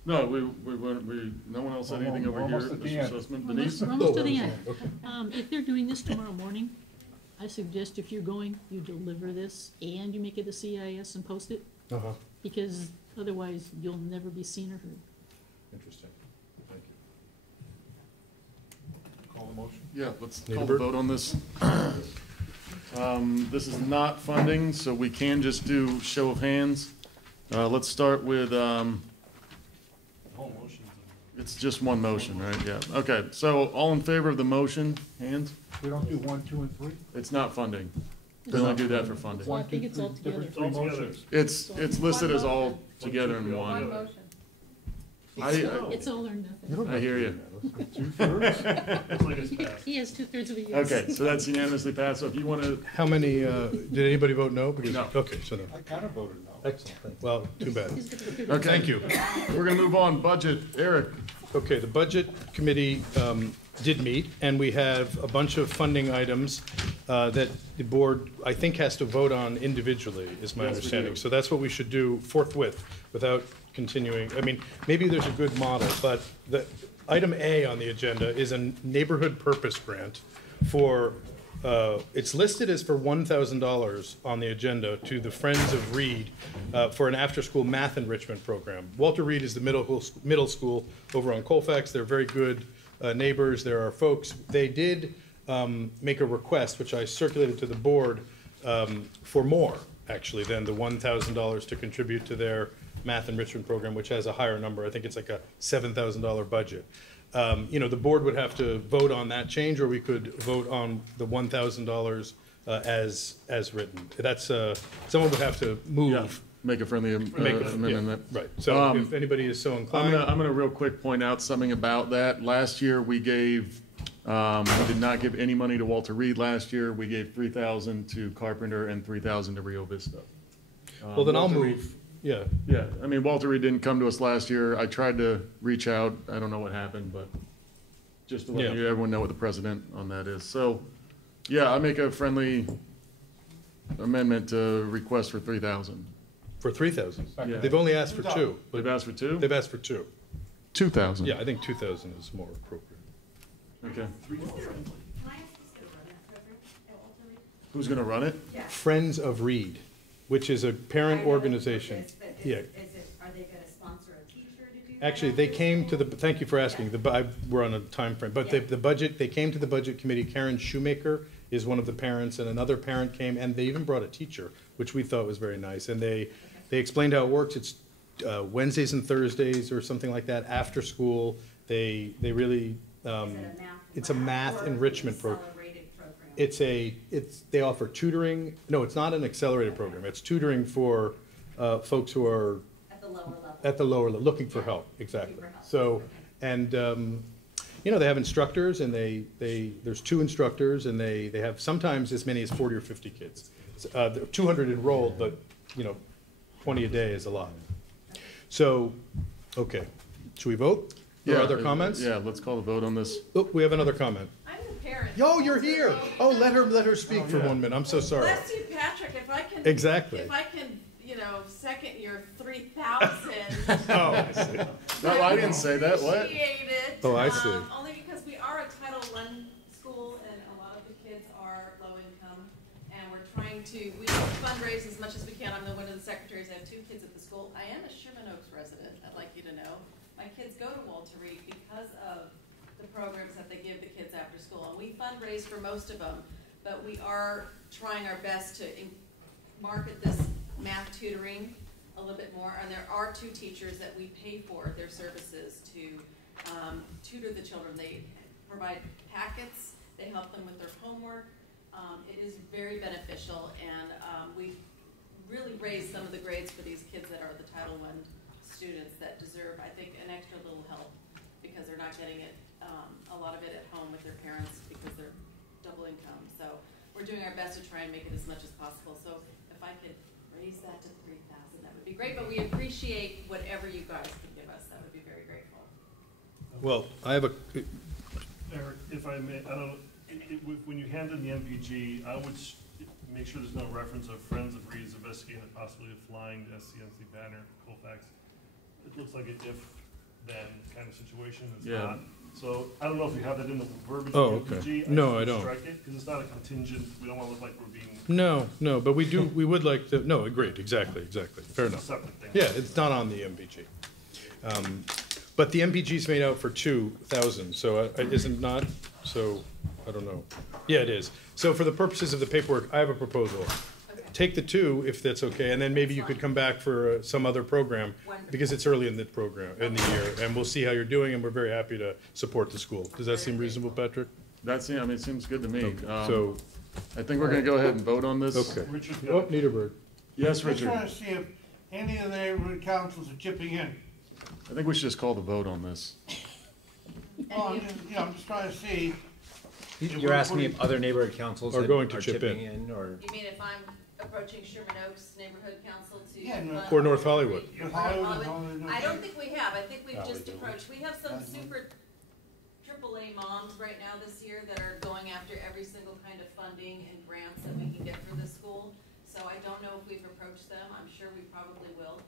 No, no one else said anything over here, Mr. Sussman. Denise? We're almost to the end. If they're doing this tomorrow morning, I suggest if you're going, you deliver this and you make it a CIS and post it. Because otherwise you'll never be seen or heard. Interesting. Thank you. Call the motion? Yeah, let's call the vote on this. This is not funding, so we can just do show of hands. Let's start with, it's just one motion, right? Yeah. Okay, so all in favor of the motion, hands? We don't do 1, 2, and 3? It's not funding. They only do that for funding. I think it's all together. It's listed as all together in one. It's all or nothing. I hear you. He has 2/3 of a yes. Okay, so that's unanimously passed. So if you want to. How many, did anybody vote no? No. Okay, so no. I kind of voted no. Excellent. Well, too bad. Okay. Thank you. We're going to move on. Budget. Eric. Okay, the Budget Committee did meet, and we have a bunch of funding items that the board, I think, has to vote on individually, is my understanding. So that's what we should do forthwith, without continuing. Maybe there's a good model, but the item A on the agenda is a neighborhood purpose grant for, it's listed as for $1,000 on the agenda to the Friends of Reed for an after-school math enrichment program. Walter Reed is the middle school over on Colfax. They're very good neighbors, there are folks. They did make a request, which I circulated to the board, for more, actually, than the $1,000 to contribute to their math enrichment program, which has a higher number. I think it's like a $7,000 budget. You know, the board would have to vote on that change, or we could vote on the $1,000 as written. That's, someone would have to move. Yeah, make a friendly amendment. Right, so if anybody is so inclined. I'm gonna real quick point out something about that. Last year, we gave, we did not give any money to Walter Reed last year. We gave $3,000 to Carpenter and $3,000 to Rio Vista. Well, then I'll Walter move. Reed, Yeah. yeah, I mean, Walter Reed didn't come to us last year. I tried to reach out. I don't know what happened, but just to let everyone know what the precedent on that is. So, yeah, I make a friendly amendment to request for 3,000. For 3,000? Yeah. They've only asked for 2. They've asked for 2? They've asked for 2. 2,000? Yeah, I think 2,000 is more appropriate. Okay. Who's gonna run it? Friends of Reed, which is a parent organization. Yeah. Are they gonna sponsor a teacher to do that? Actually, they came to the, thank you for asking, we're on a time frame, but the budget, they came to the budget committee. Karen Shoemaker is one of the parents, and another parent came, and they even brought a teacher, which we thought was very nice. And they explained how it works. It's Wednesdays and Thursdays or something like that, after school. They really, it's a math enrichment program. They offer tutoring. No, it's not an accelerated program. It's tutoring for folks who are at the lower level, looking for help, exactly. So, and you know, they have instructors, and there's 2 instructors, and they have sometimes as many as 40 or 50 kids. There are 200 enrolled, but you know, 20 a day is a lot. So, okay, should we vote? Or other comments? Yeah, let's call the vote on this. Oh, we have another comment. I'm the parent. Yo, you're here. Oh, let her speak for 1 minute. I'm so sorry. Bless you, Patrick. If I can. Exactly. If I can, you know, second your 3,000. Oh, I see. No, I didn't say that. What? Appreciate it. Oh, I see. Only because we are a Title I school, and a lot of the kids are low income, and we're trying to, we fundraise as much as we can. I'm one of the secretaries. I have 2 kids at the school. I am a Sherman Oaks resident. I'd like you to know. My kids go to Walter Reed because of the programs that they give the kids after school. And we fundraise for most of them, but we are trying our best to market this math tutoring a little bit more. And there are 2 teachers that we pay for their services to tutor the children. They provide packets, they help them with their homework. It is very beneficial, and we really raise some of the grades for these kids that are the Title I students that deserve, I think, an extra little help, because they're not getting it, a lot of it at home with their parents because they're double income. So we're doing our best to try and make it as much as possible. So if I could raise that to 3,000, that would be great. But we appreciate whatever you guys can give us. That would be very grateful. Well, I have a. Eric, if I may, I don't know, when you hand in the MPG, I would make sure there's no reference of Friends of Reed investigating the possibility of flying the SCNC banner, Colfax. It looks like an if-then kind of situation. It's not. So I don't know if you have that in the verbiage of the MPG. No, I don't. Strike it, because it's not a contingent. We don't want to look like we're being. No, but we do. We would like to. No, agreed. Exactly. Fair enough. Separate thing. Yeah, it's not on the MPG. But the MPG's made out for 2,000, so isn't not? So I don't know. Yeah, it is. So for the purposes of the paperwork, I have a proposal. Okay. Take the 2 if that's okay, and then maybe you could come back for some other program, because it's early in the program, in the year, and we'll see how you're doing, and we're very happy to support the school. Does that seem reasonable, Patrick? I mean, it seems good to me. Okay. So I think we're going to go ahead and vote on this. Okay. Oh, Niederberg. Yes, Richard. I'm just trying to see if any of the neighborhood councils are chipping in. I think we should just call the vote on this. Well, I'm just trying to see. You're asking me if other neighborhood councils are going to chip chipping in, or? You mean if I'm approaching Sherman Oaks Neighborhood Council to? Or North Hollywood. I don't think we have. I think we've just approached. We have some super AAA moms right now this year that are going after every single kind of funding and grants that we can get for the school. So I don't know if we've approached them. I'm sure we probably will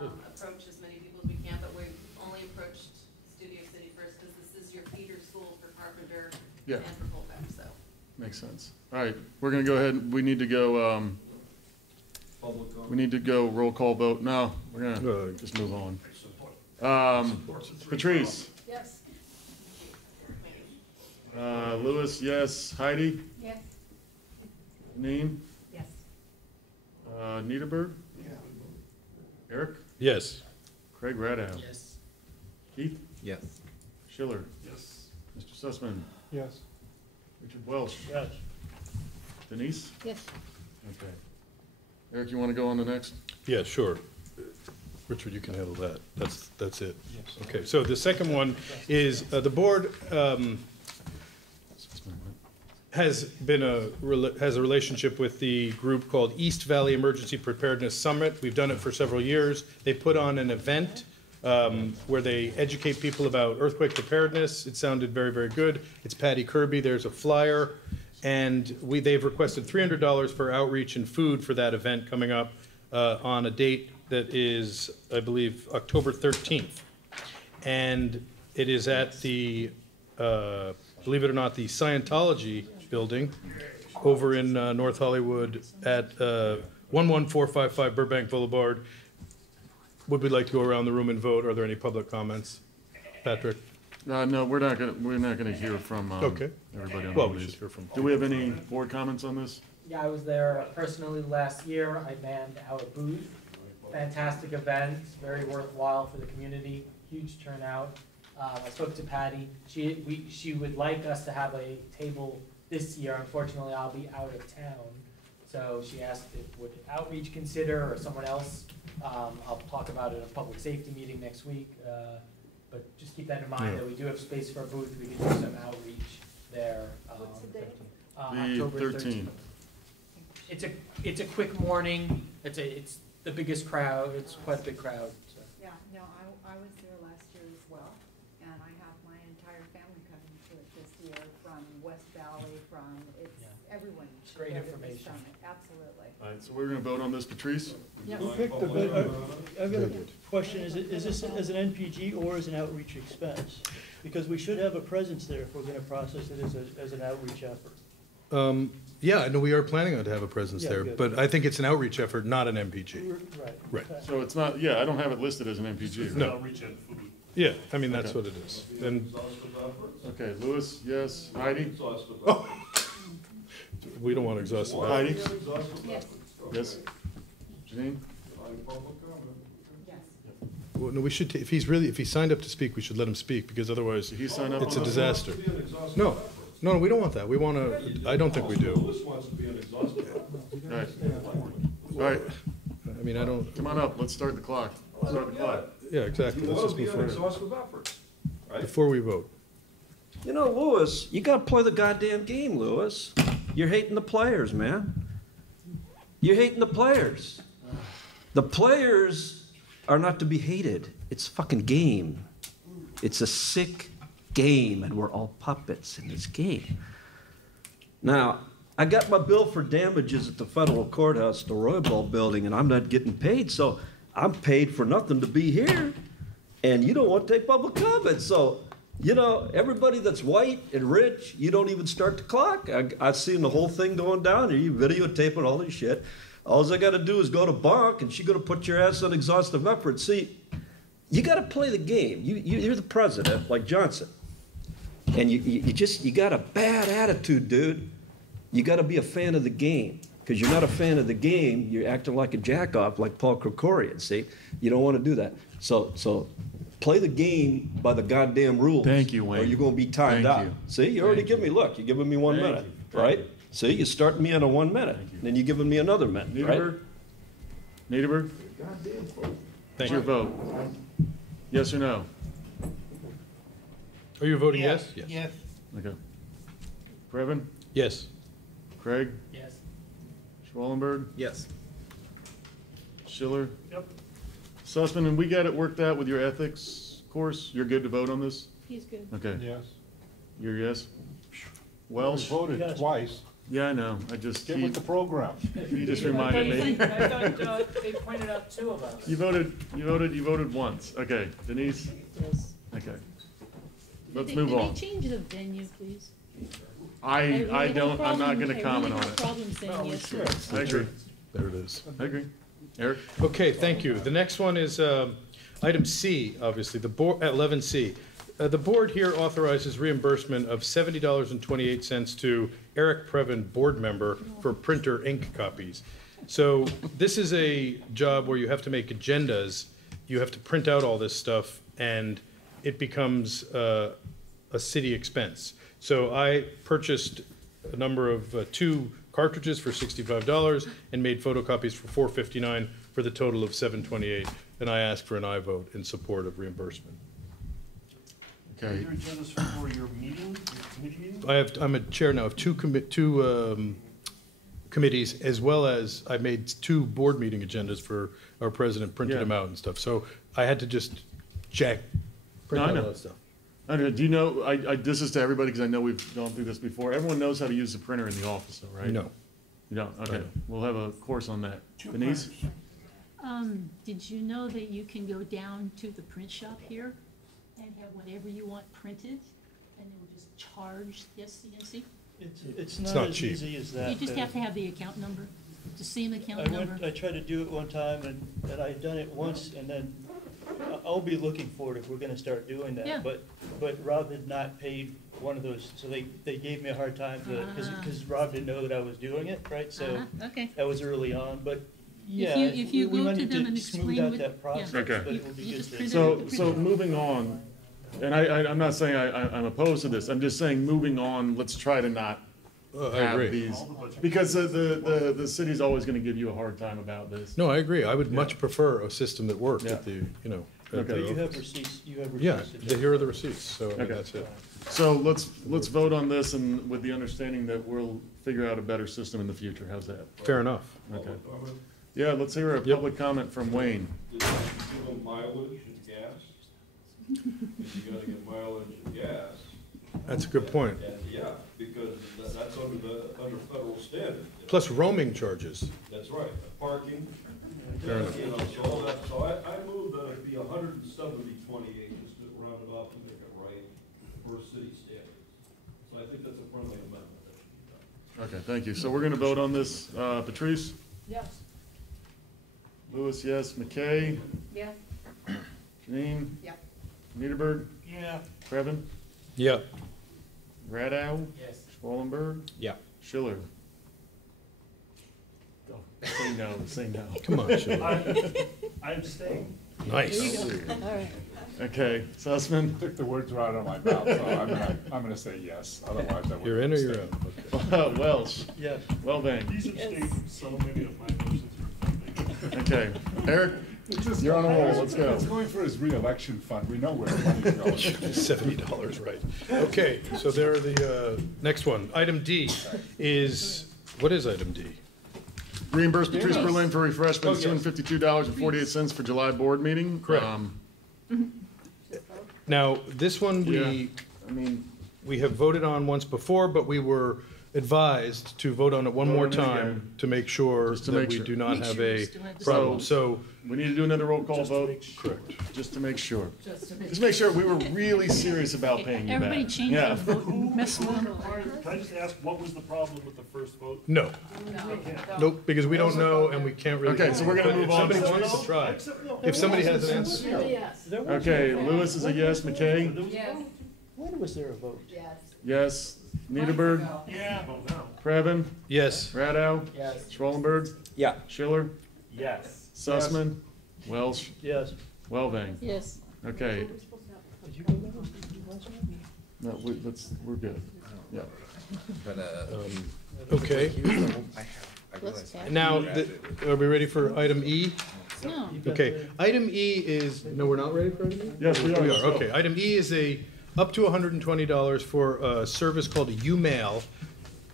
approach as many people as we can, but we've only approached Studio City first because this is your feeder school for Carpenter and for Colfax. So makes sense. All right, we're going to go ahead. We need to go. We need to go roll call vote. No, we're going to just move on. Patrice. Yes. Lewis, yes. Heidi? Yes. Janine? Yes. Niederberg? Eric? Yes. Craig Radow? Yes. Keith? Yes. Schiller? Yes. Mr. Sussman? Yes. Richard Welsh? Yes. Denise? Yes. Okay. Eric, you want to go on the next? Yeah, sure. Richard, you can handle that. That's it. Okay, so the second one is, the board has a relationship with the group called East Valley Emergency Preparedness Summit. We've done it for several years. They put on an event where they educate people about earthquake preparedness. It sounded very, very good. It's Patty Kirby. There's a flyer. And they've requested $300 for outreach and food for that event coming up on a date that is, I believe, October 13th. And it is at the, believe it or not, the Scientology building over in North Hollywood at 11455 Burbank Boulevard. Would we like to go around the room and vote? Are there any public comments? Patrick? No, we're not gonna hear from Okay. everybody on Well, the we list. should hear from. Do we have any board comments on this? Yeah, I was there personally last year. I manned out a booth. Fantastic event, very worthwhile for the community, huge turnout. I spoke to Patty. She would like us to have a table this year. Unfortunately, I'll be out of town. So she asked if would outreach consider or someone else. I'll talk about it at a public safety meeting next week. But just keep that in mind that we do have space for a booth. We can do some outreach there. What's the date? October 13th. It's a quick morning. It's the biggest crowd. It's quite a big crowd. So. Yeah, no, I was there last year as well, and I have my entire family coming to it this year from West Valley, everyone. It's great should go to this information. summit. Absolutely. All right, so we're gonna vote on this. Patrice? Who picked the bid? I've got a question, is this as an NPG or as an outreach expense? Because we should have a presence there if we're gonna process it as an outreach effort. Yeah, I know we are planning on to have a presence Yeah, there, good. but I think it's an outreach effort, not an MPG. Right. Right. So it's not, yeah, I don't have it listed as an MPG. right? No. Outreach and food. Yeah, I mean, that's Okay. what it is. And Okay, Lewis, yes. Heidi? we don't want to exhaust it. Heidi? Yes. Yes. Janine? Yes. Well, no, we should, if he signed up to speak, we should let him speak, because otherwise Did he sign up it's a on this? disaster. No, we don't want that. We want to, I don't think we do. All right. All right, I mean, I don't, come on up, let's start the clock. Start the clock. yeah, exactly. Let's just move forward. Before we vote. You know, Lewis, you gotta play the goddamn game, Lewis. You're hating the players, man. You're hating the players. The players are not to be hated. It's a fucking game. It's a sick game, and we're all puppets in this game. Now, I got my bill for damages at the federal courthouse, the Roybal building, and I'm not getting paid, so I'm paid for nothing to be here. And you don't want to take public comment, so, you know, everybody that's white and rich, you don't even start the clock. I've seen the whole thing going down, and you videotaping all this shit. All I gotta do is go to Bonk, and she's gonna put your ass on exhaustive effort. See, you gotta play the game. You're the president, like Johnson. And you got a bad attitude, dude. You got to be a fan of the game. Because you're not a fan of the game, you're acting like a jack-off, like Paul Krikorian, see? You don't want to do that. So play the game by the goddamn rules. Thank you, Wayne. Or you're going to be timed out. you. See, you already give me, look, you're giving me 1 Thank minute, you. right? See, you're starting me at a 1 minute. Then you're giving me another minute, right? Niederberg? What's your vote? Yes or no? Are you voting yes? Yes. Okay. Previn? Yes. Craig? Yes. Schwallenberg? Yes. Schiller? Yep. Sussman, and we got it worked out with your ethics course? You're good to vote on this? He's good. Okay. Yes. You're yes? Welsh? Voted Yes. twice. Yeah, I know. I just, Get with the program. he just reminded me. I thought they pointed out two of us. You voted once. Okay. Denise? Yes. Okay. Let's move on. Can they change the venue, please? I don't, I'm not gonna comment on I really have a it. problem saying yes to it. I agree. There it is. I agree. Eric? Okay, thank you. The next one is item C, obviously, the board, at 11C. The board here authorizes reimbursement of $70.28 to Eric Previn, board member, for printer ink copies. So this is a job where you have to make agendas, you have to print out all this stuff, and it becomes a city expense. So I purchased a number of 2 cartridges for $65 and made photocopies for $4.59 for the total of $7.28, and I asked for an aye vote in support of reimbursement. Okay. Your agendas for your meeting, your committee meeting? I'm a chair now of two committees, as well as I made 2 board meeting agendas for our president, printed them out and stuff. So I had to just print out all that stuff. I know. Do you know, this is to everybody, because I know we've gone through this before. Everyone knows how to use the printer in the office, though, right? No. You don't? Okay. No. We'll have a course on that. Denise? Did you know that you can go down to the print shop here and have whatever you want printed, and they will just charge the SCNC? It's not as cheap. easy as that. You just have to have the account number, the same account number. I tried to do it one time, and I had done it once, and then I'll be looking for it if we're gonna start doing that. Yeah. But Rob had not paid one of those, so they gave me a hard time, because Rob didn't know that I was doing it, right? So Okay. that was early on, but yeah. If you we go might to need them and smooth explain out what- that process, yeah. Okay. but it will be You good just to. print it. So moving on, and I'm not saying I'm opposed to this, I'm just saying, moving on, let's try to not I have agree. these, because the city's always gonna give you a hard time about this. No, I agree. I would much prefer a system that worked Yeah. at the, you know. Okay. at But the you have office. receipts, Yeah, to here are the receipts, so I mean, Okay. that's it. So let's vote on this, and with the understanding that we'll figure out a better system in the future. How's that? Fair enough. Okay. Yeah, let's hear a public comment from Wayne. Did you give them mileage and gas? If you're gonna get mileage and gas. That's a good point. Yeah, because that's under federal standard. Plus roaming charges. That's right, parking. Fair enough. You know, so all that, so I moved that it be 170/28, just to round it off and make it right for city standards. So I think that's a friendly amendment that should be done. Okay, thank you. So we're gonna vote on this. Patrice? Yes. Lewis, yes. McKay? Yeah. Janine? Yeah. Niederberg? Yeah. Previn? Yeah. Radow? Yes. Schwallenberg? Yeah. Schiller? Oh, say no, say no. Come on, Schiller. I abstain. Nice. All right. Okay, Sussman? Took the words right out of my mouth, so I'm gonna say yes, otherwise I would. You're in or you're out? Welsh? Yes. Wellbank? He's abstained from so many of my motions for funding. Okay, Eric? You're on a roll, let's go. It's going for his reelection fund, we know where the money's going. $70, right. Okay, so there are the, next one. Item D is, what is item D? Reimburse Patrice Berlin for refreshments, Oh, yes. $252.48 for July board meeting. Correct. Now, this one, we have voted on once before, but we were advised to vote on it one more time to make sure that we do not have a problem. So we need to do another roll call vote. Correct. Just to make sure. Just make sure we were really serious about paying you back. Everybody change their vote and mess with them. Can I just ask, what was the problem with the first vote? No. Nope, because we don't know and we can't really. Okay, so we're gonna move on. If somebody wants to try, if somebody has an answer. Yes. Okay, Lewis is a yes, McKay? Yes. When was there a vote? Yes. Yes. Niederberg? Yeah, vote now. Previn? Yes. Radow? Yes. Schwallenberg? Yeah. Schiller? Yes. Sussman? Welsh? Yes. Wellvang? Yes. Okay, Did you go down last one? no, we're good. Yeah. But, Okay. Now, are we ready for item E? No. Okay, item E is, no, we're not ready for item E? Yes, we are. We Let's are, go. okay. Item E is up to $120 for a service called a U-Mail,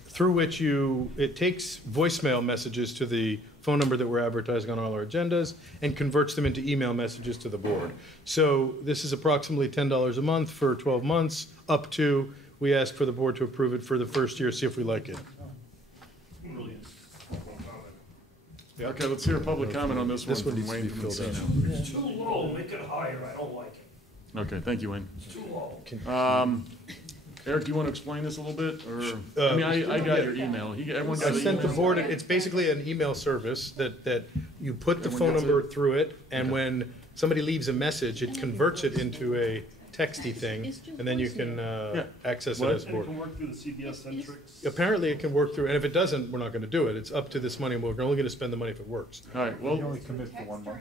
through which it takes voicemail messages to the phone number that we're advertising on all our agendas and converts them into email messages to the board. So this is approximately $10 a month for 12 months, up to, we ask for the board to approve it for the first year, see if we like it. Brilliant. Okay, let's hear a public comment on this one This one from needs to Wayne be from filled Encino. It's too low, make it higher, I don't like it. Okay, thank you, Wayne. It's too low. Eric, do you want to explain this a little bit, or, I mean, I got your email. Everyone got I the sent the email? board, it's basically an email service that you put the Everyone phone gets number it? through it, and when somebody leaves a message, it converts it into a texty thing, and then you can access it as And it board. can work through the CBS Centrics. Apparently, it can work through, and if it doesn't, we're not gonna do it. It's up to this money, and we're only gonna spend the money if it works. All right, well, commit for 1 month.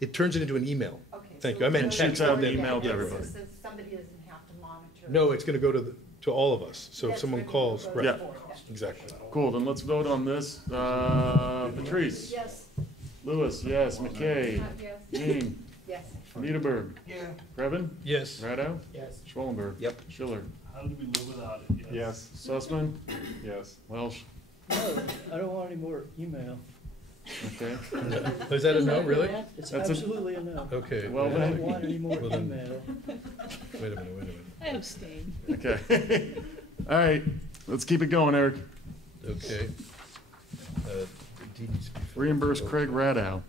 It turns it into an email. Okay, Thank so you. I meant It text. shoots out an and then- email to yeah. everybody. So somebody doesn't have to monitor. No, it's gonna go to all of us. So if That's someone when it calls, goes right, forward. exactly. Cool, then let's vote on this. Patrice? Yes. Lewis, yes. McKay? Yes. Jean? Yes. Niederberg? Yeah. Previn? Yes. Radow? Yes. Schwellenberg? Yep. Schiller? How do we live without it? Yes. Sussman? Yes. Welsh? No, I don't want any more email. Okay. Is that a no, really? It's That's a- absolutely a no. Okay. Well, I then- don't want any more Well, then- email. Wait a minute. I abstain. Okay. All right, let's keep it going, Eric. Okay. The D needs to be filled. Reimburse Craig Radow.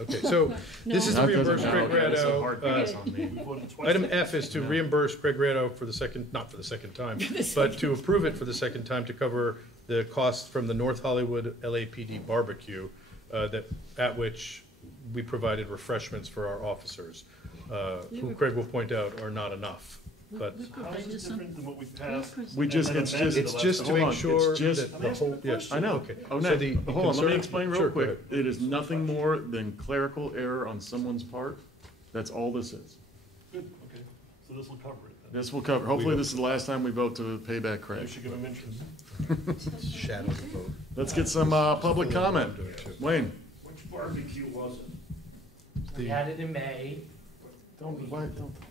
Okay, so this is to That doesn't reimburse matter. Craig That's a hard pass Radow. on me. We voted twice. Item F is to reimburse Craig Radow for the second, not for the second time, but to approve it for the second time to cover the costs from the North Hollywood LAPD barbecue, at which we provided refreshments for our officers, who Craig will point out are not enough. But How is it different than what we passed? We just, and then it's amended just, the it's last just to time? make sure It's just- that the whole, yes. I know. Okay. Oh, So no, the hold on, let me concern- explain real sure, go quick. ahead. It is nothing more than clerical error on someone's part. That's all this is. Good, okay. So this will cover it then. This will cover, hopefully this is the last time we vote to pay back We Craig. should give them interest. Shadow the vote. Let's get some, public comment. Wayne? Which barbecue was it? We had it in May. Don't.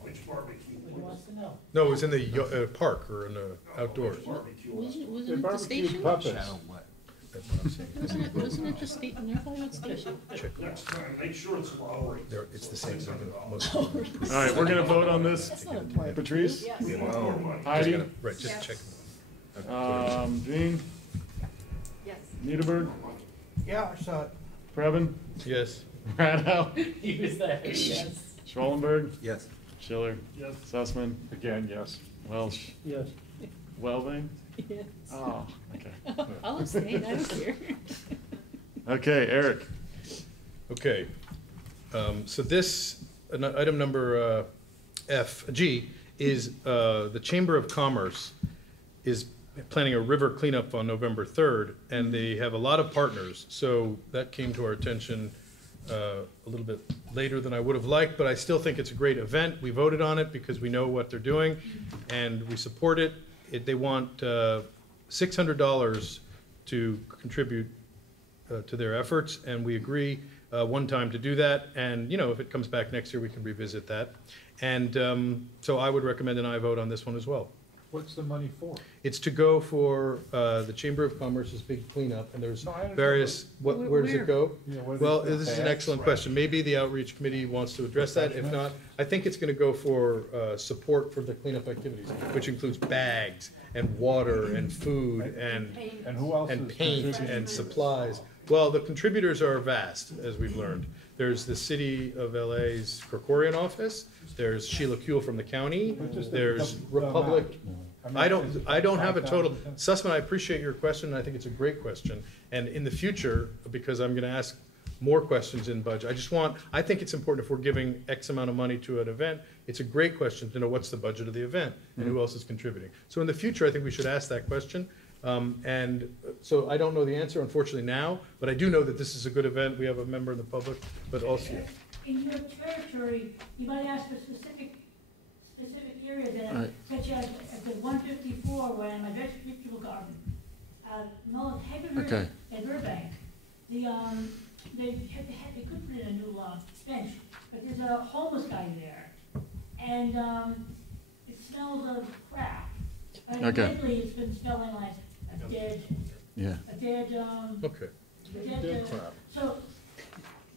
Which barbecue? Who wants to know? No, it was in the park or in the outdoors. Wasn't it the station? Puppets. Wasn't it the state, near Hollywood Station? Next time, make sure it's Lowry. It's the same thing. All right, we're gonna vote on this. That's not important. Patrice? Yes. Heidi? Right, just check. Jean? Yes. Niederberg? Yeah, I saw it. Previn? Yes. Radow? He was there, yes. Schwellenberg? Yes. Schiller? Yes. Sussman? Again, yes. Welsh? Yes. Welding? Yes. Oh, okay. I'll abstain, I don't care. Okay, Eric? Okay, so this, item number G, is the Chamber of Commerce is planning a river cleanup on November 3rd, and they have a lot of partners, so that came to our attention a little bit later than I would have liked, but I still think it's a great event. We voted on it because we know what they're doing, and we support it. They want $600 to contribute to their efforts, and we agree one time to do that. And, you know, if it comes back next year, we can revisit that. And so I would recommend an aye vote on this one as well. What's the money for? It's to go for the Chamber of Commerce's big cleanup, and there's No, I understand, various, where does it go? Yeah, what do they Well, put this is an bags? excellent question. Maybe the outreach committee wants to address that. If not, I think it's gonna go for support for the cleanup activities, which includes bags and water and food and And who else and is paint contributing? and supplies. Well, the contributors are vast, as we've learned. There's the City of LA's Krikorian office, there's Sheila Kuehl from the county, But just there's the Republic. amount. I don't have a total. 5,000? Sussman, I appreciate your question, and I think it's a great question. And in the future, because I'm gonna ask more questions in budget, I think it's important if we're giving X amount of money to an event, it's a great question to know what's the budget of the event and who else is contributing. So in the future, I think we should ask that question. So I don't know the answer unfortunately now, but I do know that this is a good event. We have a member in the public, but also. In your territory, you might ask for specific areas, Right. such as at the 154, where I'm a vegetable garden, no, Okay. at Burbank, they could put in a new bench, but there's a homeless guy there, and it smells of crap. Okay. Lately, it's been smelling like a dead, Yeah. Okay. dead crap. So,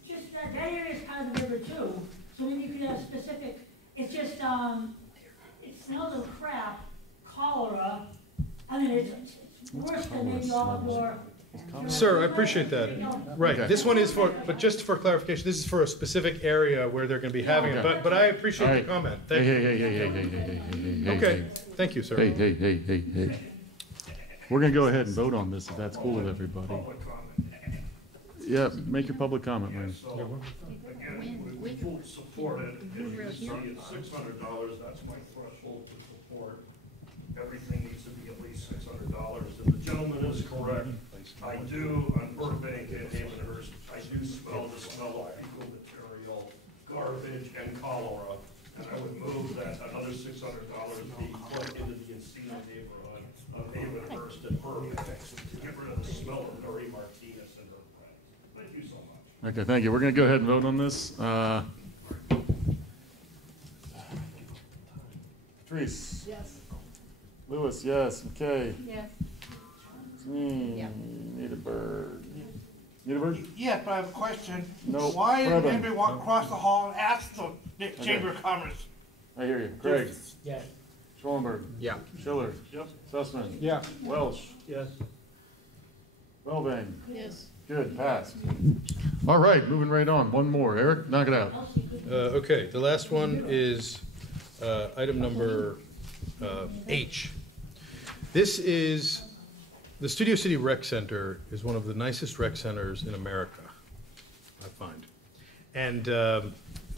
just that area is kind of the river too, so maybe you could have specific, it's just, it smells of crap, cholera, I mean, it's worse than maybe all of your. Sir, I appreciate that. Right, Okay. this one is for, but just for clarification, this is for a specific area where they're gonna be having it, Okay. but I appreciate All the right. comment. Hey, Thank hey, you. hey, hey, hey, hey, hey, hey, hey, hey, Okay, hey. thank you, sir. Hey, hey, hey, hey, hey. We're gonna go ahead and vote on this if that's cool with everybody. Public comment. Yeah, make your public comment, Wayne. So, again, full support it. As you see, it's $600, that's my threshold to support. Everything needs to be at least $600. And the gentleman is correct. I do, on Burbank and Havenhurst, I do smell the smell of fecal material, garbage, and cholera. And I would move that another $600 be put into the Encino neighborhood of Havenhurst and Burbank to get rid of the smell of Murray Martinez and her plants. Thank you so much. Okay, thank you. We're going to go ahead and vote on this. Patrice? Yes. Lewis, yes. McKay? Yes. Niederberg? Niederberg? Yes, but I have a question. No, Why didn't Brevin. anybody walk across the hall and ask the Chamber of Commerce? I hear you. Craig? Yes. Schallenberg? Yeah. Schiller? Yep. Sussman? Yeah. Welsh? Yes. Wellbang? Yes. Good, passed. All right, moving right on. One more. Eric, knock it out. Okay, the last one is item number H. This is, the Studio City Rec Center is one of the nicest rec centers in America, I find. And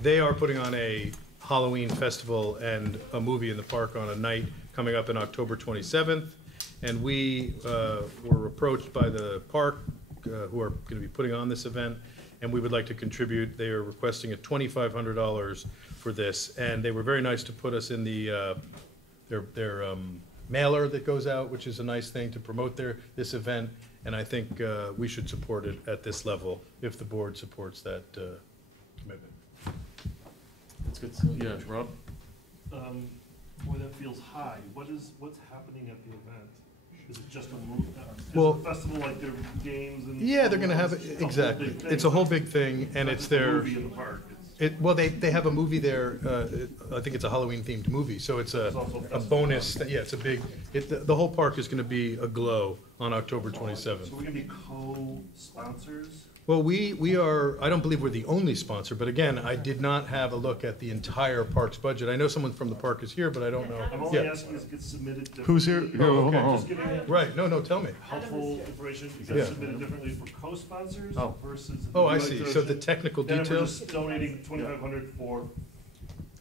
they are putting on a Halloween festival and a movie in the park on a night coming up in October 27th. And we were approached by the park who are going to be putting on this event, and we would like to contribute. They are requesting $2,500 for this, and they were very nice to put us in the their mailer that goes out, which is a nice thing to promote this event, and I think we should support it at this level if the board supports that commitment. That's good. Yeah, Rob? Boy, that feels high. What's happening at the event? Is it just a move? Well, a festival like their games and? Yeah, they're gonna have, exactly. It's a whole big thing, and it's their. Movie in the park. Well, they have a movie there, I think it's a Halloween-themed movie, so it's a bonus, yeah, it's a big, the whole park is gonna be aglow on October 27th. So we're gonna be co-sponsors? Well, we are, I don't believe we're the only sponsor, but again, I did not have a look at the entire park's budget. I know someone from the park is here, but I don't know. I'm only asking this gets submitted differently. Who's here? Oh, Hold on. Just giving it Right, no, tell me. helpful information. Is Yeah. that submitted differently for co-sponsors Oh. versus? Oh, I like see. to- So the technical then we're details? just donating $2,500 for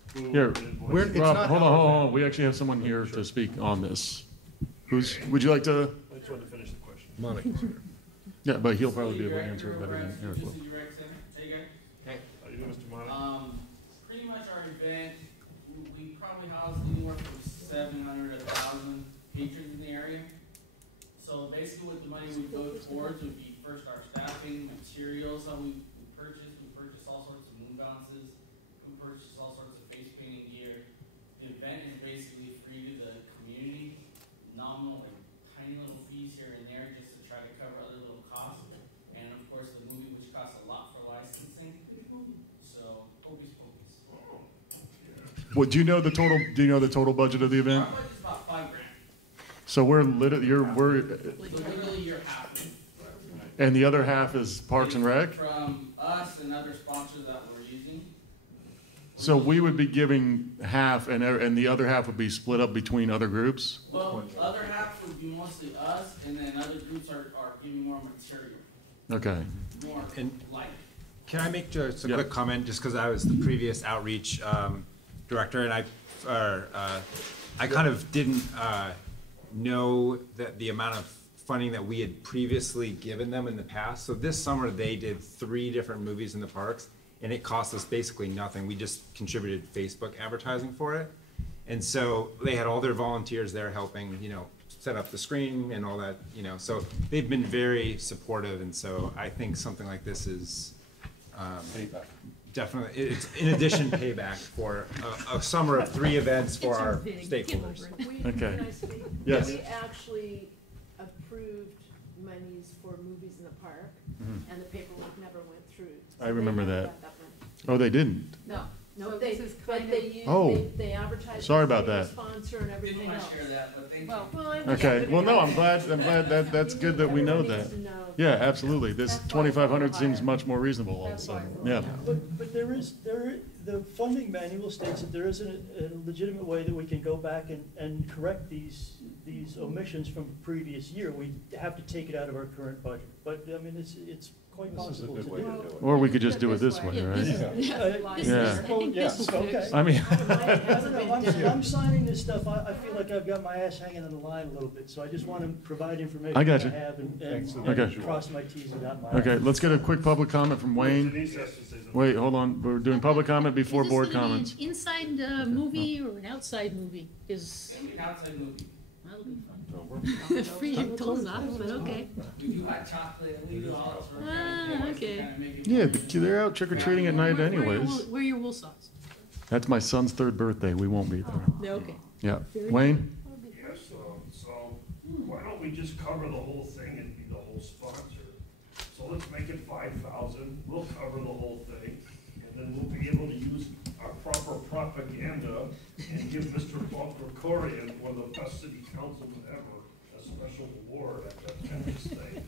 food. Here, and We're- it's Rob, not hold on, our hold on. event. We actually have someone here to speak on this. Would you like to? I just wanted to finish the question. Monica's here. Yeah, but he'll probably be able to answer it better than Eric will. How you doing, Mr. Monaco? Pretty much our event, we probably house anywhere from 700 to 1,000 patrons in the area. So basically what the money would go towards would be first our staffing, materials that we purchase. We purchase all sorts of moon bounces. We purchase all sorts of face painting gear. The event is basically free to the community, nominal and tiny little fees here and there just to try to cover other little costs. And of course the movie, which costs a lot for licensing. So, hocus pocus. What, do you know the total budget of the event? Our budget's about $5,000. So we're So literally you're half. and the other half is Parks and Rec? From us and other sponsors that we're using. So we would be giving half and the other half would be split up between other groups? Well, the other half would be mostly us, and then other groups are giving more material, Okay. more And- life. Can I make just a Yeah. quick comment, just because I was the previous outreach director, and I kind of didn't know that the amount of funding that we had previously given them in the past. So this summer, they did 3 different movies in the parks, and it cost us basically nothing. We just contributed Facebook advertising for it. And so they had all their volunteers there helping, set up the screen and all that, So they've been very supportive, and so I think something like this is definitely, it's in addition payback for a summer of 3 events for our stakeholders. Okay. Can I speak? Yes. We actually approved monies for movies in the park, and the paperwork never went through. I remember they that. got money. Oh, they didn't? No, So they, this is but kind they of- used, Oh. they advertised. Sorry as about being a that. Sponsor and everything Didn't want else. to share that, but thank you. Well, I Okay, understand, well, but no, I'm glad that's good that we know everyone that. needs to know. Yeah, absolutely. This That's why it's 2,500 a seems little much more reasonable all of a That's why sudden. it's a Yeah. little But the funding manual states that there is a legitimate way that we can go back and correct these omissions from a previous year. We have to take it out of our current budget. But, I mean, it's quite This is a possible good to way to do. do it. Or we could just do it this way, right? Yeah. Okay. I mean. I don't know, I'm signing this stuff, I feel like I've got my ass hanging on the line a little bit, so I just want to provide information I got that you. have and Okay. cross my Ts and dot my Is. Okay, let's get a quick public comment from Wayne. Wait, hold on, we're doing public comment before board comments. Is this gonna be an inside movie or an outside movie? Is, It'll be an outside movie. that'll be fun. Freezing cold out, but okay. We do hot chocolate, we do all sorts of Ah, okay. kind of make it. Yeah, they're out trick-or-treating at night anyways. Where are your wool socks? That's my son's 3rd birthday, we won't be there. Yeah, okay. Yeah, Very Wayne? Yes, so why don't we just cover the whole thing and be the whole sponsor? So let's make it 5,000, we'll cover the whole thing, and then we'll be able to use our proper propaganda and give Mr. Krikorian, one of the best city councilmen ever, a special award at that Phoenix thing.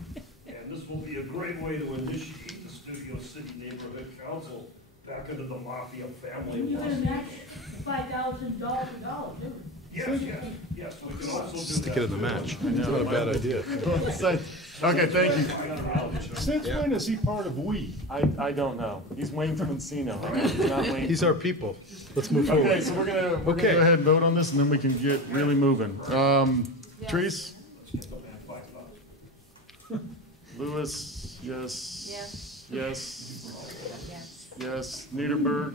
And this will be a great way to initiate the Studio City Neighborhood Council back into the mafia family. You're gonna match $5,000 too. Yes, we can also do that. Stick it in the match. It's not a bad idea. Okay, thank you. Since when is he part of we? I don't know. He's Wayne from Encino. He's not Wayne. He's our people. Let's move forward. Okay, so we're gonna go ahead and vote on this, and then we can get really moving. Treese? Lewis, yes. Yes. Niederberg?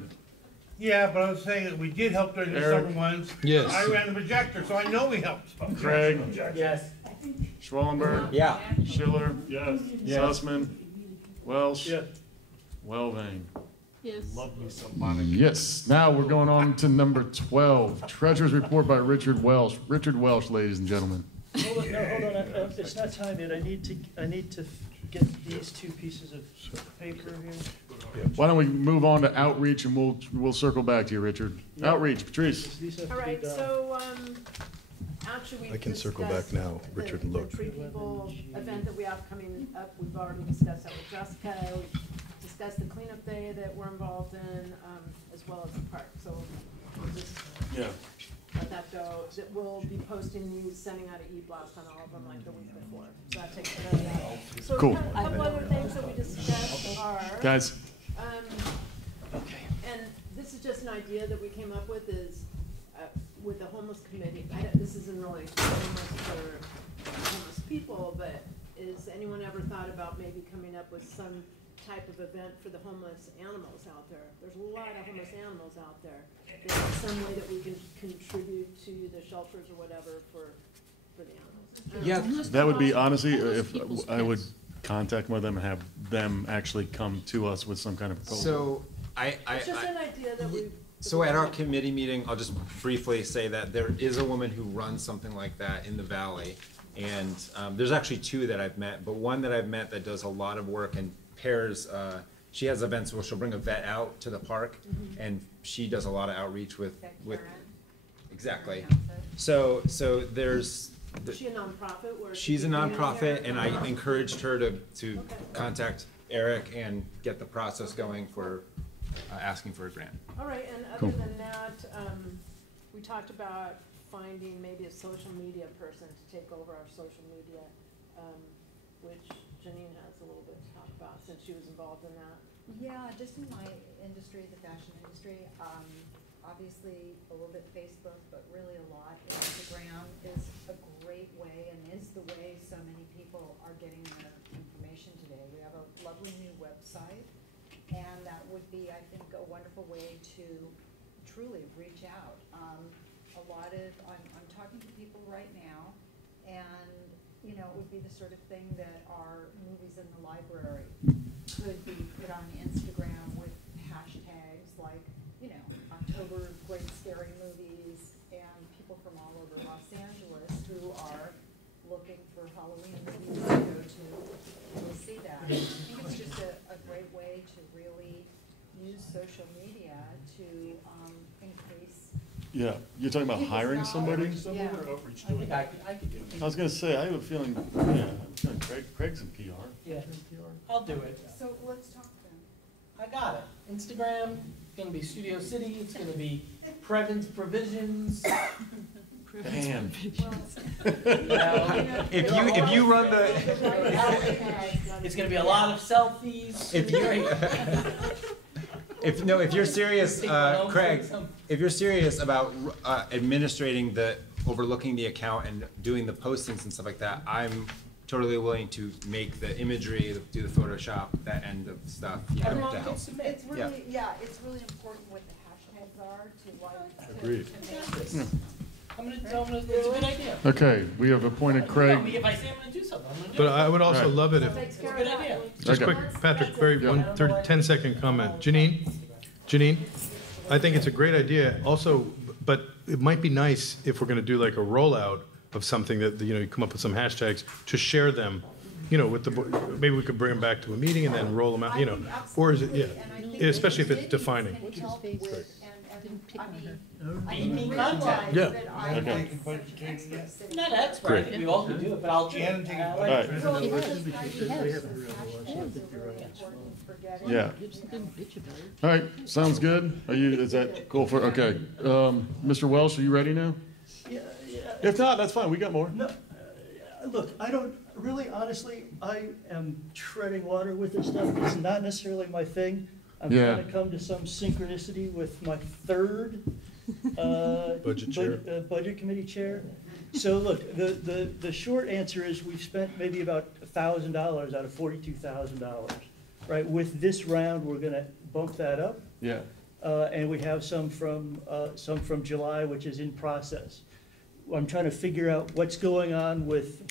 Yeah, but I was saying that we did help during the Eric? summer ones. Yes. I ran the projector, so I know we helped. Craig? Yes. Schwallenberg? Yeah. Schiller? Yes. Sussman? Welsh? Yeah. Wellvane? Yes. Love me some Monica. Yes. Now we're going on to number 12. Treasurer's report by Richard Welsh. Richard Welsh, ladies and gentlemen. Hold on, it's not time yet, I need to get these two pieces of paper here. Why don't we move on to outreach, and we'll circle back to you, Richard. Yeah. Outreach, Patrice. These have All to be right, done. so, actually, we I can circle back discussed now, Richard, and look. The Tree People event that we have coming up, we've already discussed that with Jessica. We discussed the cleanup day that we're involved in, as well as the park, so we'll just Yeah. let that go. That we'll be posting these, sending out an e-blast on all of them like the week before, so that takes care of that. So Cool. a couple other things that we discussed are. Guys. And this is just an idea that we came up with is, with the homeless committee, this isn't really homeless for homeless people, but is anyone ever thought about maybe coming up with some type of event for the homeless animals out there? There's a lot of homeless animals out there. Is there some way that we can contribute to the shelters or whatever for the animals? Yeah. That would be, honestly, if I would contact one of them and have them actually come to us with some kind of proposal. So It's just an idea that we. So at our committee meeting, I'll just briefly say that there is a woman who runs something like that in the valley. And there's actually two that I've met, but one that I've met that does a lot of work and pairs, she has events where she'll bring a vet out to the park, and she does a lot of outreach with, exactly. So there's. Is she a nonprofit? Where She's a she can bring out nonprofit, there? and I encouraged her to contact Eric and get the process going for asking for a grant. All right, and Cool. other than that, we talked about finding maybe a social media person to take over our social media, which Janine has a little bit to talk about since she was involved in that. Yeah, just in my industry, the fashion industry, obviously a little bit Facebook, but really a lot. Instagram is a great way and is the way so many people are getting their information today. We have a lovely new website, and that would be, I think, a wonderful way to truly reach out. A lot of, I'm talking to people right now, and you know, it would be the sort of thing that our movies in the library could be put on Instagram with hashtags like, you know, October Great Scary Movies, and people from all over Los Angeles who are looking for Halloween movies to go to will see that. I think it's just a great way to really use social media to increase. Yeah, you're talking about hiring somebody? Yeah. I could do it. I was gonna say, I have a feeling, Craig's in PR. Yeah, I'll do it. So let's talk to them. I got it. Instagram, it's gonna be Studio City, it's gonna be Provisions, Damn. If you run the, It's gonna be a lot of selfies. if you're serious, Craig, if you're serious about administrating overlooking the account and doing the postings and stuff like that, I'm totally willing to make the imagery, do the Photoshop, that end of stuff. Everyone to can help. submit. It's really, it's really important what the hashtags are Agreed. to make this. I'm gonna tell them it's a good idea. Okay, we have appointed Craig. If I say I'm gonna do something, I'm gonna do But it. I would also All right. love it if, It's a good idea. just quick, Patrick, very 10-second comment. Janine, I think it's a great idea also, but it might be nice if we're gonna do like a rollout of something that, you come up with some hashtags to share them, with the, maybe we could bring them back to a meeting and then roll them out, or is it, especially if it's defining. Contact. Yeah. Okay. Not expert, Great. we all can do it, but I'll. All right. Yeah. All right, sounds good. Is that cool for, okay. Mr. Welsh, are you ready now? Yeah. If not, that's fine, we got more. No, look, I don't, really, honestly, I am treading water with this stuff. It's not necessarily my thing. I'm Yeah. trying to come to some synchronicity with my third Budget chair. Budget committee chair. So look, the short answer is we've spent maybe about $1,000 out of $42,000. Right, with this round, we're gonna bump that up. Yeah. And we have some from July, which is in process. I'm trying to figure out what's going on with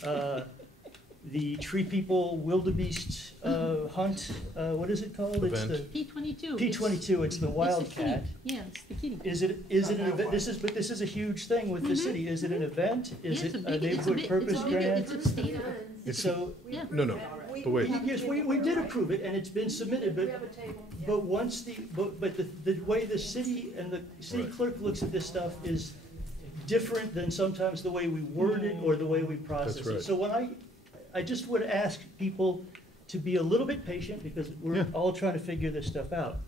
the Tree People Wildebeest hunt. What is it called? It's the P-22. P-22. It's the Wildcat. Yeah, it's the kitty. Is it an event? This is a huge thing with the city. Is it an event? Is it a neighborhood purpose grant? It's a state event. So No, but wait. yes, we did approve it and it's been submitted, but once but the way the city and the city clerk looks at this stuff is different than sometimes the way we word it or the way we process That's right. it. So when I just would ask people to be a little bit patient because we're all trying to figure this stuff out.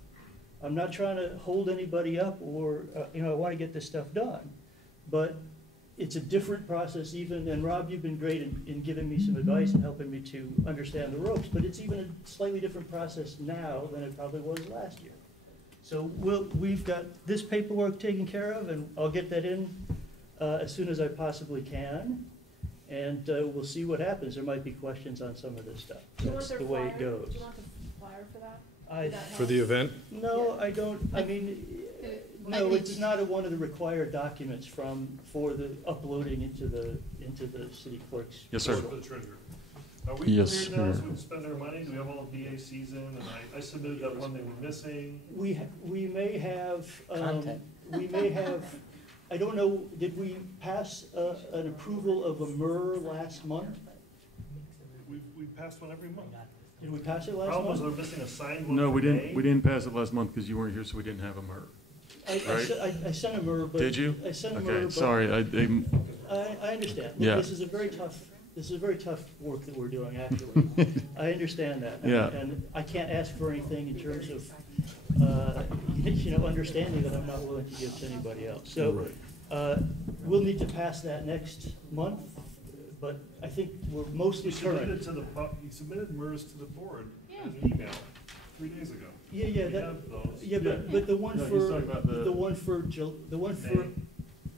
I'm not trying to hold anybody up or, I want to get this stuff done. But it's a different process even, and Rob, you've been great in giving me some advice and helping me to understand the ropes, but it's even a slightly different process now than it probably was last year. So we've got this paperwork taken care of, and I'll get that in as soon as I possibly can. And we'll see what happens. There might be questions on some of this stuff. That's the way it goes. Do you want the flyer for that? For the event? No, I don't, I mean, no, it's not one of the required documents for the uploading into the city clerk's. Yes, sir. For the treasurer. Are we Yes, clear now sir. as we spend our money? Do we have all the BACs in? And I submitted that one they were missing. We may have, Content. I don't know, did we pass an approval of a MER last month? We passed one every month. Did we pass it last Problem was month? we're missing a signed one. No, for we May. didn't pass it last month because you weren't here, so we didn't have a MER. I sent a MER, but. Did you? I sent a MER, Okay, but. sorry, I understand. Yeah. This is a very tough work that we're doing, actually. I understand that. Yeah. And I can't ask for anything in terms of, understanding that I'm not willing to give to anybody else. So, we'll need to pass that next month, but I think we're mostly current. You submitted MERS to the board as an email 3 days ago. But the one No, for, he's talking about the one for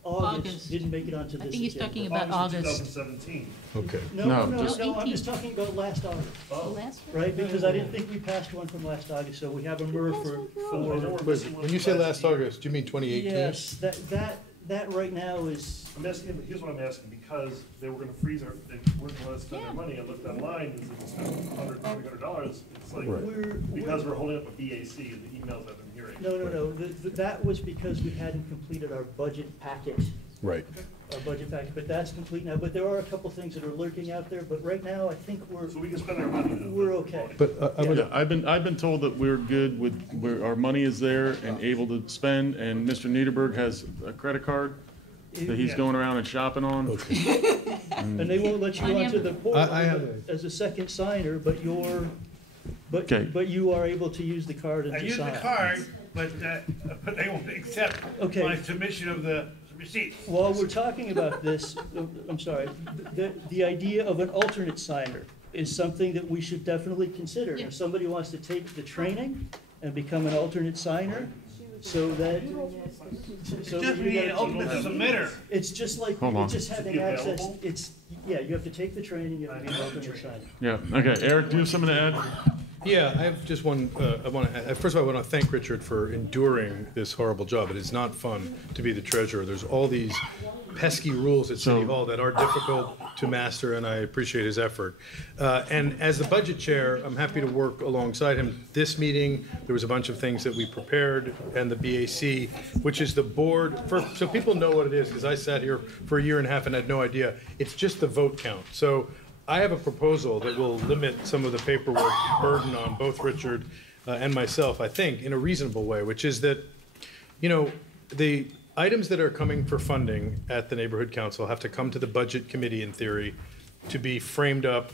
August didn't make it onto this agenda. I think he's talking about August. 2017. Okay. No, I'm just talking about last August. Oh. Right, because I didn't think we passed one from last August, so we have a MER for. Wait, when you say last August, do you mean 2018? Yes, that right now is. I'm asking, here's what I'm asking, because they were gonna freeze they weren't gonna let us spend their money. I looked online, and if we spend $100, it's like, because we're holding up a BAC and the emails I've been hearing. No, that was because we hadn't completed our budget packet. Right. Our budget packet, but that's complete now, but there are a couple things that are lurking out there, but right now, I think So we can spend our money. we're okay. But Yeah, I've been told that we're good with, our money is there and able to spend, and Mr. Niederberg has a credit card that he's going around and shopping on. And they won't let you onto the board I have as a second signer, but Okay. but you are able to use the card and I to use sign. the card, but they won't accept Okay. my submission of the receipts. While we're talking about this, I'm sorry, the idea of an alternate signer is something that we should definitely consider. If somebody wants to take the training and become an alternate signer, so that. Just be an ultimate submitter. It's just like, Hold on. just having access, yeah, you have to take the training, you have to be an alternate signer. Yeah, okay. Eric, do you have something to add? Yeah, I have just one, first of all, I want to thank Richard for enduring this horrible job. It is not fun to be the treasurer. There's all these pesky rules at City Hall that are difficult to master, and I appreciate his effort. And as the budget chair, I'm happy to work alongside him. This meeting, there was a bunch of things that we prepared, and the BAC, which is the board, so people know what it is, because I sat here for a year and a half and had no idea. It's just the vote count. So I have a proposal that will limit some of the paperwork burden on both Richard and myself, I think, in a reasonable way, which is that, you know, the items that are coming for funding at the neighborhood council have to come to the budget committee, in theory, to be framed up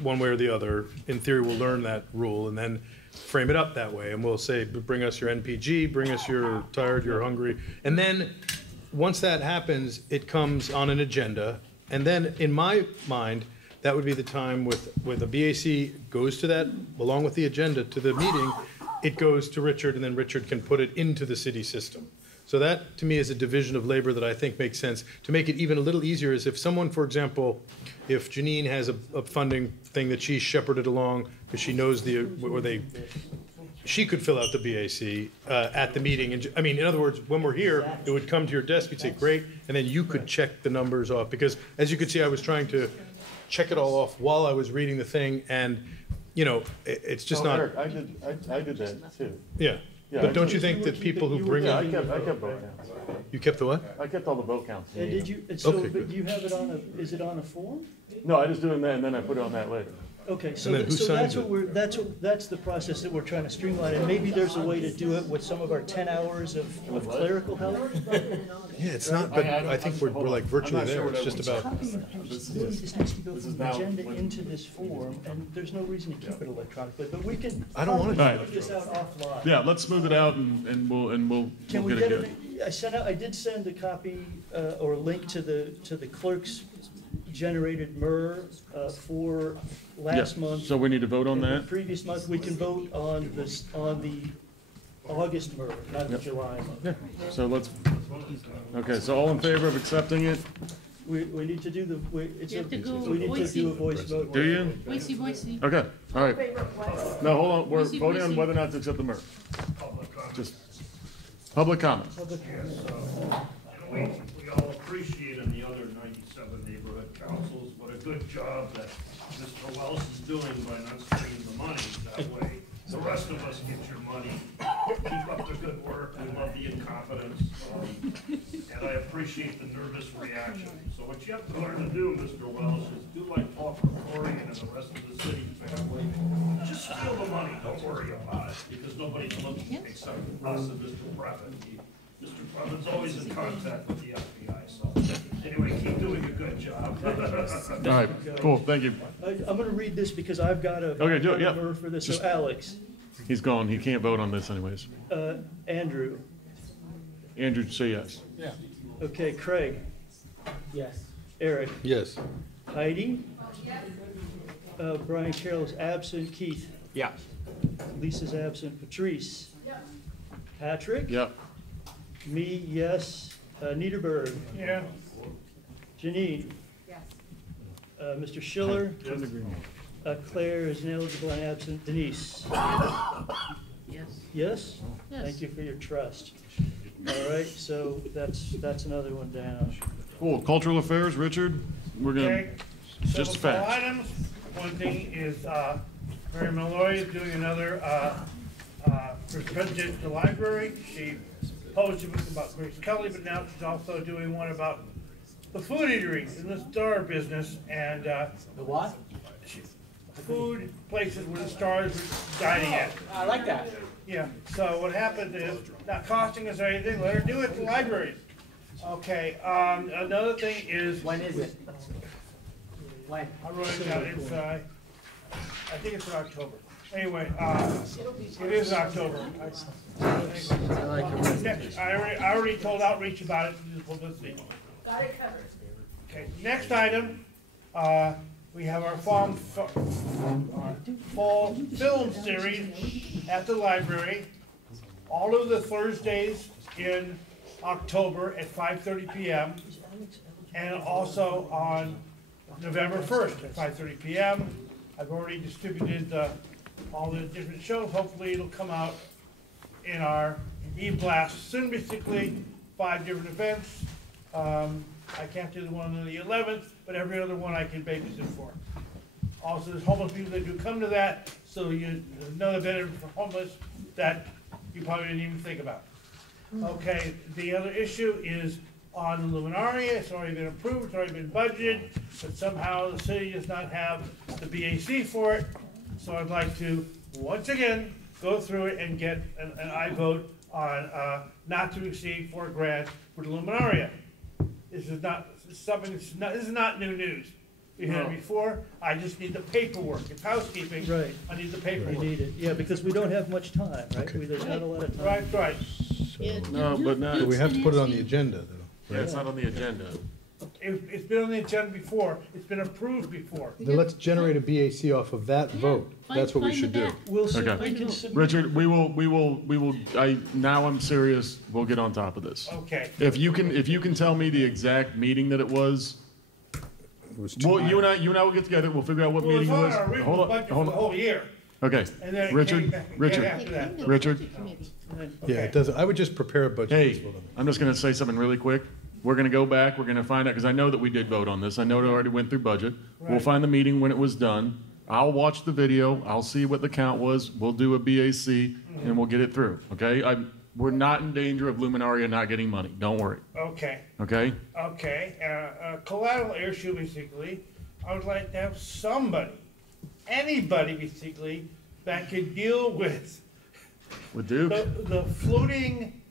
one way or the other. In theory, we'll learn that rule and then frame it up that way. And we'll say, bring us your NPG, bring us your tired, you're hungry. And then once that happens, it comes on an agenda. And then, in my mind, that would be the time where the BAC goes to that, along with the agenda, to the meeting. It goes to Richard, and then Richard can put it into the city system. So that, to me, is a division of labor that I think makes sense. To make it even a little easier is if someone, for example, if Janine has a funding thing that she shepherded along, because she knows she could fill out the BAC at the meeting. And I mean, in other words, when we're here, it would come to your desk, you'd say, great, and then you could check the numbers off. Because as you could see, I was trying to check it all off while I was reading the thing, and, you know, it's just not. Eric, I did that too. Yeah. But don't you think that people who bring I in. kept vote counts. You kept the what? I kept all the vote counts. And did you, so, Okay, but good. you have it on is it on a form? No, I just do it and then I put it on that later. Okay, so, And then who so that's signs what that's the process that we're trying to streamline, and maybe there's a way to do it with some of our 10 hours of clerical help? Yeah, it's not, but I think we're like virtually there. It's just about. This needs to go from the agenda into this form, and there's no reason to keep it electronically, but we can. I don't want to. All right. Put this out offline. Yeah, let's smooth it out and we'll Can we get get it it? good. I did send a copy or a link to the clerk's generated MER for last Yeah. month. So we need to vote on and the that? previous month. We can vote on the August MER, not the Yep. July month. Yeah, so okay, so all in favor of accepting it? We need to do the, You have to go we need to voicey. do a voice vote. Do you? Voicey. Okay, all right. No, hold on, we're Voicey, voting on voicey. whether or not to accept the MER. Just public comments. We all appreciate in the other 97 neighborhood councils what a good job that Mr. Wells is doing by not spending the money that way. The rest of us get your money. Keep up the good work. We love the incompetence. And I appreciate the nervous reaction. So what you have to learn to do, Mr. Wells, is do like Paul Krikorian and the rest of the city family. Just steal the money. Don't worry about it, because nobody's looking except us and Mr. Previn. Mr. Previn's always in contact with the FBI, so anyway, keep doing a good job. All right, cool, thank you. I'm gonna read this because I've got a. Okay, do it, yeah. MER for this, Just- so Alex, He's gone, he can't vote on this anyways. Andrew, Andrew, say yes. yeah. Okay, Craig, Yes. Eric, Yes. Heidi, Brian Carroll's absent, Keith, Yeah. Lisa's absent, Patrice, Patrick, Yep. me, yes, Niederberg, Yeah. Janine, Yes. Mr. Schiller, Couldn't agree more. Claire is ineligible and absent, Denise. Yes. Yes? Yes. Thank you for your trust. All right, so that's another one down. Cool, cultural affairs, Richard, we're gonna, Okay. just Several facts. items. One thing is, Mary Malloy is doing another, presentation to the library. She published a book about Grace Kelly, but now she's also doing one about the food eatery in the star business, and, The what? food places where the stars were dining at. I like that. Yeah, so what happened is, not costing us anything, let her do it at the library. Okay, another thing is. When is it? When? I wrote it down, it's, I think it's in October. Anyway, it is October. I already told Outreach about it, the publicity. Got it covered. Okay, next item, we have our fall film series at the library. All of the Thursdays in October at 5:30 p.m. and also on November 1st at 5:30 p.m. I've already distributed all the different shows. Hopefully it'll come out in our e-blast soon. Basically, 5 different events. I can't do the one on the 11th, but every other one I can babysit for. Also, there's homeless people that do come to that, so you another benefit for homeless that you probably didn't even think about. Okay, the other issue is on the Luminaria. It's already been approved, it's already been budgeted, but somehow the city does not have the BAC for it. So I'd like to, once again, go through it and get an aye vote on not to exceed $4,000 for the Luminaria. This is not something. This is not new news. We had it before. I just need the paperwork. It's housekeeping. Right. I need the paperwork. We need it, yeah, because we don't have much time, right? Okay. There's not a lot of time. Right. No, but not. But we have to put it on the agenda, though. Yeah, it's not on the agenda. It's been on the agenda before. It's been approved before. Then let's generate a BAC off of that vote. That's what we should do. We'll see. Okay. Richard, we will, now I'm serious, we'll get on top of this. Okay. If you can tell me the exact meeting that it was, well, you and I will get together, we'll figure out what Well, meeting it it's on was. our original budget for the whole year. Okay, And then it Richard, came back again Richard, after that. Richard. Yeah, it doesn't, I would just prepare a budget. Hey, I'm just gonna say something really quick. We're gonna go back, we're gonna find out, because I know that we did vote on this. I know it already went through budget. We'll Right. find the meeting when it was done. I'll watch the video, I'll see what the count was, we'll do a BAC, and we'll get it through, okay? We're not in danger of Luminaria not getting money, don't worry, Okay. okay? Okay. Collateral issue, basically. I would like to have somebody, anybody, basically, that could deal with With Duke? the floating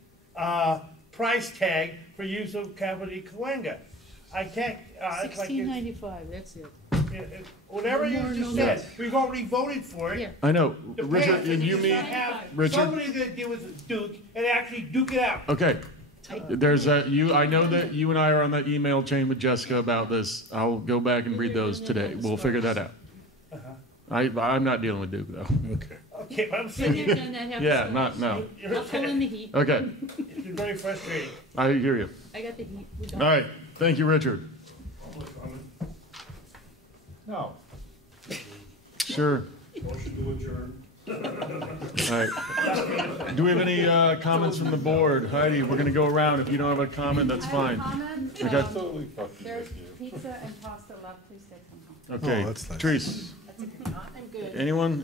price tag for use of Kapiti Kalenga. I can't, it's like, $16.95, that's it. whatever you No, just no, said, no. we've already voted for it. Yeah. I know, The Richard, pay, and you just mean, not have Richard, somebody that deal with Duke and actually duke it out. okay. There's I know that you and I are on that email chain with Jessica about this. I'll go back and read those today. We'll figure that out. I'm not dealing with Duke though. Okay. Okay, but I'm Been there, saying. done that, have Yeah, some. no. I'll pull in the heat. Okay, It's been very frustrating. I hear you. I got the heat. We All got it. right, thank you, Richard. No. Sure. Motion to adjourn. All right. Do we have any comments from the board? Heidi, we're gonna go around. If you don't have a comment, that's fine. Okay. There's pizza and pasta left, please take some home. Okay, Oh, that's nice. Treese. I'm good. Anyone?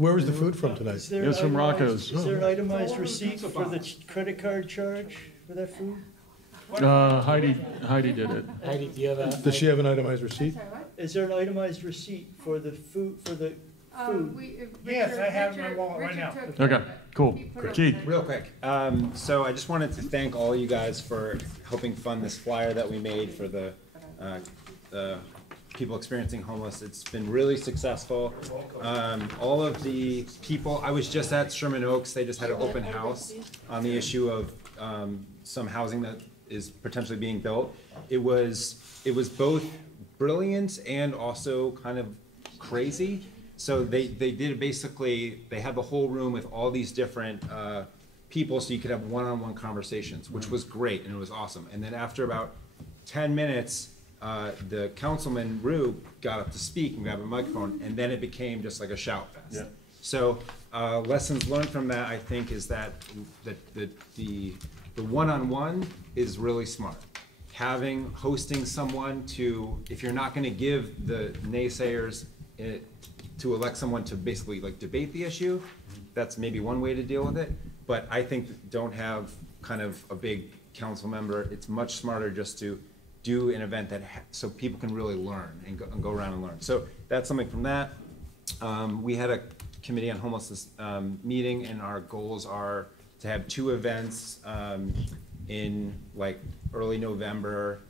Where was the food from tonight? Is there It's from an itemized- Rocco's. Is there an itemized receipt for the credit card charge for that food? Heidi did it. Heidi, do you have a? Does she have an itemized receipt? Sorry, what? Is there an itemized receipt for the food, food? Yes, I have my wallet right now. Okay, cool. Keith. Real quick, so I just wanted to thank all you guys for helping fund this flyer that we made for the people experiencing homeless. It's been really successful. All of the people, I was just at Sherman Oaks, they just had an open house on the issue of some housing that is potentially being built. It was both brilliant and also kind of crazy. So they did basically, they had the whole room with all these different people so you could have one-on-one conversations, which was great and it was awesome. And then after about 10 minutes, the councilman, Rue, got up to speak and grabbed a microphone, and then it became just like a shout fest. Yeah. So lessons learned from that, I think, is that the one-on-one is really smart. Hosting someone to, if you're not gonna give the naysayers to elect someone to basically like debate the issue, that's maybe one way to deal with it. But I think don't have kind of a big council member. It's much smarter just to do an event that so people can really learn and go around and learn. So that's something from that. We had a committee on homelessness meeting, and our goals are to have 2 events in like early November,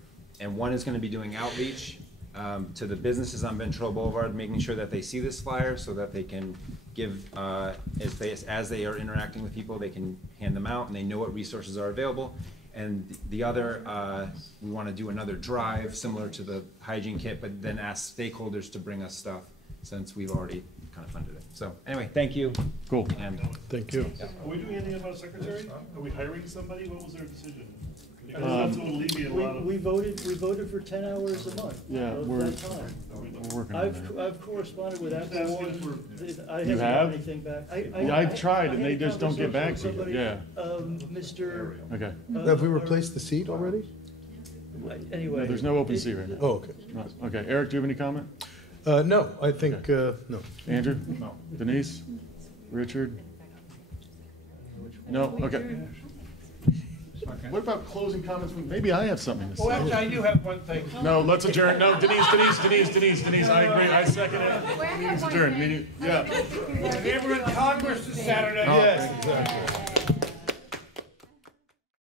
and one is going to be doing outreach, to the businesses on Ventura Boulevard, making sure that they see this flyer so that they can give, as they are interacting with people, they can hand them out and they know what resources are available. And the other, we want to do another drive similar to the hygiene kit, but then ask stakeholders to bring us stuff since we've already kind of funded it. So anyway, thank you. Cool. And thank you. Are we doing anything about a secretary? Are we hiring somebody? What was our decision? Because that's what would alleviate a lot of. We voted for 10 hours a month. Yeah, of we're that time. working on that. I've corresponded with Apple One. I You haven't have? got anything back. Yeah, I tried and had they a just don't get back to you. conversation Yeah. with Mr. Okay. Have we replaced the seat already? Anyway. There's no open seat right now. Oh, okay. No. Okay, Eric, do you have any comment? No, I think, no. Andrew? No. Denise? Richard? No? Okay. What about closing comments from, maybe I have something to say. Oh, actually, I do have one thing. No, let's adjourn. No, Denise, I agree, I second it. Meeting's adjourned. Meeting, yeah. They were in Congress this Saturday. Yes, exactly.